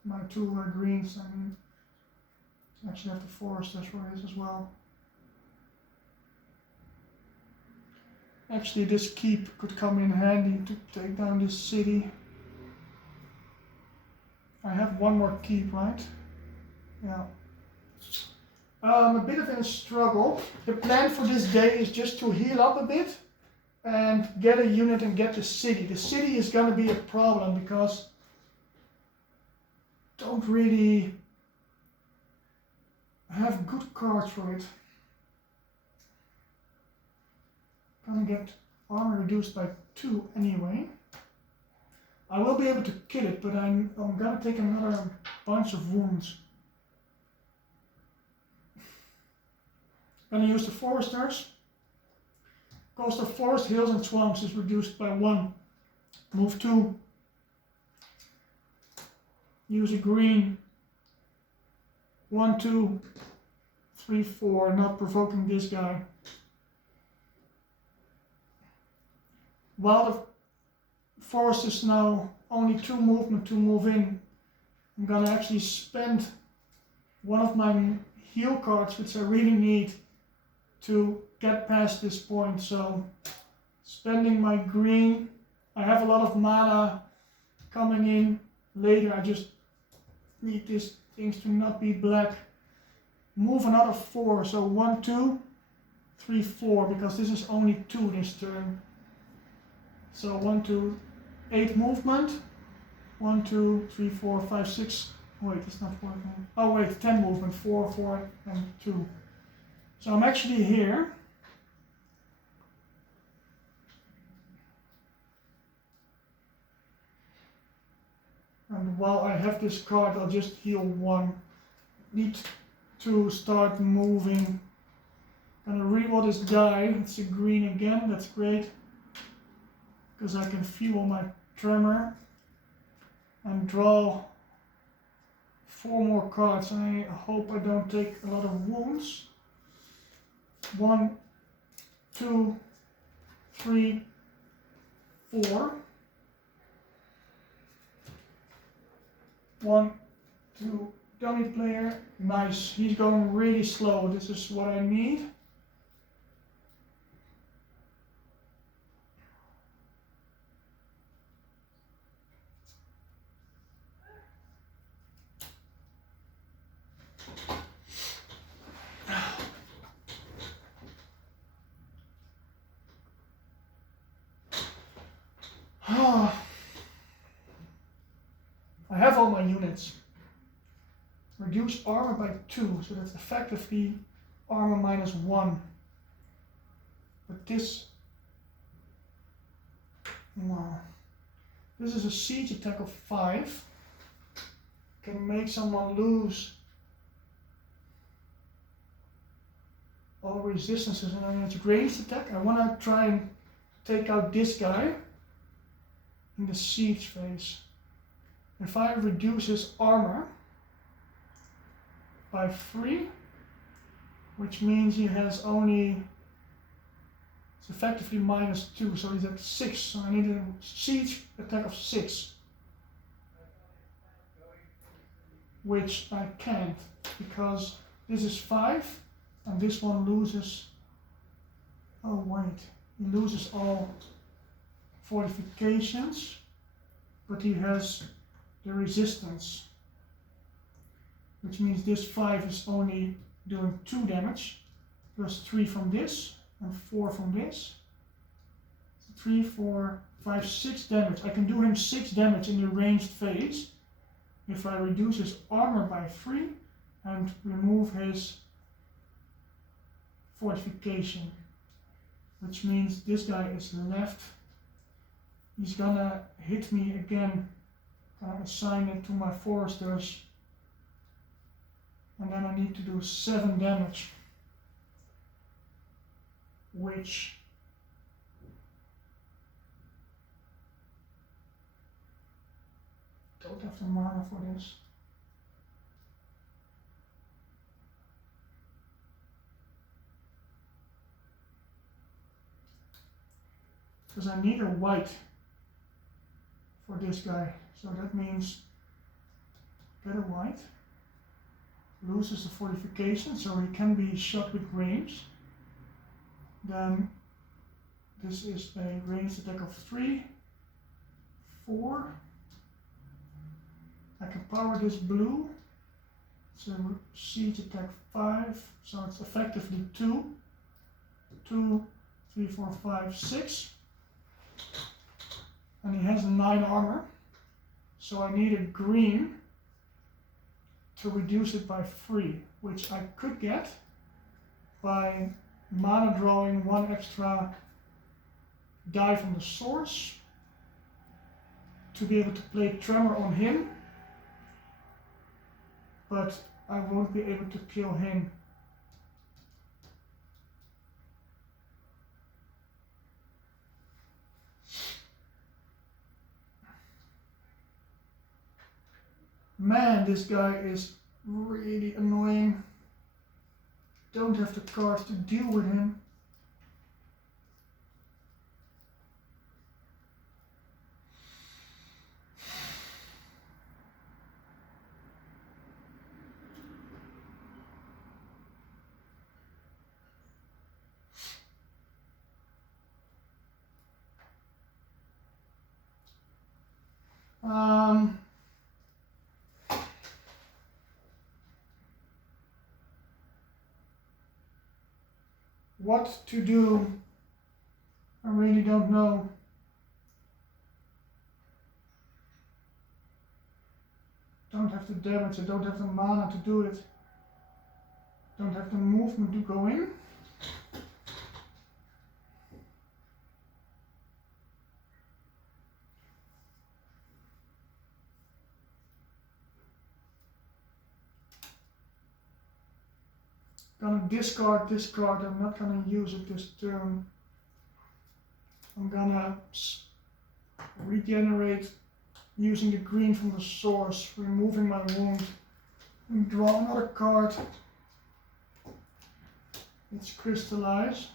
my 2 greens. I mean, I actually have the foresters for this as well. Actually, this keep could come in handy to take down this city. I have 1 more keep, right? Yeah. A bit of a struggle. The plan for this day is just to heal up a bit and get a unit and get the city. The city is going to be a problem because I don't really have good cards for it. Gonna get armor reduced by 2 anyway. I will be able to kill it, but I'm gonna take another bunch of wounds. Gonna use the foresters. Cost of forest, hills and swamps is reduced by 1. Move 2. Use a green. 1, 2, 3, 4, not provoking this guy. While the forest is now only 2 movement to move in, I'm gonna actually spend one of my heal cards, which I really need to get past this point. So spending my green, I have a lot of mana coming in later. I just need these things to not be black. Move another 4, so 1, 2, 3, 4, because this is only 2 this turn. So 1, 2, 8 movement. 1, 2, 3, 4, 5, 6. Wait, it's not working. Oh wait, 10 movement. 4, 4, and 2. So I'm actually here. And while I have this card, I'll just heal 1. Need to start moving. Gonna reroll this guy. It's a green again, that's great. Because I can fuel my tremor. And draw 4 more cards. I hope I don't take a lot of wounds. 1, 2, 3, 4. 1, 2, dummy player. Nice. He's going really slow. This is what I need. I have all my units. Reduce armor by 2, so that's effectively armor minus 1. But this, no. This is a siege attack of 5. Can make someone lose all resistances, and then it's a ranged attack. I want to try and take out this guy in the siege phase. If I reduce his armor by 3, which means he has only, it's effectively minus 2, so he's at 6, so I need a siege attack of 6. which I can't, because this is 5 and this one loses, oh wait, he loses all fortifications, but he has the resistance, which means this 5 is only doing 2 damage, plus 3 from this and 4 from this. 3, 4, 5, 6 damage. I can do him 6 damage in the ranged phase if I reduce his armor by 3 and remove his fortification, which means this guy is left. He's gonna hit me again. Gonna assign it to my foresters, and then I need to do 7 damage, which don't have the mana for this. Because I need a white for this guy. So that means get a white. Loses the fortification, so he can be shot with range. Then this is a ranged attack of 3, 4. I can power this blue. It's a siege attack 5, so it's effectively 2. 2, 3, 4, 5, 6. And he has 9 armor. So I need a green to reduce it by 3, which I could get by mana drawing 1 extra die from the source to be able to play Tremor on him, but I won't be able to kill him. Man, this guy is really annoying. Don't have the cards to deal with him. What to do? I really don't know. Don't have the damage, I don't have the mana to do it. Don't have the movement to go in. Gonna discard this card, I'm not gonna use it this turn. I'm gonna regenerate using the green from the source, removing my wound, and draw another card. It's crystallize.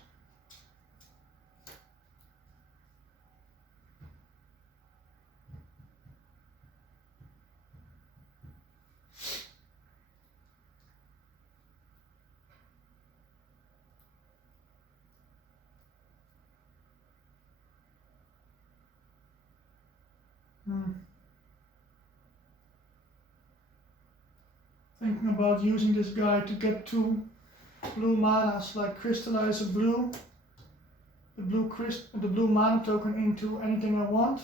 Thinking about using this guy to get 2 blue manas, like crystallize a blue, the blue mana token into anything I want,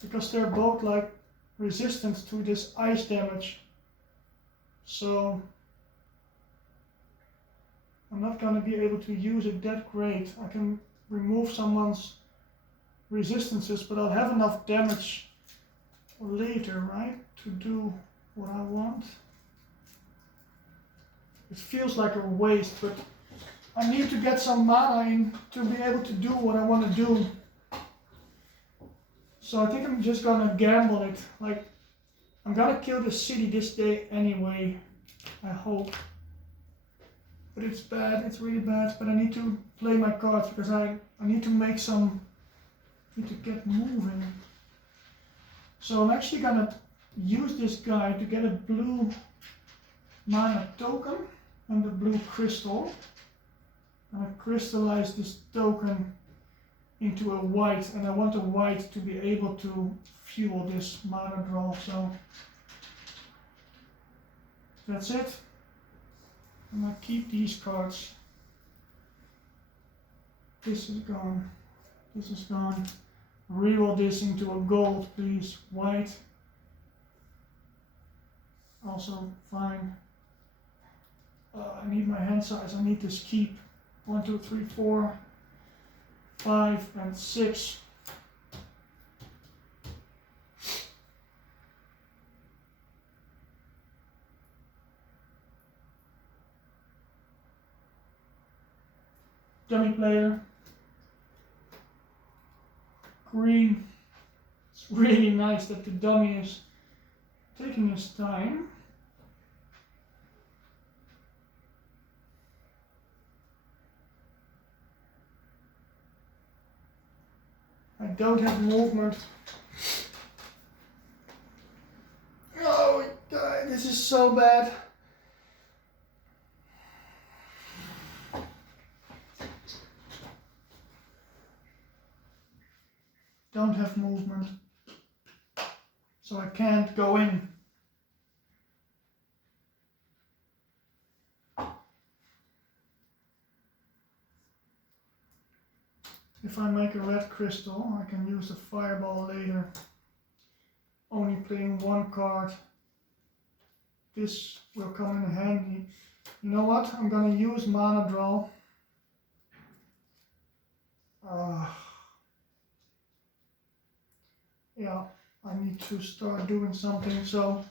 because they're both like resistant to this ice damage. So I'm not gonna be able to use it that great. I can remove someone's resistances, but I'll have enough damage later, right, to do what I want. It feels like a waste, but I need to get some mana in to be able to do what I want to do. So I think I'm just gonna gamble it. Like, I'm gonna kill the city this day anyway, I hope. But it's bad, it's really bad, but I need to play my cards because I need to make some, need to get moving. So I'm actually gonna use this guy to get a blue mana token and the blue crystal. And I crystallize this token into a white, and I want a white to be able to fuel this mana draw, so that's it. I'm gonna keep these cards. This is gone. This is gone. Reroll this into a gold, please. White. Also fine. I need my hand size. I need this keep. 1, 2, 3, 4, 5, and 6. Dummy player. Green. It's really nice that the dummy is taking his time. I don't have movement. Oh God, this is so bad. Don't have movement, so I can't go in. If I make a red crystal, I can use the Fireball later. Only playing one card. This will come in handy. You know what? I'm gonna use mana draw. Yeah, I need to start doing something, so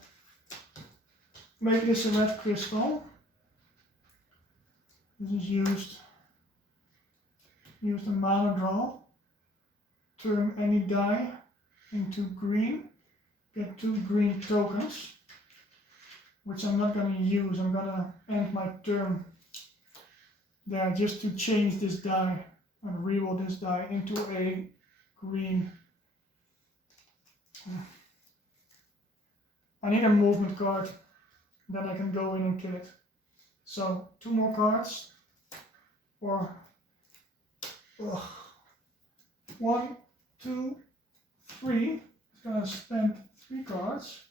make this a red crystal. This is used. Use the mana draw. Turn any die into green. Get 2 green tokens, which I'm not going to use. I'm going to end my turn there just to change this die and reroll this die into a green. I need a movement card, then I can go in and kill it. So 2 more cards, or 1, 2, 3. It's gonna spend 3 cards.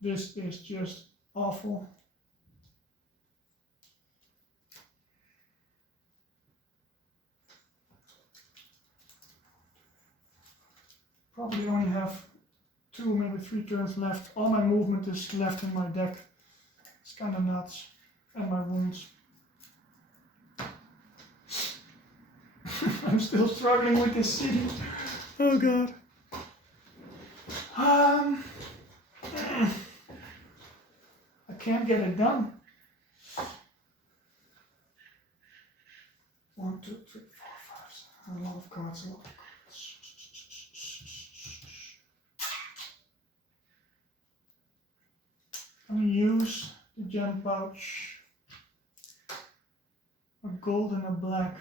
This is just awful. Probably only have 2, maybe 3 turns left. All my movement is left in my deck. It's kind of nuts. And my wounds. I'm still struggling with this city. Oh God. I can't get it done. 1, 2, 3, 4, 5. A lot of cards. I'm gonna use the gem pouch. A gold and a black.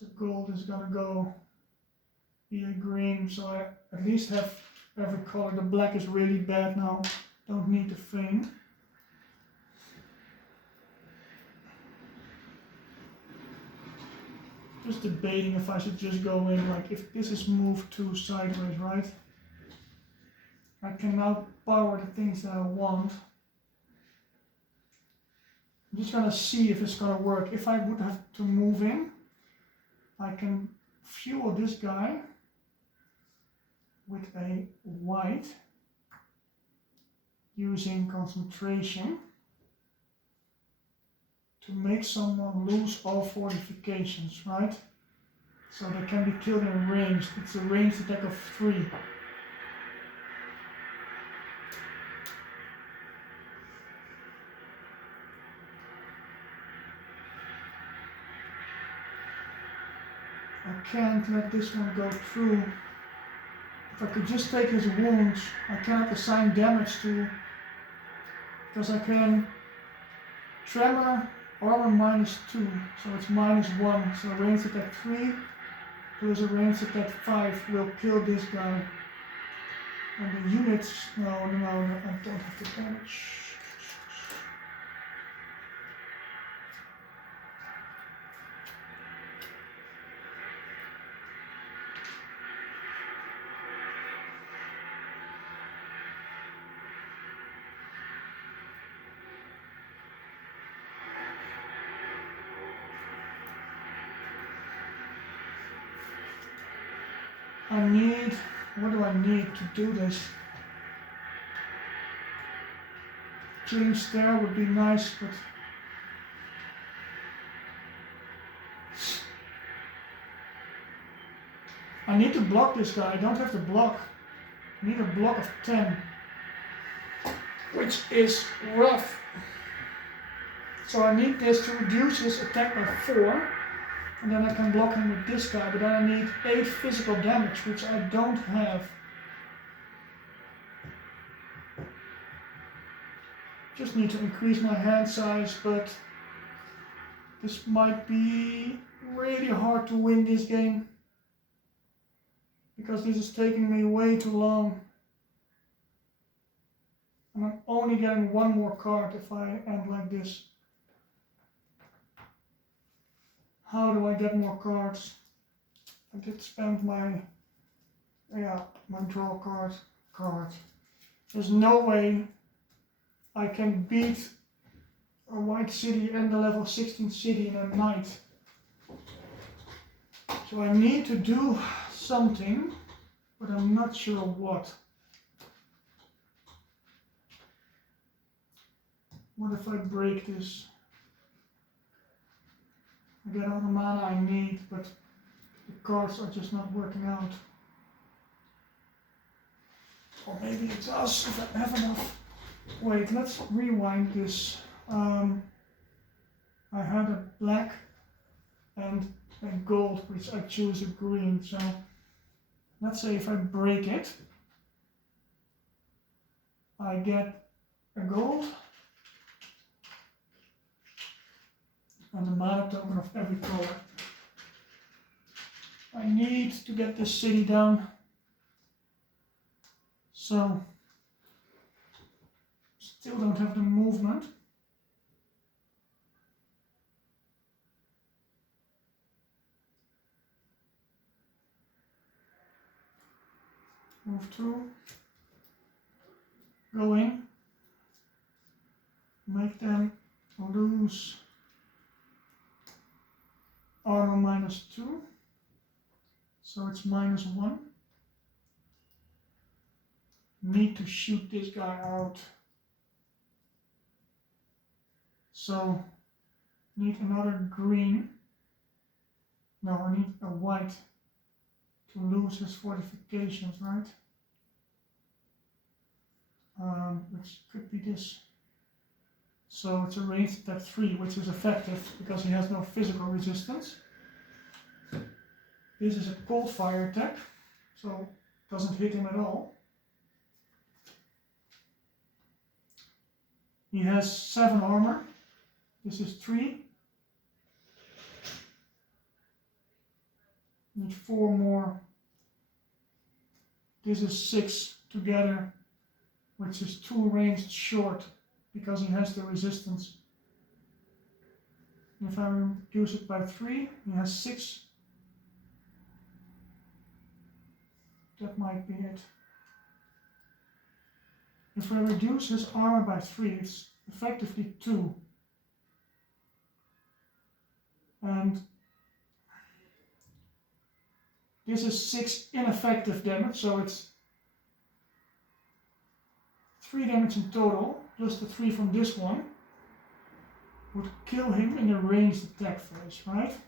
The gold is gonna go be a green, so I at least have every color. The black is really bad now. Don't need the feign. Just debating if I should just go in, like if this is moved to sideways, right? I can now power the things that I want. I'm just gonna see if it's gonna work. If I would have to move in, I can fuel this guy with a white using concentration to make someone lose all fortifications, right? So they can be killed in range. It's a ranged attack of 3. I can't let this one go through. If I could just take his wounds, I cannot assign damage to, because I can tremor, armor -2, so it's -1. So ranged attack 3 plus a ranged attack 5 will kill this guy. And the units, no, I don't have the damage. What do I need to do this? Change there would be nice, but I need to block this guy. I don't have to block. I need a block of 10, which is rough. So I need this to reduce his attack by 4, and then I can block him with this guy, but then I need 8 physical damage, which I don't have. Just need to increase my hand size, but this might be really hard to win this game, because this is taking me way too long. And I'm only getting one more card if I end like this. How do I get more cards? I did spend my draw card. There's no way I can beat a white city and the level 16 city in a night. So I need to do something, but I'm not sure what. What if I break this? I get all the mana I need, but the cards are just not working out. Or maybe it's us if I have enough. Wait, let's rewind this. I had a black and a gold, which I choose a green. So let's say if I break it, I get a gold and a mana token of every color. I need to get this city down. So still don't have the movement. Move 2. Go in. Make them lose armor -2. So it's -1. Need to shoot this guy out. So need another green. No, I need a white to lose his fortifications, right? Which could be this. So it's a ranged attack 3, which is effective because he has no physical resistance. This is a cold fire attack, so doesn't hit him at all. He has 7 armor. This is 3. Need 4 more. This is 6 together, which is 2 ranged short because he has the resistance. And if I reduce it by 3, he has 6. That might be it. If I reduce his armor by 3, it's effectively 2. And this is 6 ineffective damage, so it's 3 damage in total, plus the 3 from this one, would kill him in the ranged attack phase, right?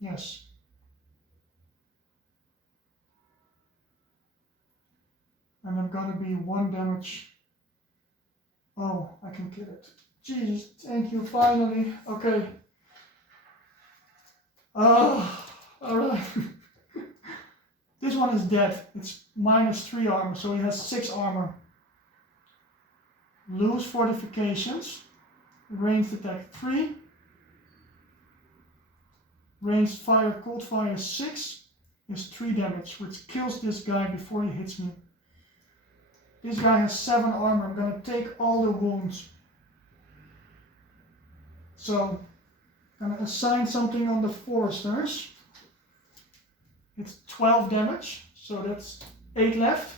Yes. And I'm gonna be 1 damage. Oh, I can kill it. Jesus, thank you, finally. Okay. Alright. This one is dead. It's -3 armor, so he has 6 armor. Lose fortifications. Ranged attack 3. Ranged fire, cold fire 6. is 3 damage, which kills this guy before he hits me. This guy has 7 armor. I'm gonna take all the wounds. So, I'm gonna assign something on the foresters. It's 12 damage, so that's 8 left.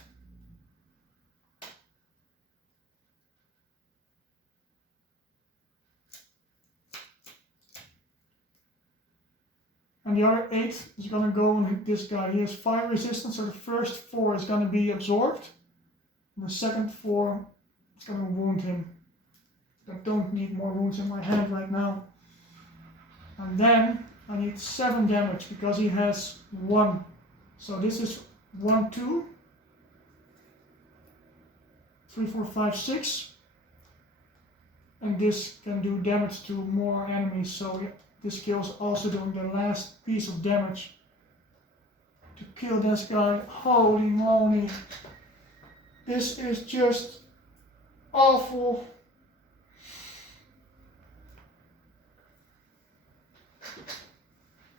And the other 8 is gonna go and hit this guy. He has fire resistance, so the first 4 is gonna be absorbed. And the second 4 is gonna wound him. I don't need more wounds in my hand right now. And then I need 7 damage because he has 1. So this is 1, 2, 3, 4, 5, 6. And this can do damage to more enemies. So this kill is also doing the last piece of damage to kill this guy. Holy moly. This is just awful.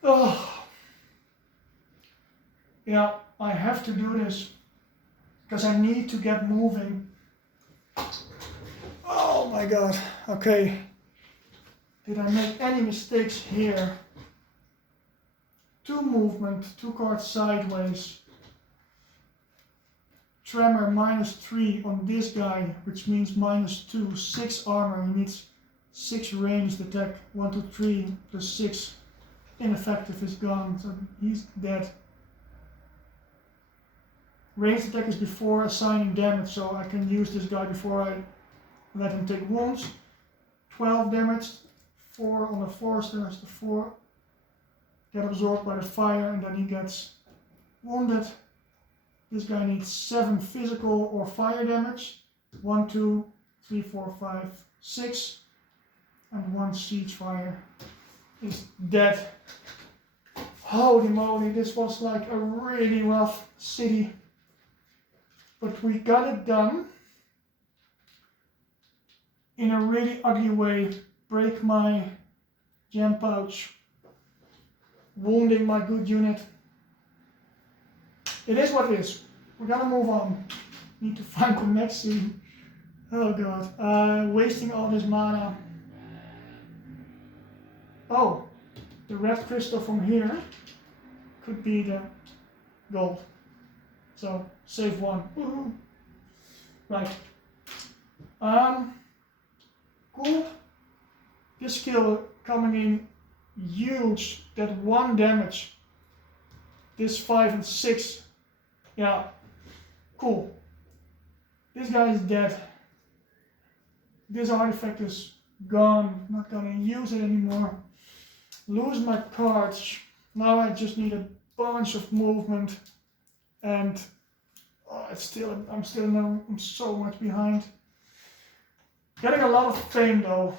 Oh. Yeah, I have to do this because I need to get moving. Oh my god. Okay. Did I make any mistakes here? 2 movement, 2 cards sideways. Tremor -3 on this guy, which means -2, 6 armor. He needs 6 ranged attack. 1, 2, 3 plus 6. Ineffective is gone, so he's dead. Ranged attack is before assigning damage, so I can use this guy before I let him take wounds. 12 damage, 4 on the foresters, the 4 get absorbed by the fire and then he gets wounded. This guy needs 7 physical or fire damage. 1, 2, 3, 4, 5, 6. And 1 siege fire is dead. Holy moly, this was like a really rough city. But we got it done. In a really ugly way. Break my gem pouch. Wounding my good unit. It is what it is. We're gonna move on. Need to find the next scene. Oh god. Wasting all this mana. Oh, the red crystal from here could be the gold. So save 1. Woohoo. Right. Cool. This skill coming in huge. That 1 damage. This 5 and 6. Yeah. Cool. This guy is dead. This artifact is gone. Not gonna use it anymore. Lose my cards. Now I just need a bunch of movement. And I'm so much behind. Getting a lot of fame though.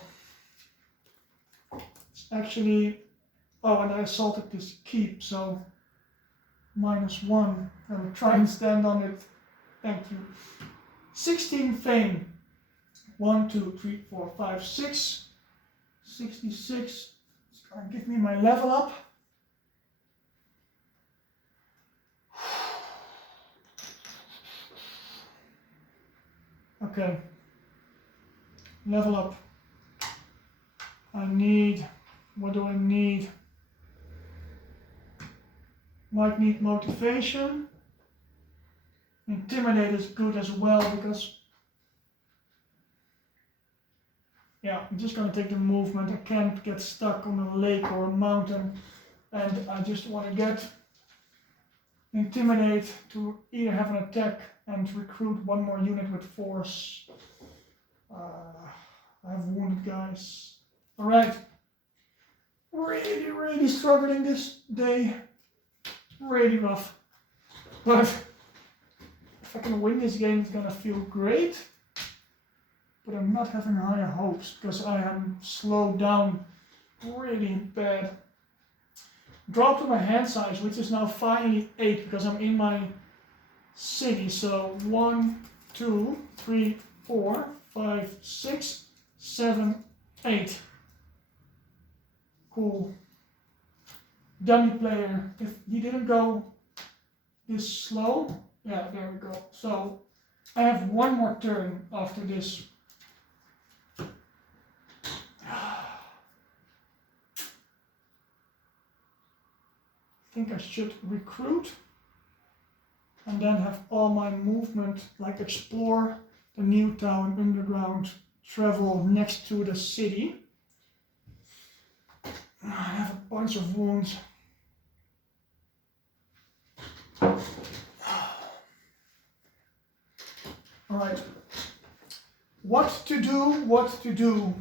It's actually, oh, and I assaulted this keep, so -1. I'll try and stand on it. Thank you. 16 fame. 1, 2, 3, 4, 5, 6. 66. It's gonna give me my level up. Okay. Level up. I need, what do I need? Might need motivation. Intimidate is good as well because, yeah, I'm just gonna take the movement. I can't get stuck on a lake or a mountain, and I just want to get intimidate to either have an attack and recruit 1 more unit with force. I have wounded guys. Alright. Really struggling this day. Really rough. But if I can win this game, it's gonna feel great. But I'm not having higher hopes because I am slowed down really bad. Drop to my hand size, which is now finally 8 because I'm in my city. So 1, 2, 3, 4, 5, 6, 7, 8. Cool. Dummy player. If he didn't go this slow. Yeah, there we go. So I have one more turn after this. I think I should recruit and then have all my movement, like explore the new town, underground, travel next to the city. I have a bunch of wounds. Alright. What to do, what to do.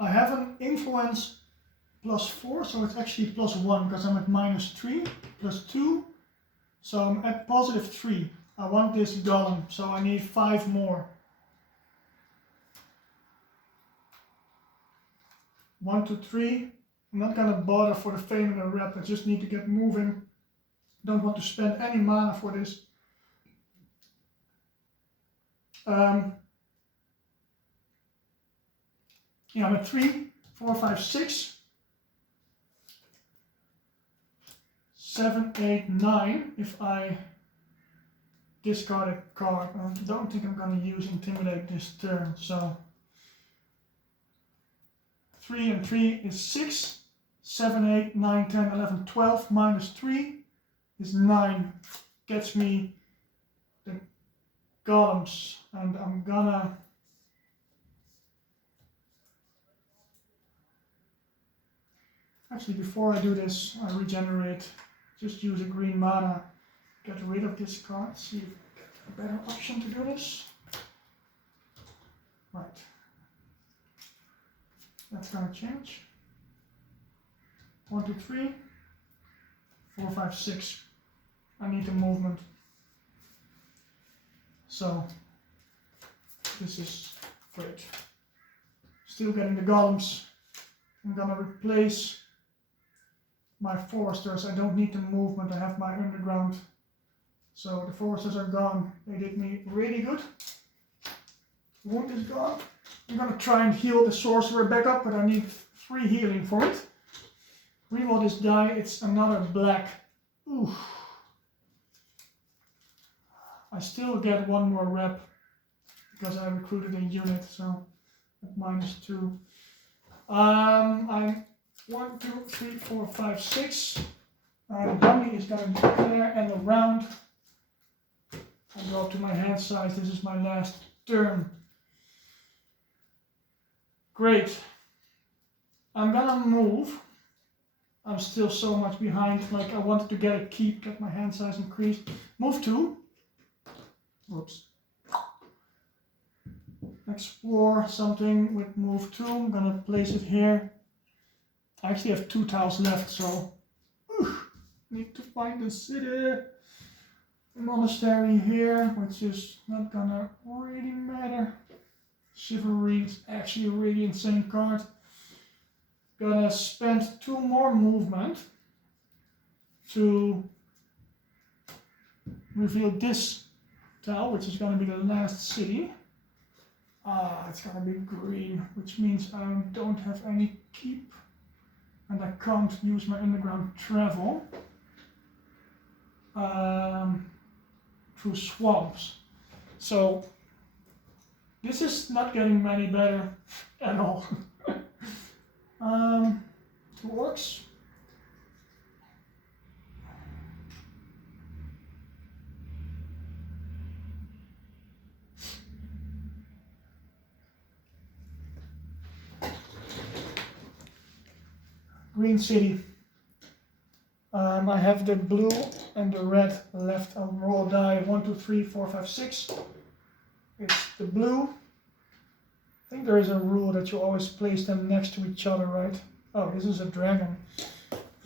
I have an influence +4, so it's actually +1 because I'm at -3, +2, so I'm at +3. I want this golem, so I need 5 more. 1, 2, 3. I'm not gonna bother for the fame and the rep, I just need to get moving. Don't want to spend any mana for this. Yeah, I'm at 3, 4, 5, 6, 7, 8, 9. If I discard a card, I don't think I'm going to use Intimidate this turn. So 3 and 3 is 6, 7, 8, 9, 10, 11, 12, -3 is 9. Gets me the golems, and I'm gonna actually, before I do this, I regenerate, just use a green mana, get rid of this card, see if I get a better option to do this. Right. That's gonna change. 1, 2, 3, 4, 5, 6. I need the movement. So, this is great. Still getting the golems. I'm gonna replace my foresters. I don't need the movement, I have my underground. So the foresters are gone. They did me really good. Wound is gone. I'm gonna try and heal the sorcerer back up, but I need 3 healing for it. Reroll this die, it's another black. Ooh. I still get 1 more rep because I recruited a unit, so at -2. I'm 1, 2, 3, 4, 5, 6. The dummy is gonna be there and around. I go up to my hand size. This is my last turn. Great. I'm gonna move. I'm still so much behind. Like I wanted to get a keep, get my hand size increased. Move 2. Whoops. Explore something with move 2. I'm gonna place it here. I actually have 2 tiles left, so need to find the city. Monastery here, which is not gonna really matter. Chivalry is actually a really insane card. Gonna spend 2 more movement to reveal this tile, which is gonna be the last city. It's gonna be green, which means I don't have any keep. And I can't use my underground travel through swamps. So this is not getting any better at all. 2 orcs. Green city. I have the blue and the red left. I'll roll a die. 1, 2, 3, 4, 5, 6. It's the blue. I think there is a rule that you always place them next to each other, right? Oh, this is a dragon,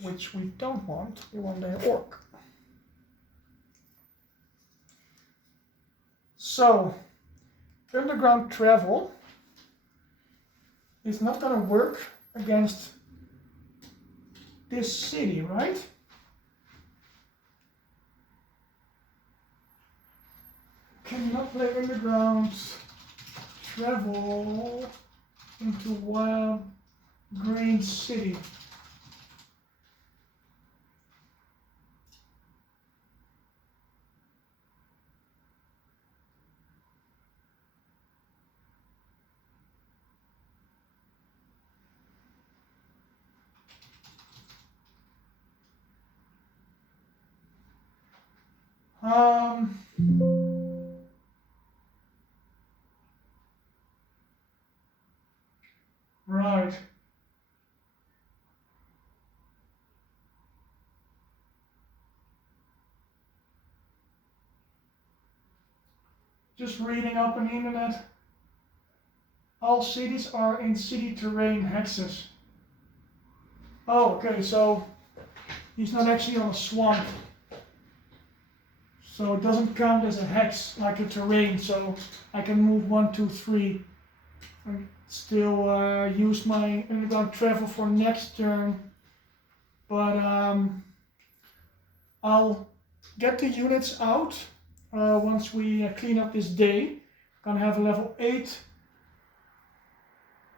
which we don't want. We want the orc. So, underground travel is not going to work against this city, right? Cannot play underground travel. into Wild Green City. Right. Just reading up on the internet. All cities are in city terrain hexes. Oh, okay, so he's not actually on a swamp. So it doesn't count as a hex like a terrain, so I can move 1, 2, 3 and still use my underground travel for next turn. But I'll get the units out once we clean up this day. Gonna have a level 8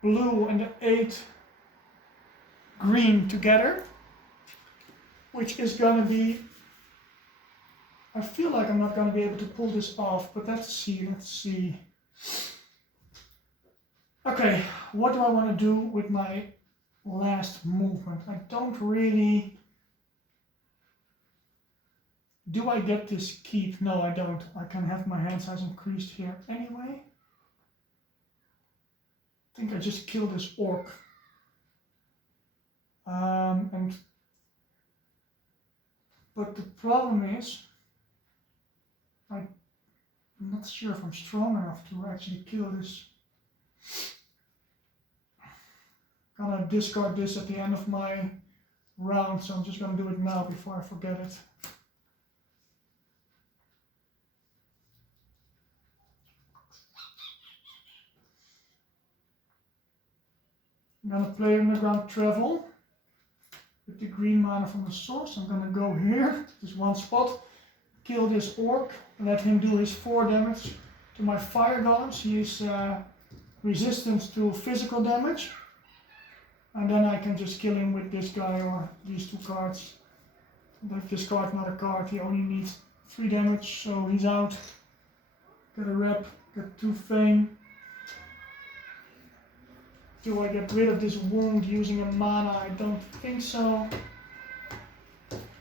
blue and 8 green together, which is gonna be, I feel like I'm not gonna be able to pull this off, but let's see. Okay, what do I want to do with my last movement? I don't really... Do I get this keep? No, I don't. I can have my hand size increased here anyway. I think I just killed this orc. But the problem is, I'm not sure if I'm strong enough to actually kill this. I'm gonna discard this at the end of my round, so I'm just gonna do it now before I forget it. I'm gonna play underground travel with the green mana from the source. I'm gonna go here, this one spot, kill this orc, let him do his 4 damage to my fire golems. He is resistance to physical damage, and then I can just kill him with this guy or these 2 cards. Like this card, not a card, he only needs 3 damage, so he's out. Get a rep, get 2 fame. Do I get rid of this wound using a mana? I don't think so.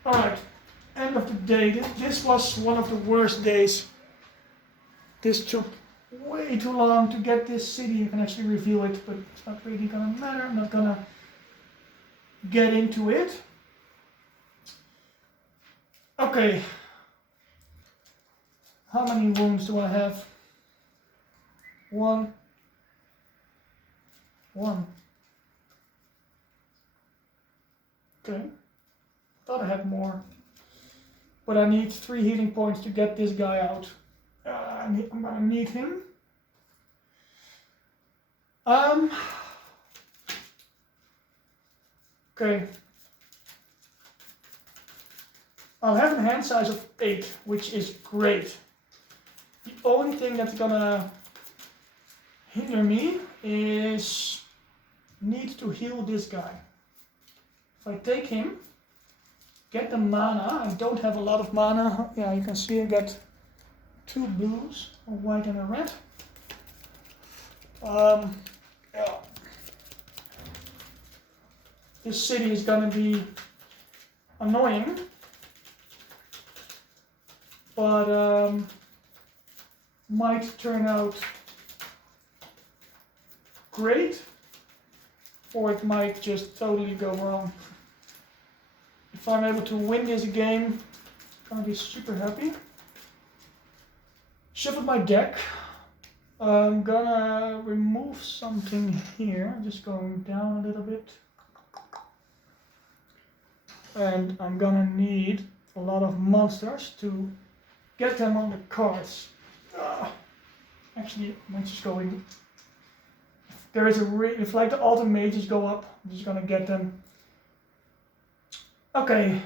Alright, end of the day. This was one of the worst days. This took way too long to get this city. You can actually reveal it, but it's not really gonna matter. I'm not gonna get into it. Okay. How many wounds do I have? 1. Okay. Thought I had more. But I need 3 healing points to get this guy out. I'm gonna need him. Okay. I'll have a hand size of 8, which is great. The only thing that's gonna hinder me is need to heal this guy. If I take him, get the mana, I don't have a lot of mana. Yeah, you can see I got 2 blues, a white and a red. Yeah. This city is gonna be annoying, but might turn out great, or it might just totally go wrong. If I'm able to win this game, I'm gonna be super happy. Shuffle my deck. I'm gonna remove something here, just going down a little bit. And I'm gonna need a lot of monsters to get them on the cards. Actually, let's just go in. There is if like the autumn mages go up, I'm just gonna get them. Okay.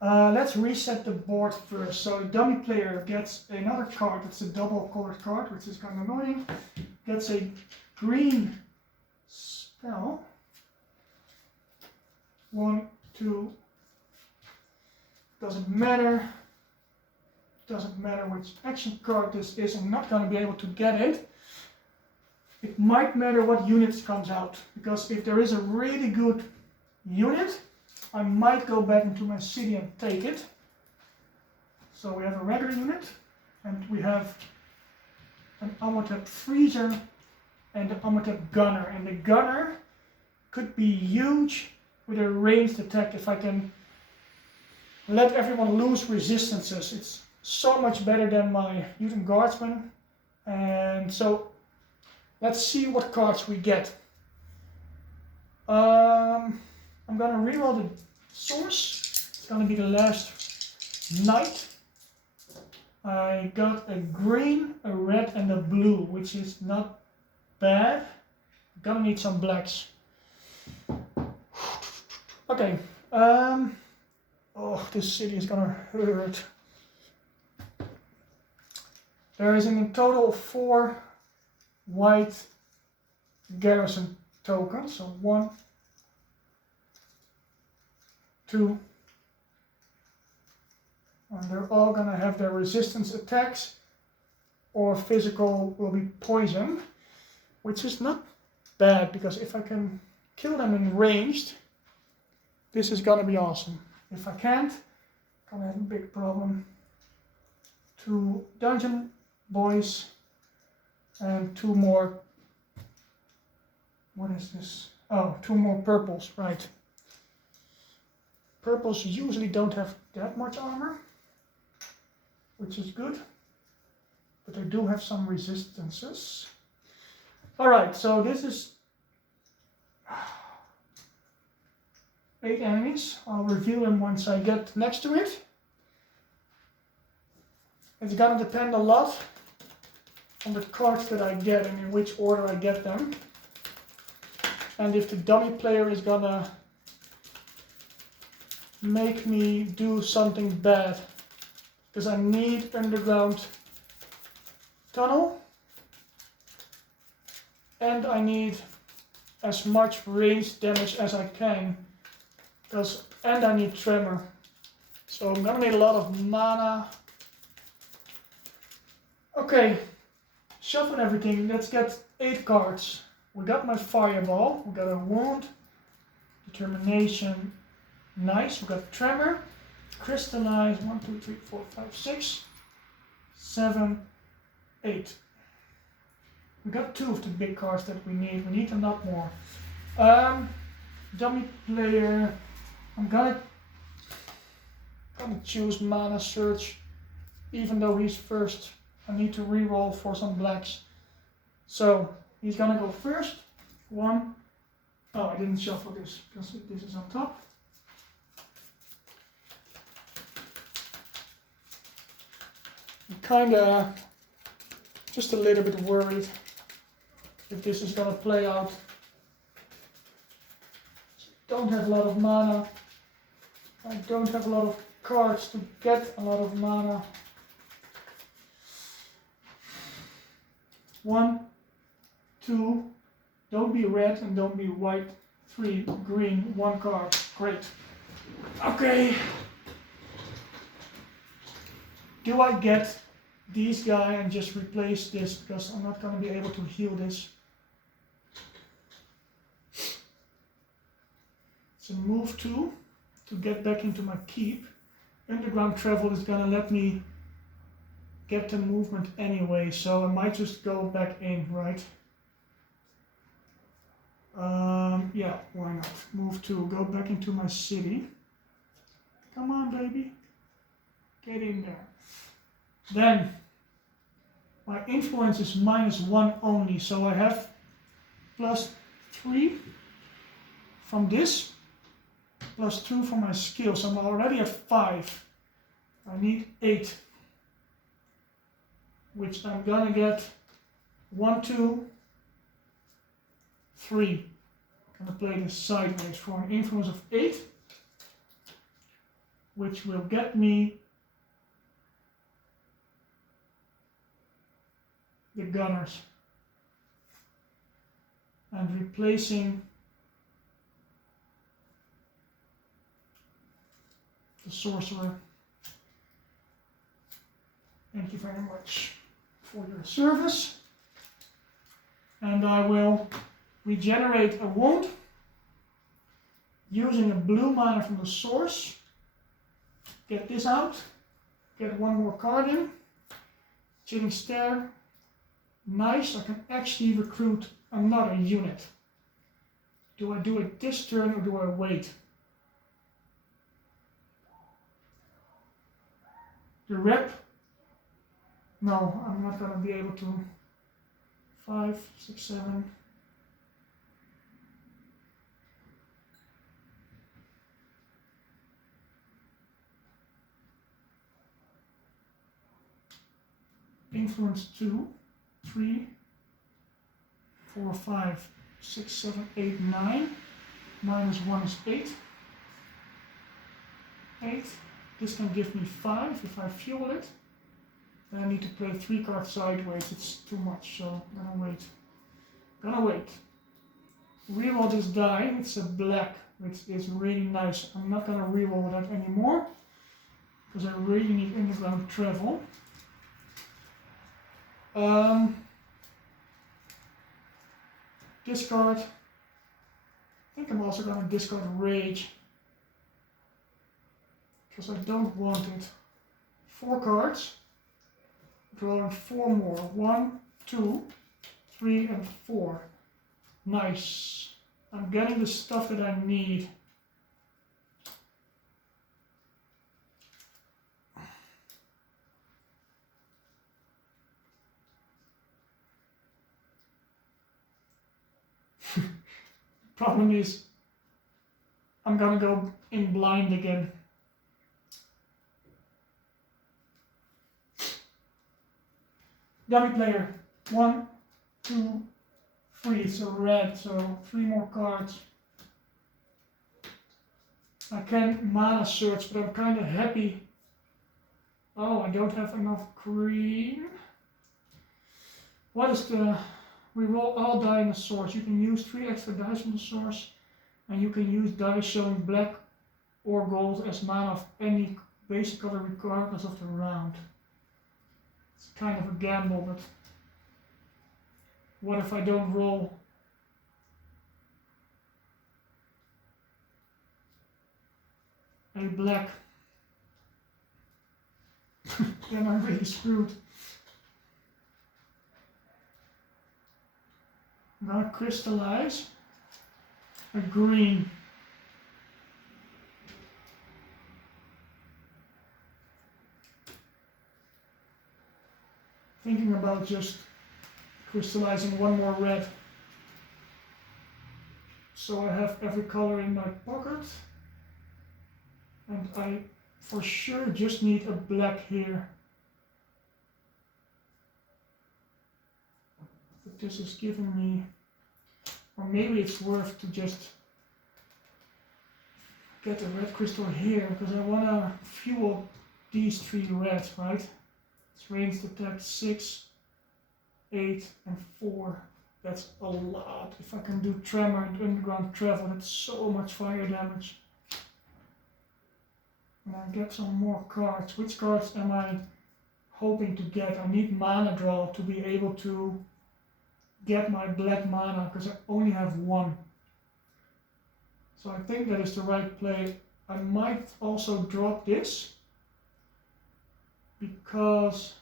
Let's reset the board first. So the dummy player gets another card. It's a double colored card, which is kind of annoying. Gets a green spell. 1, 2, doesn't matter. Doesn't matter which action card this is, I'm not going to be able to get it. It might matter what unit comes out, because if there is a really good unit, I might go back into my city and take it. So we have a regular unit, and we have an overcapped freezer and an overcapped gunner. And the gunner could be huge with a ranged attack if I can let everyone lose resistances. It's so much better than my mutant guardsman. And so let's see what cards we get. I'm gonna reroll the source. It's gonna be the last knight. I got a green, a red, and a blue, which is not bad. I'm gonna need some blacks. Okay. Oh, this city is gonna hurt. There is in total 4 white garrison tokens. So 1, 2, and they're all gonna have their resistance attacks, or physical will be poison, which is not bad, because if I can kill them in ranged, this is gonna be awesome. If I can't, I'm gonna have a big problem. 2 dungeon boys and 2 more. What is this? Oh, 2 more purples, right. Purples usually don't have that much armor, which is good, but they do have some resistances. Alright, so this is 8 enemies. I'll reveal them once I get next to it. It's gonna depend a lot on the cards that I get and in which order I get them. And if the dummy player is gonna make me do something bad. Because I need underground tunnel. And I need as much range damage as I can. And I need tremor. So I'm gonna need a lot of mana. Okay, shuffle everything. Let's get 8 cards. We got my Fireball. We got a Wound, Determination. Nice. We got Tremor, Crystallize. 1, 2, 3, 4, 5, 6, 7, 8. We got 2 of the big cards that we need. We need a lot more. Dummy player. I'm gonna choose Mana Search, even though he's first. I need to reroll for some blacks. So he's gonna go first. 1. Oh, I didn't shuffle this because this is on top. I'm kinda just a little bit worried if this is gonna play out. Don't have a lot of mana. I don't have a lot of cards to get a lot of mana. 1, 2, don't be red and don't be white. 3, green, 1 card. Great. Okay. Do I get these guy and just replace this, because I'm not going to be able to heal this. It's a move 2 to get back into my keep. Underground travel is going to let me get the movement anyway, so I might just go back in, right? Yeah, why not? Move 2, go back into my city. Come on, baby. Get in there. Then, my influence is -1 only, so I have +3 from this, +2 from my skill, so I'm already at 5. I need 8, which I'm gonna get 1, 2, 3. I'm gonna play this sideways for an influence of 8, which will get me the gunners. and replacing the sorcerer. Thank you very much for your service. And I will regenerate a wound using a blue mana from the source. Get this out. Get one more card in. Chilling Stare. Nice, I can actually recruit another unit. Do I do it this turn or do I wait? The rep? No, I'm not gonna be able to. 5, 6, 7. Influence 2, 3, 4, 5, 6, 7, 8, 9. -1 is 8. 8. This can give me 5 if I fuel it. Then I need to play 3 cards sideways. It's too much, so I'm gonna wait. Reroll this die. It's a black, which is really nice. I'm not gonna reroll that anymore because I really need underground travel. Discard. I think I'm also gonna discard Rage because I don't want it. 4 cards. Drawing 4 more. 1, 2, 3, and 4. Nice. I'm getting the stuff that I need. Problem is, I'm gonna go in blind again. Dummy player. 1, 2, 3. It's a red, so 3 more cards. I can mana search, but I'm kind of happy. Oh, I don't have enough green. What is the... We roll all die in the source. You can use 3 extra dice from the source, and you can use dice showing black or gold as mana of any basic color regardless of the round. It's kind of a gamble, but what if I don't roll? A black? Then I'm really screwed. I'm gonna crystallize a green. Thinking about just crystallizing 1 more red. So I have every color in my pocket. And I for sure just need a black here. But this is giving me, or maybe it's worth to just get a red crystal here, because I want to fuel these 3 reds, right? It's ranged attack 6, 8, and 4. That's a lot. If I can do Tremor and Underground Travel, that's so much fire damage. And I get some more cards. Which cards am I hoping to get? I need mana draw to be able to get my black mana, because I only have 1. So I think that is the right play. I might also drop this, because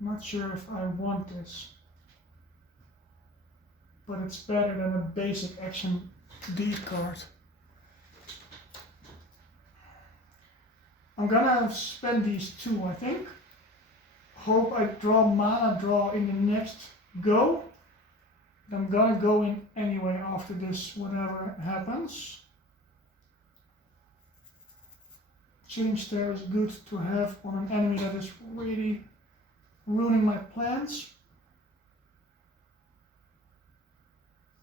I'm not sure if I want this, but it's better than a basic action D card. I'm gonna spend these 2, I think. Hope I draw mana draw in the next go. But I'm gonna go in anyway after this, whatever happens. Chilling Stare is good to have on an enemy that is really ruining my plans.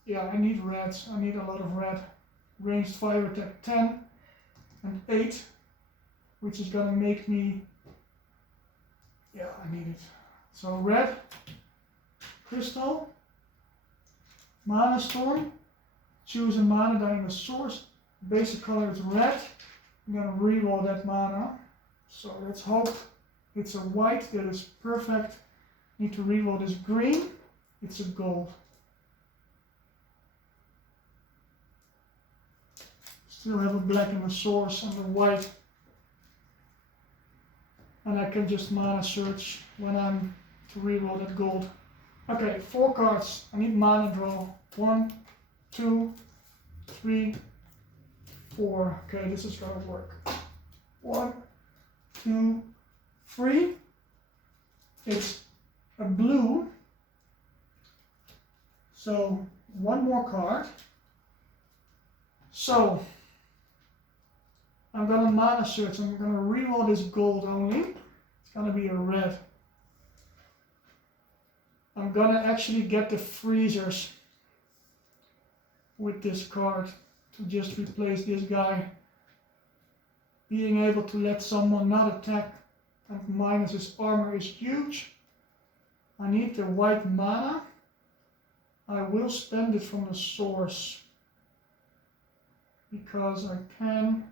Yeah, I need reds. I need a lot of red. Ranged fire attack 10 and 8, which is gonna make me... Yeah, I need it. So red, crystal, mana storm, choose a mana die in the source, basic color is red. I'm gonna reroll that mana. So let's hope it's a white that is perfect. Need to reroll this green, it's a gold. Still have a black in the source and a white. And I can just mana search when I'm to reroll that gold. Okay, 4 cards. I need mana draw. 1, 2, 3, 4. Okay, this is gonna work. 1, 2, 3. It's a blue. So 1 more card. So I'm gonna mana search. I'm gonna reroll this gold only. It's gonna be a red. I'm gonna actually get the freezers with this card to just replace this guy. Being able to let someone not attack and minus his armor is huge. I need the white mana. I will spend it from the source because I can.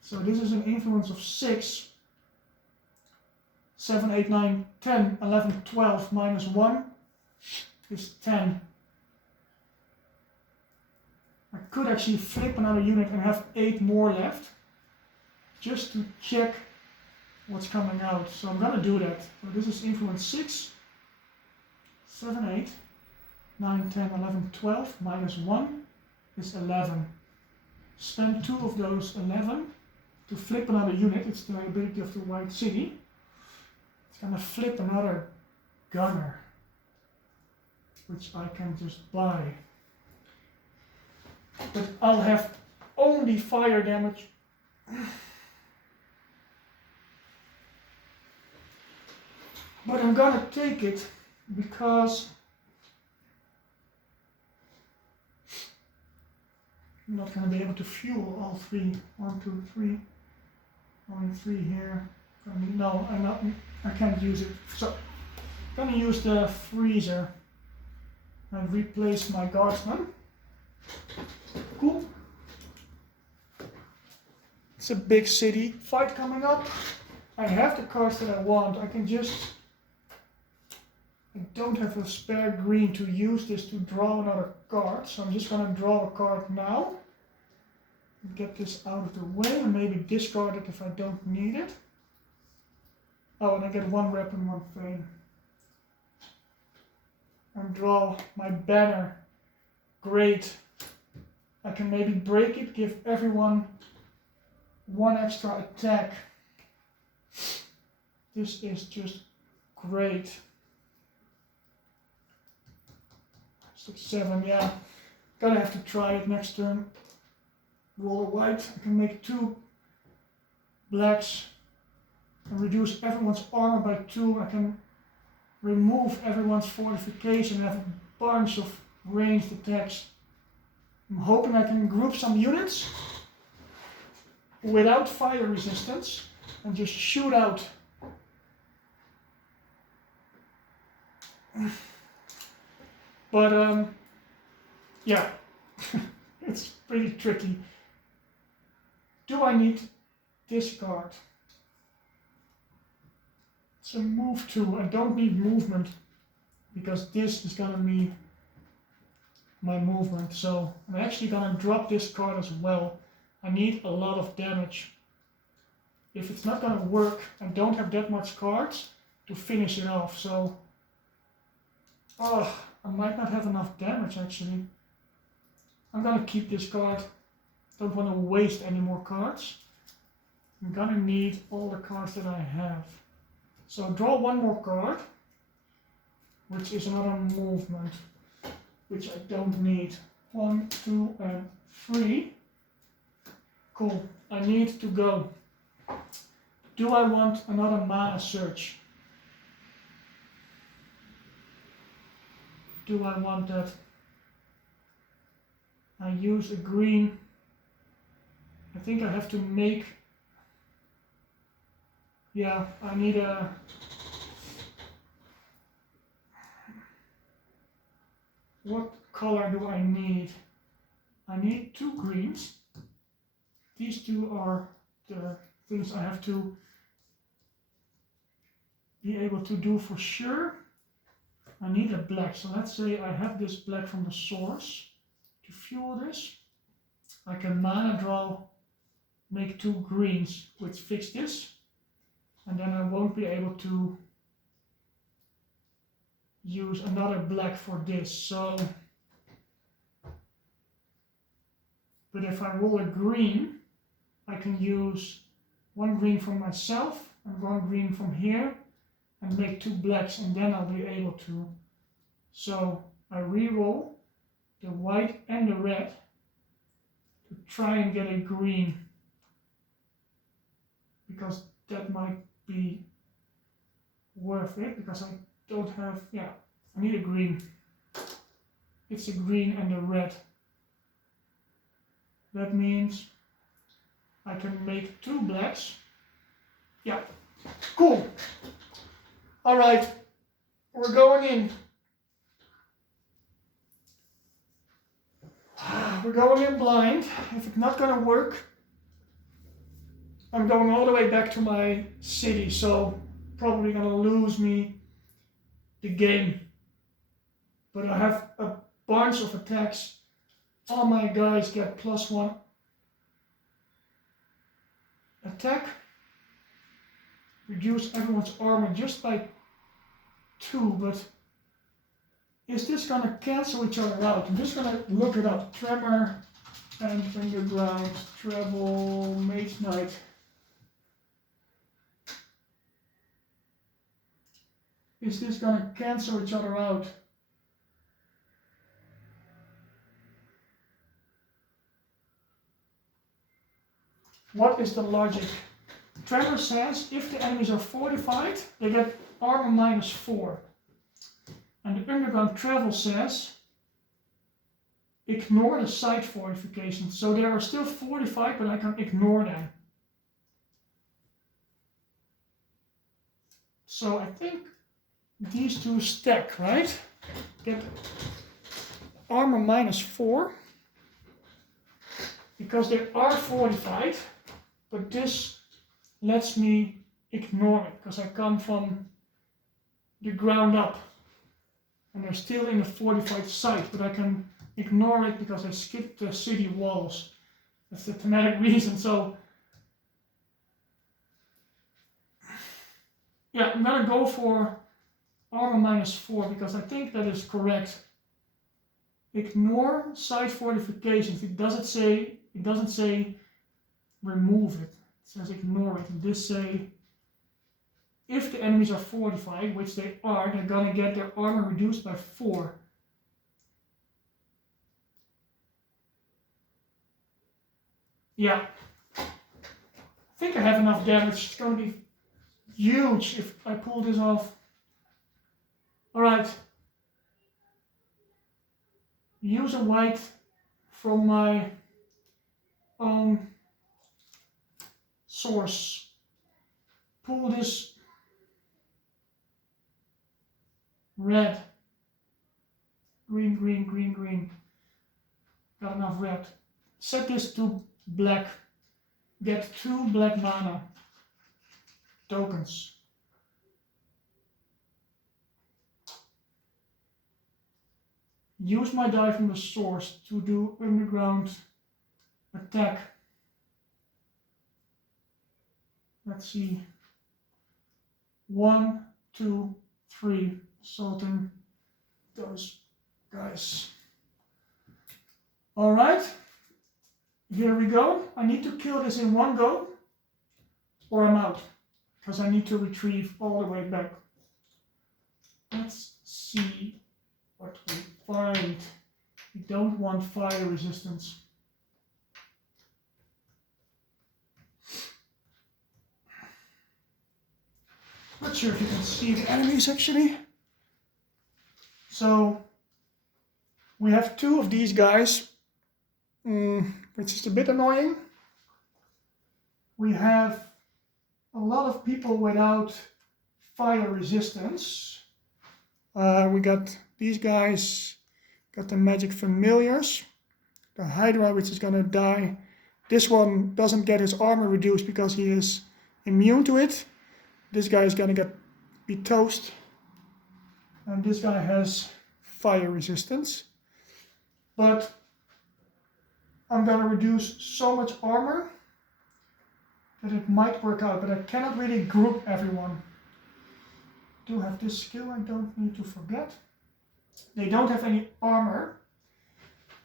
So this is an influence of 6. 7, 8, 9, 10, 11, 12 minus 1 is 10. I could actually flip another unit and have 8 more left just to check what's coming out. So I'm gonna do that. So this is influence 6, 7, 8, 9, 10, 11, 12 minus 1 is 11. Spend 2 of those 11 to flip another unit. It's the ability of the White City. It's gonna flip another gunner, which I can just buy. But I'll have only fire damage. But I'm gonna take it because I'm not gonna be able to fuel all 3. 1, 2, 3. Only 3 here. No, I can't use it. So I'm gonna use the freezer and replace my guardsman. Cool. It's a big city fight coming up. I have the cards that I want. I don't have a spare green to use this to draw another card, so I'm just gonna draw a card now. Get this out of the way and maybe discard it if I don't need it. Oh, and I get 1 rep and 1 fame. And draw my banner. Great. I can maybe break it, give everyone 1 extra attack. This is just great. 6, 7, yeah. Gonna have to try it next turn. Roll a white. I can make 2 blacks and reduce everyone's armor by 2. I can remove everyone's fortification and have a bunch of ranged attacks. I'm hoping I can group some units without fire resistance and just shoot out. But yeah, it's pretty tricky. Do I need this card? It's a move 2. I don't need movement because this is gonna be my movement. So I'm actually gonna drop this card as well. I need a lot of damage. If it's not gonna work, I don't have that much cards to finish it off. So, I might not have enough damage actually. I'm gonna keep this card. Don't want to waste any more cards. I'm gonna need all the cards that I have. So draw 1 more card, which is another movement, which I don't need. 1, 2, and 3. Cool. I need to go. Do I want another mana search? Do I want that? I use a green. I think I have to make. Yeah, I need a. what color do I need? I need 2 greens. These 2 are the things I have to be able to do for sure. I need a black, so let's say I have this black from the source to fuel this. I can mana draw, make 2 greens, which fix this, and then I won't be able to use another black for this. So, but if I roll a green, I can use 1 green from myself and 1 green from here and make 2 blacks, and then I'll be able to. So I re-roll the white and the red to try and get a green, because that might be worth it, because I don't have, I need a green. It's a green and a red. That means I can make 2 blacks. Yeah, cool. All right, we're going in. We're going in blind. If it's not gonna work, I'm going all the way back to my city, so probably gonna lose me the game. But I have a bunch of attacks. All my guys get +1 attack. Reduce everyone's armor just by 2, but is this gonna cancel each other out? I'm just gonna look it up. Tremor and Underground, Travel, Mage Knight. Is this gonna cancel each other out? What is the logic? Tremor says if the enemies are fortified, they get armor -4. And the Underground Travel says ignore the side fortifications. So they are still fortified, but I can ignore them. So I think these 2 stack, right? Get armor -4 because they are fortified, but this lets me ignore it because I come from the ground up and they're still in a fortified site, but I can ignore it because I skipped the city walls. That's the thematic reason. So yeah, I'm gonna go for armor -4 because I think that is correct. Ignore side fortifications. It doesn't say remove it. It says ignore it. And this say if the enemies are fortified, which they are, they're gonna get their armor reduced by 4. Yeah. I think I have enough damage. It's gonna be huge if I pull this off. Alright. Use a white from my own source. Pull this red. Green, green, green, green. Got enough red. Set this to black. Get 2 black mana tokens. Use my die from the source to do underground attack. Let's see. 1, 2, 3. Assaulting those guys. Alright. Here we go. I need to kill this in 1 go or I'm out. Because I need to retrieve all the way back. Let's see what we find. We don't want fire resistance. Not sure if you can see the enemies actually. So we have 2 of these guys, which is a bit annoying. We have a lot of people without fire resistance. We got these guys Got the magic familiars. The Hydra, which is gonna die. This one doesn't get his armor reduced because he is immune to it. This guy is gonna be toast. And this guy has fire resistance. But I'm gonna reduce so much armor that it might work out, but I cannot really group everyone. Do have this skill I don't need to forget. They don't have any armor.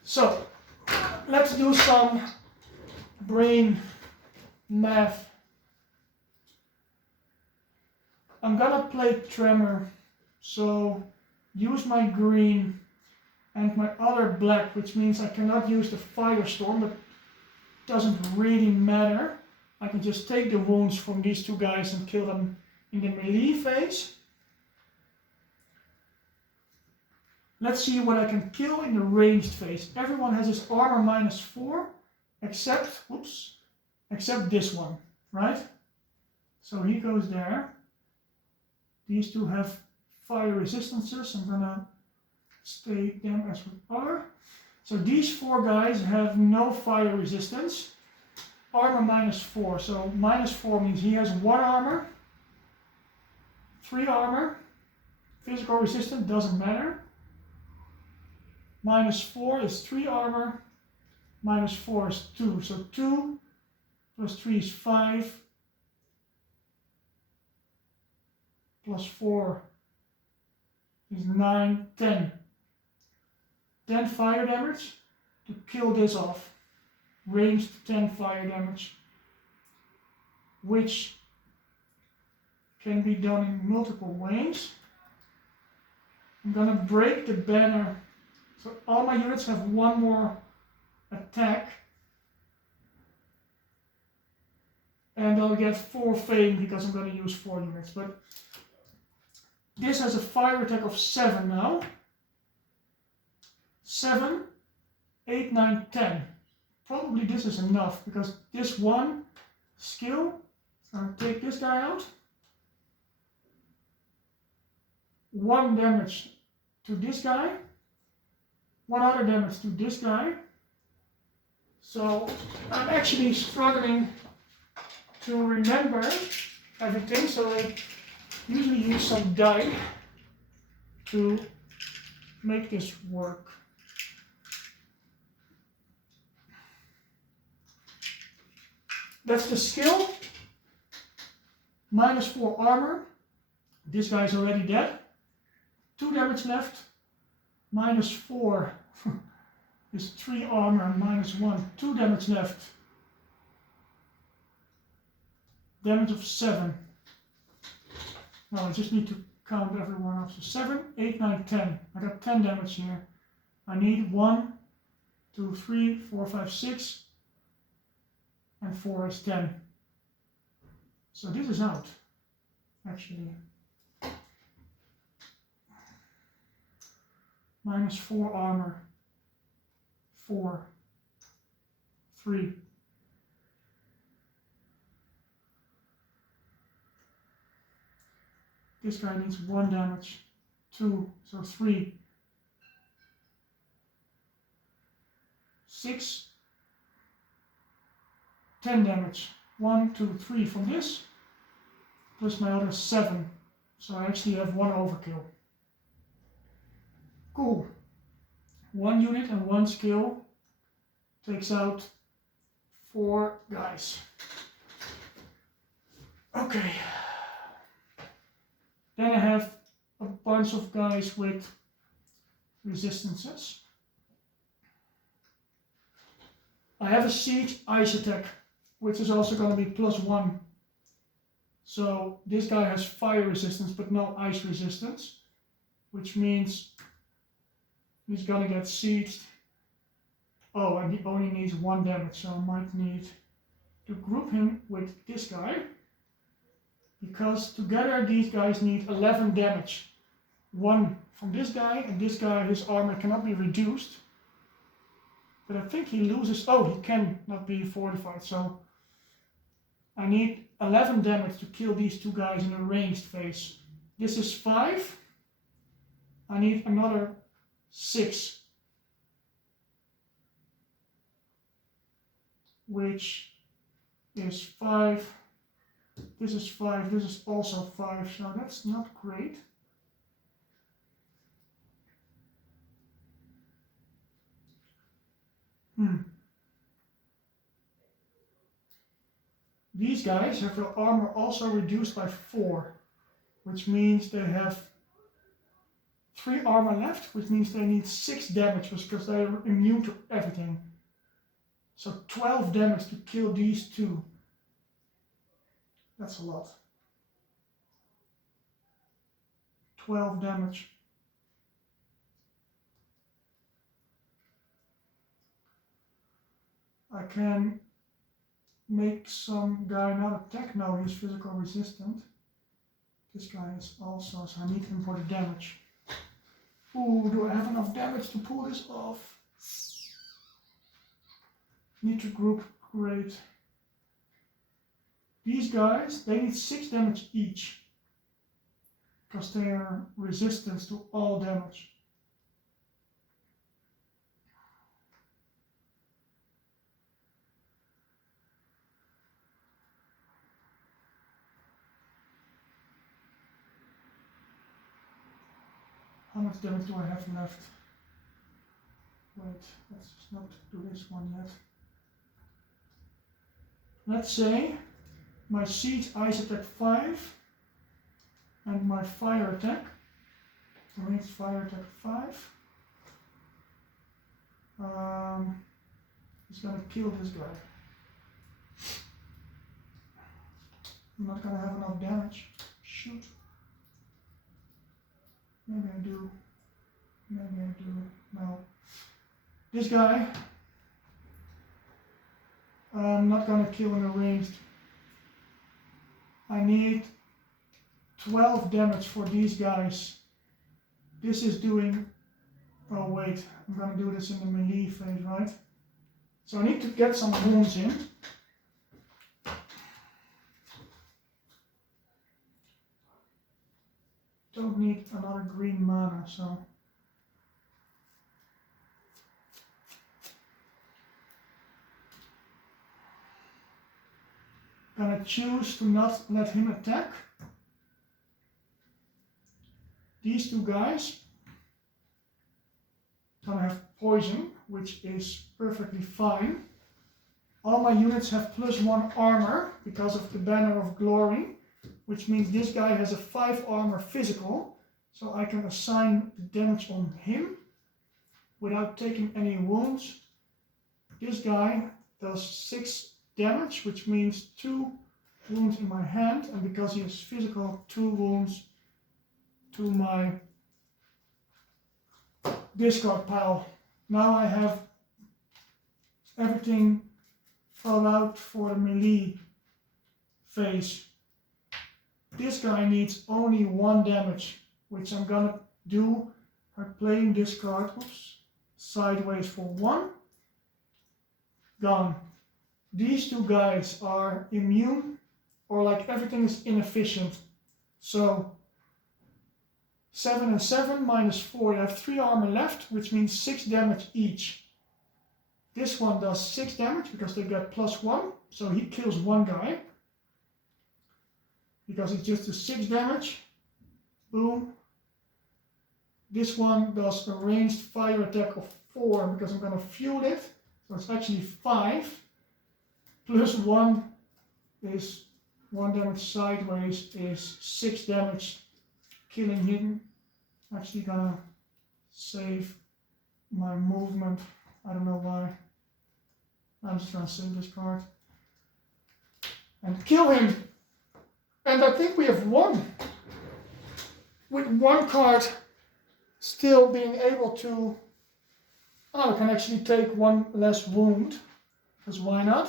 So let's do some brain math. I'm gonna play Tremor, so use my green and my other black, which means I cannot use the Firestorm, but doesn't really matter. I can just take the wounds from these two guys and kill them in the melee phase. Let's see what I can kill in the ranged phase. Everyone has his armor -4, except this one, right? So he goes there. These two have fire resistances. I'm gonna stay them as we are. So these 4 guys have no fire resistance. Armor -4, so -4 means he has 1 armor, 3 armor, physical resistance doesn't matter. -4 is 3 armor, -4 is 2, so 2 plus 3 is 5, plus 4 is 9, 10. 10 fire damage to kill this off. Ranged 10 fire damage, which can be done in multiple ways. I'm gonna break the banner, so all my units have 1 more attack, and I'll get 4 fame because I'm gonna use 4 units, but this has a fire attack of 7 now. 7, 8, 9, 10. Probably this is enough because this one skill, I'll take this guy out. 1 damage to this guy, 1 other damage to this guy. So I'm actually struggling to remember everything, so I usually use some die to make this work. That's the skill. -4 armor. This guy's already dead. 2 damage left. -4 is 3 armor and -1. 2 damage left. Damage of 7. Now I just need to count everyone up. So 7, 8, 9, 10. I got 10 damage here. I need 1, 2, 3, 4, 5, 6. And 4 is 10. So this is out, actually. -4 armor, 4, 3. This guy needs 1 damage, 2, so 3. 6. 10 damage. 1, 2, 3 from this, plus my other 7. So I actually have 1 overkill. Cool. 1 unit and 1 skill takes out 4 guys. Okay. Then I have a bunch of guys with resistances. I have a siege ice attack, which is also going to be +1. So this guy has fire resistance but no ice resistance, which means he's going to get sieged. Oh, and he only needs 1 damage, so I might need to group him with this guy, because together these guys need 11 damage. 1 from this guy, and this guy, his armor cannot be reduced. But I think he loses, oh, he cannot be fortified, so I need 11 damage to kill these 2 guys in a ranged phase. This is 5. I need another 6. which is 5. This is 5, this is also 5, so that's not great. These guys have their armor also reduced by 4, which means they have 3 armor left, which means they need 6 damage because they are immune to everything. So 12 damage to kill these 2. That's a lot. 12 damage. I can make some guy not attack now, he's physical resistant. This guy is also, so I need him for the damage. Ooh, do I have enough damage to pull this off? Need to group, great. These guys, they need 6 damage each. Because they are resistant to all damage. How much damage do I have left? Wait, let's just not do this one yet. Let's say my siege ice attack 5 and my fire attack, ranged fire attack 5, is gonna kill this guy. I'm not gonna have enough damage. Shoot. Maybe I do. Maybe I do. No. This guy, I'm not gonna kill in a ranged. I need 12 damage for these guys. This is doing, oh wait, I'm gonna do this in the melee phase, right? So I need to get some wounds in. Don't need another green mana, so. Gonna choose to not let him attack. These 2 guys gonna have poison, which is perfectly fine. All my units have +1 armor because of the Banner of Glory, which means this guy has a 5 armor physical, so I can assign the damage on him without taking any wounds. This guy does 6 damage, which means 2 wounds in my hand, and because he has physical, 2 wounds to my discard pile. Now I have everything thought out for the melee phase. This guy needs only 1 damage, which I'm gonna do by playing this card sideways for 1. Gone. These 2 guys are immune, or like everything is inefficient. So 7 and 7 minus 4, you have 3 armor left, which means 6 damage each. This one does 6 damage because they get +1, so he kills 1 guy. Because it's just a 6 damage. Boom. This one does a ranged fire attack of 4 because I'm gonna fuel it. So it's actually 5. +1 is 1 damage sideways is 6 damage. Killing him. Actually gonna save my movement. I don't know why. I'm just gonna save this card. And kill him! And I think we have won. With 1 card still being able to... Oh, I can actually take 1 less wound. Because why not?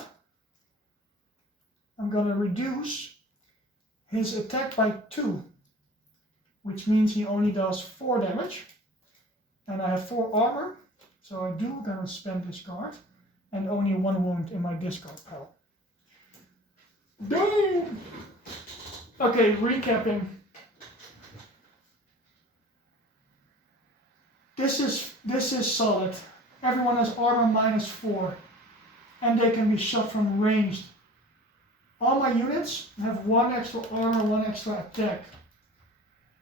I'm gonna reduce his attack by 2. Which means he only does 4 damage. And I have 4 armor. So I do gonna spend this card. And only 1 wound in my discard pile. Boom! Okay, recapping. This is solid. Everyone has armor -4. and they can be shot from ranged. All my units have 1 extra armor, 1 extra attack.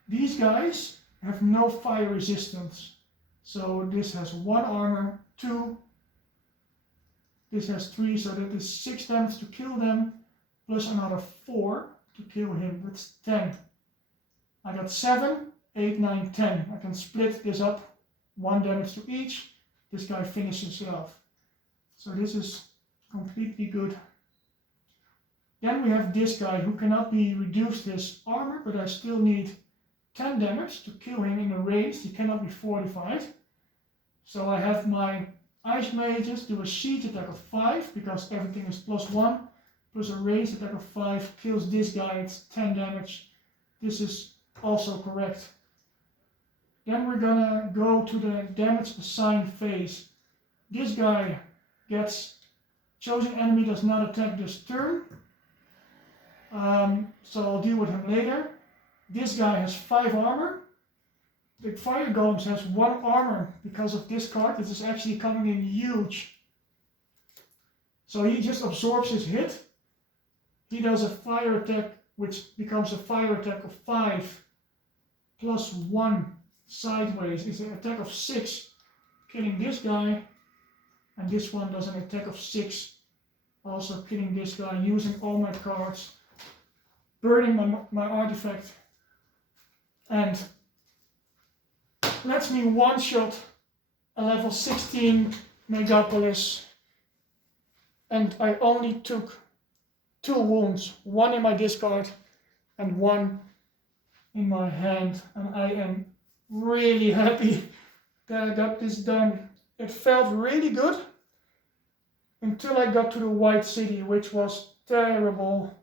These guys have no fire resistance. So this has 1 armor, 2. This has 3, so that is 6 damage to kill them, plus another 4 to kill him. That's 10. I got 7, 8, 9, 10. I can split this up, 1 damage to each. This guy finishes it off. So this is completely good. Then we have this guy who cannot be reduced his armor, but I still need 10 damage to kill him in a range. He cannot be fortified. So I have my Ice Mages do a siege attack of 5, because everything is +1, plus a range attack of 5, kills this guy, it's 10 damage. This is also correct. Then we're gonna go to the damage assign phase. This guy gets chosen enemy does not attack this turn. So I'll deal with him later. This guy has 5 armor. The Fire Golems has 1 armor because of this card. This is actually coming in huge. So he just absorbs his hit. He does a fire attack, which becomes a fire attack of 5 plus 1 sideways. It's an attack of 6, killing this guy. And this one does an attack of 6, also killing this guy, using all my cards, burning my artifact, and lets me one-shot a level 16 Megapolis. And I only took 2 wounds, 1 in my discard and 1 in my hand. And I am really happy that I got this done. It felt really good until I got to the White City, which was terrible.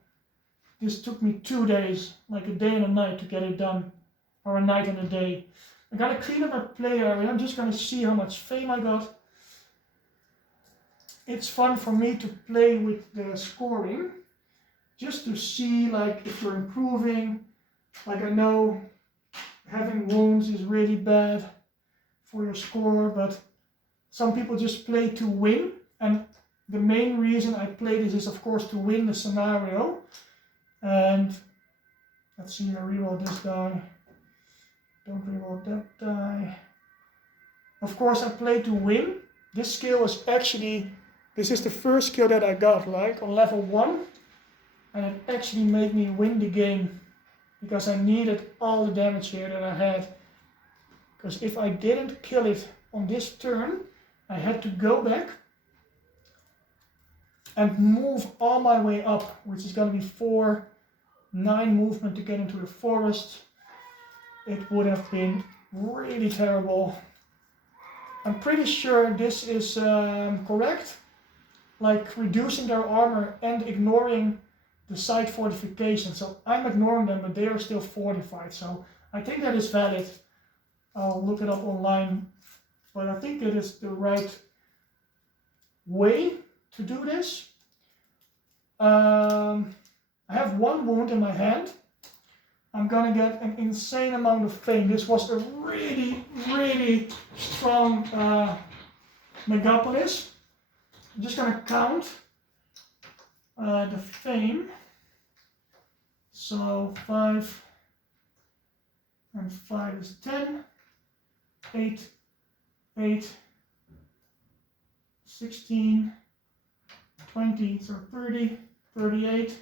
This took me 2 days, like a day and a night to get it done, or a night and a day. I gotta clean up my play area. I'm just gonna see how much fame I got. It's fun for me to play with the scoring, just to see like if you're improving. Like I know having wounds is really bad for your score, but some people just play to win, and the main reason I play this is of course to win the scenario. And let's see, I reroll this die. Don't reroll that die. Of course I play to win. This skill is actually, this is the first skill that I got, like on level 1. And it actually made me win the game, because I needed all the damage here that I had. Because if I didn't kill it on this turn, I had to go back and move all my way up, which is going to be 4, 9 movement to get into the forest. It would have been really terrible. I'm pretty sure this is correct, like reducing their armor and ignoring the side fortification. So I'm ignoring them, but they are still fortified. So I think that is valid. I'll look it up online, but I think it is the right way to do this. I have 1 wound in my hand. I'm gonna get an insane amount of fame. This was a really, really strong Megapolis. I'm just gonna count the fame. So 5 and 5 is 10. 8, 8, 16, 20, so 30, 38,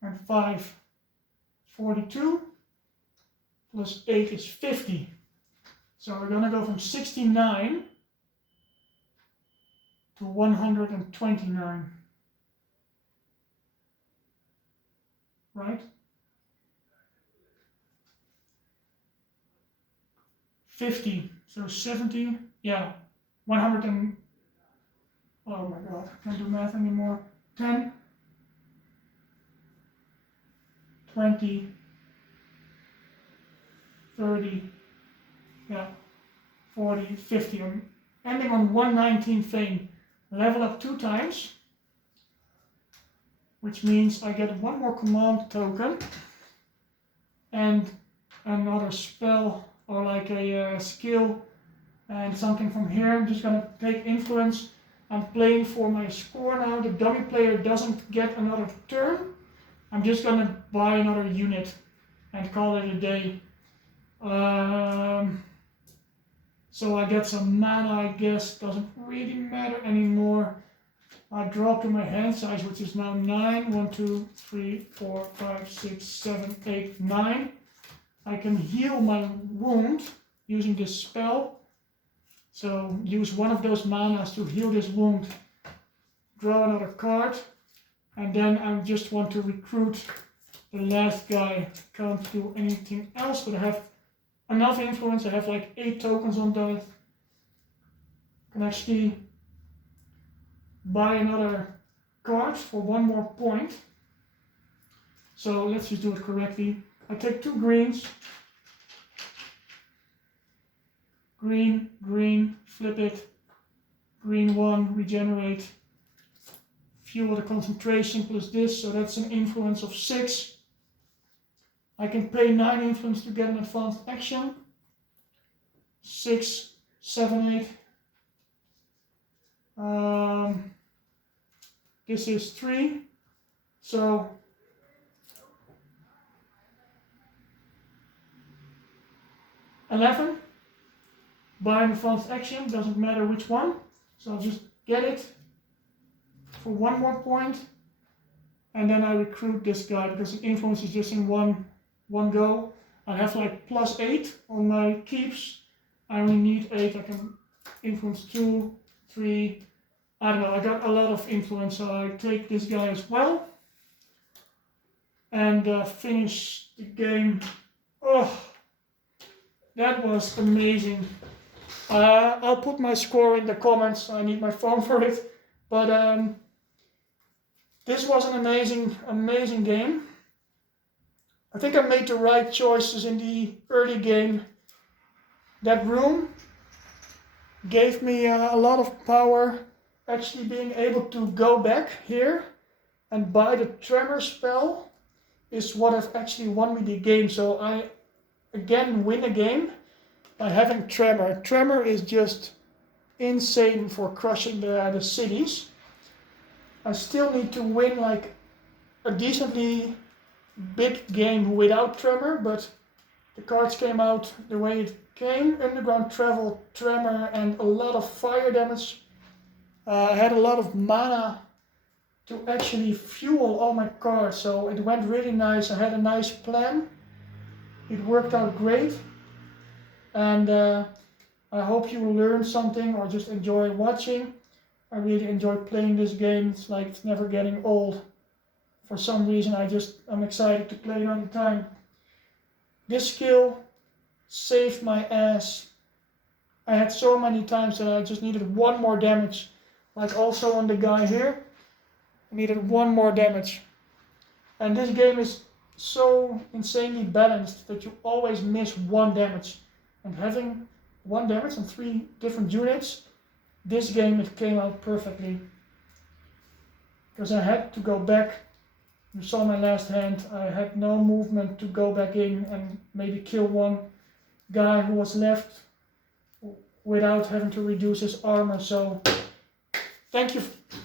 and 5, 42, plus 8 is 50. So we're gonna go from 69 to 129, right? 50, so 70, yeah, 100 and, oh my god, I can't do math anymore. 10, 20, 30, yeah, 40, 50. I'm ending on 119 fame. Level up 2 times, which means I get 1 more command token and another spell, or like a skill, and something from here. I'm just gonna take influence. I'm playing for my score now. The dummy player doesn't get another turn. I'm just gonna buy another unit and call it a day. So I get some mana, I guess. Doesn't really matter anymore. I draw to my hand size, which is now 9. 1, 2, 3, 4, 5, 6, 7, 8, 9. I can heal my wound using this spell. So use one of those manas to heal this wound. Draw another card. And then I just want to recruit the last guy. Can't do anything else, but I have enough influence. I have like 8 tokens on that. Can actually buy another card for 1 more point. So let's just do it correctly. I take 2 greens. Green, green, flip it. Green 1, regenerate. Fuel the concentration plus this, so that's an influence of 6. I can pay 9 influence to get an advanced action. 6, 7, 8. This is 3. So $11. Buy an advanced action, doesn't matter which one. So I'll just get it for 1 more point. And then I recruit this guy because the influence is just in one go. I have like +8 on my keeps. I only need 8. I can influence 2, 3. I don't know, I got a lot of influence, so I take this guy as well. And finish the game. Oh, that was amazing. I'll put my score in the comments. I need my phone for it. But this was an amazing game. I think I made the right choices in the early game. That room gave me a lot of power. Actually being able to go back here and buy the tremor spell is what has actually won me the game. So I again win a game by having tremor. Tremor is just insane for crushing the cities. I still need to win like a decently big game without tremor, but the cards came out the way it came. Underground travel, tremor, and a lot of fire damage. I had a lot of mana to actually fuel all my cards, so it went really nice. I had a nice plan. It worked out great. And I hope you learn something or just enjoy watching. I really enjoy playing this game. It's like it's never getting old. For some reason I'm excited to play it all the time. This skill saved my ass. I had so many times that I just needed 1 more damage. Like also on the guy here. I needed 1 more damage. And this game is so insanely balanced that you always miss 1 damage. And having 1 damage on 3 different units, this game it came out perfectly. Because I had to go back. You saw my last hand. I had no movement to go back in and maybe kill 1 guy who was left without having to reduce his armor. So thank you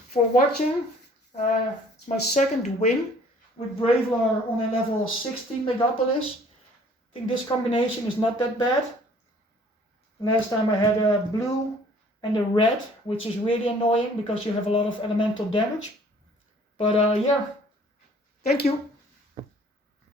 for watching. It's my 2nd win with Braevalar on a level 16 Megapolis. I think this combination is not that bad. Last time I had a blue and a red, which is really annoying because you have a lot of elemental damage. But yeah, thank you.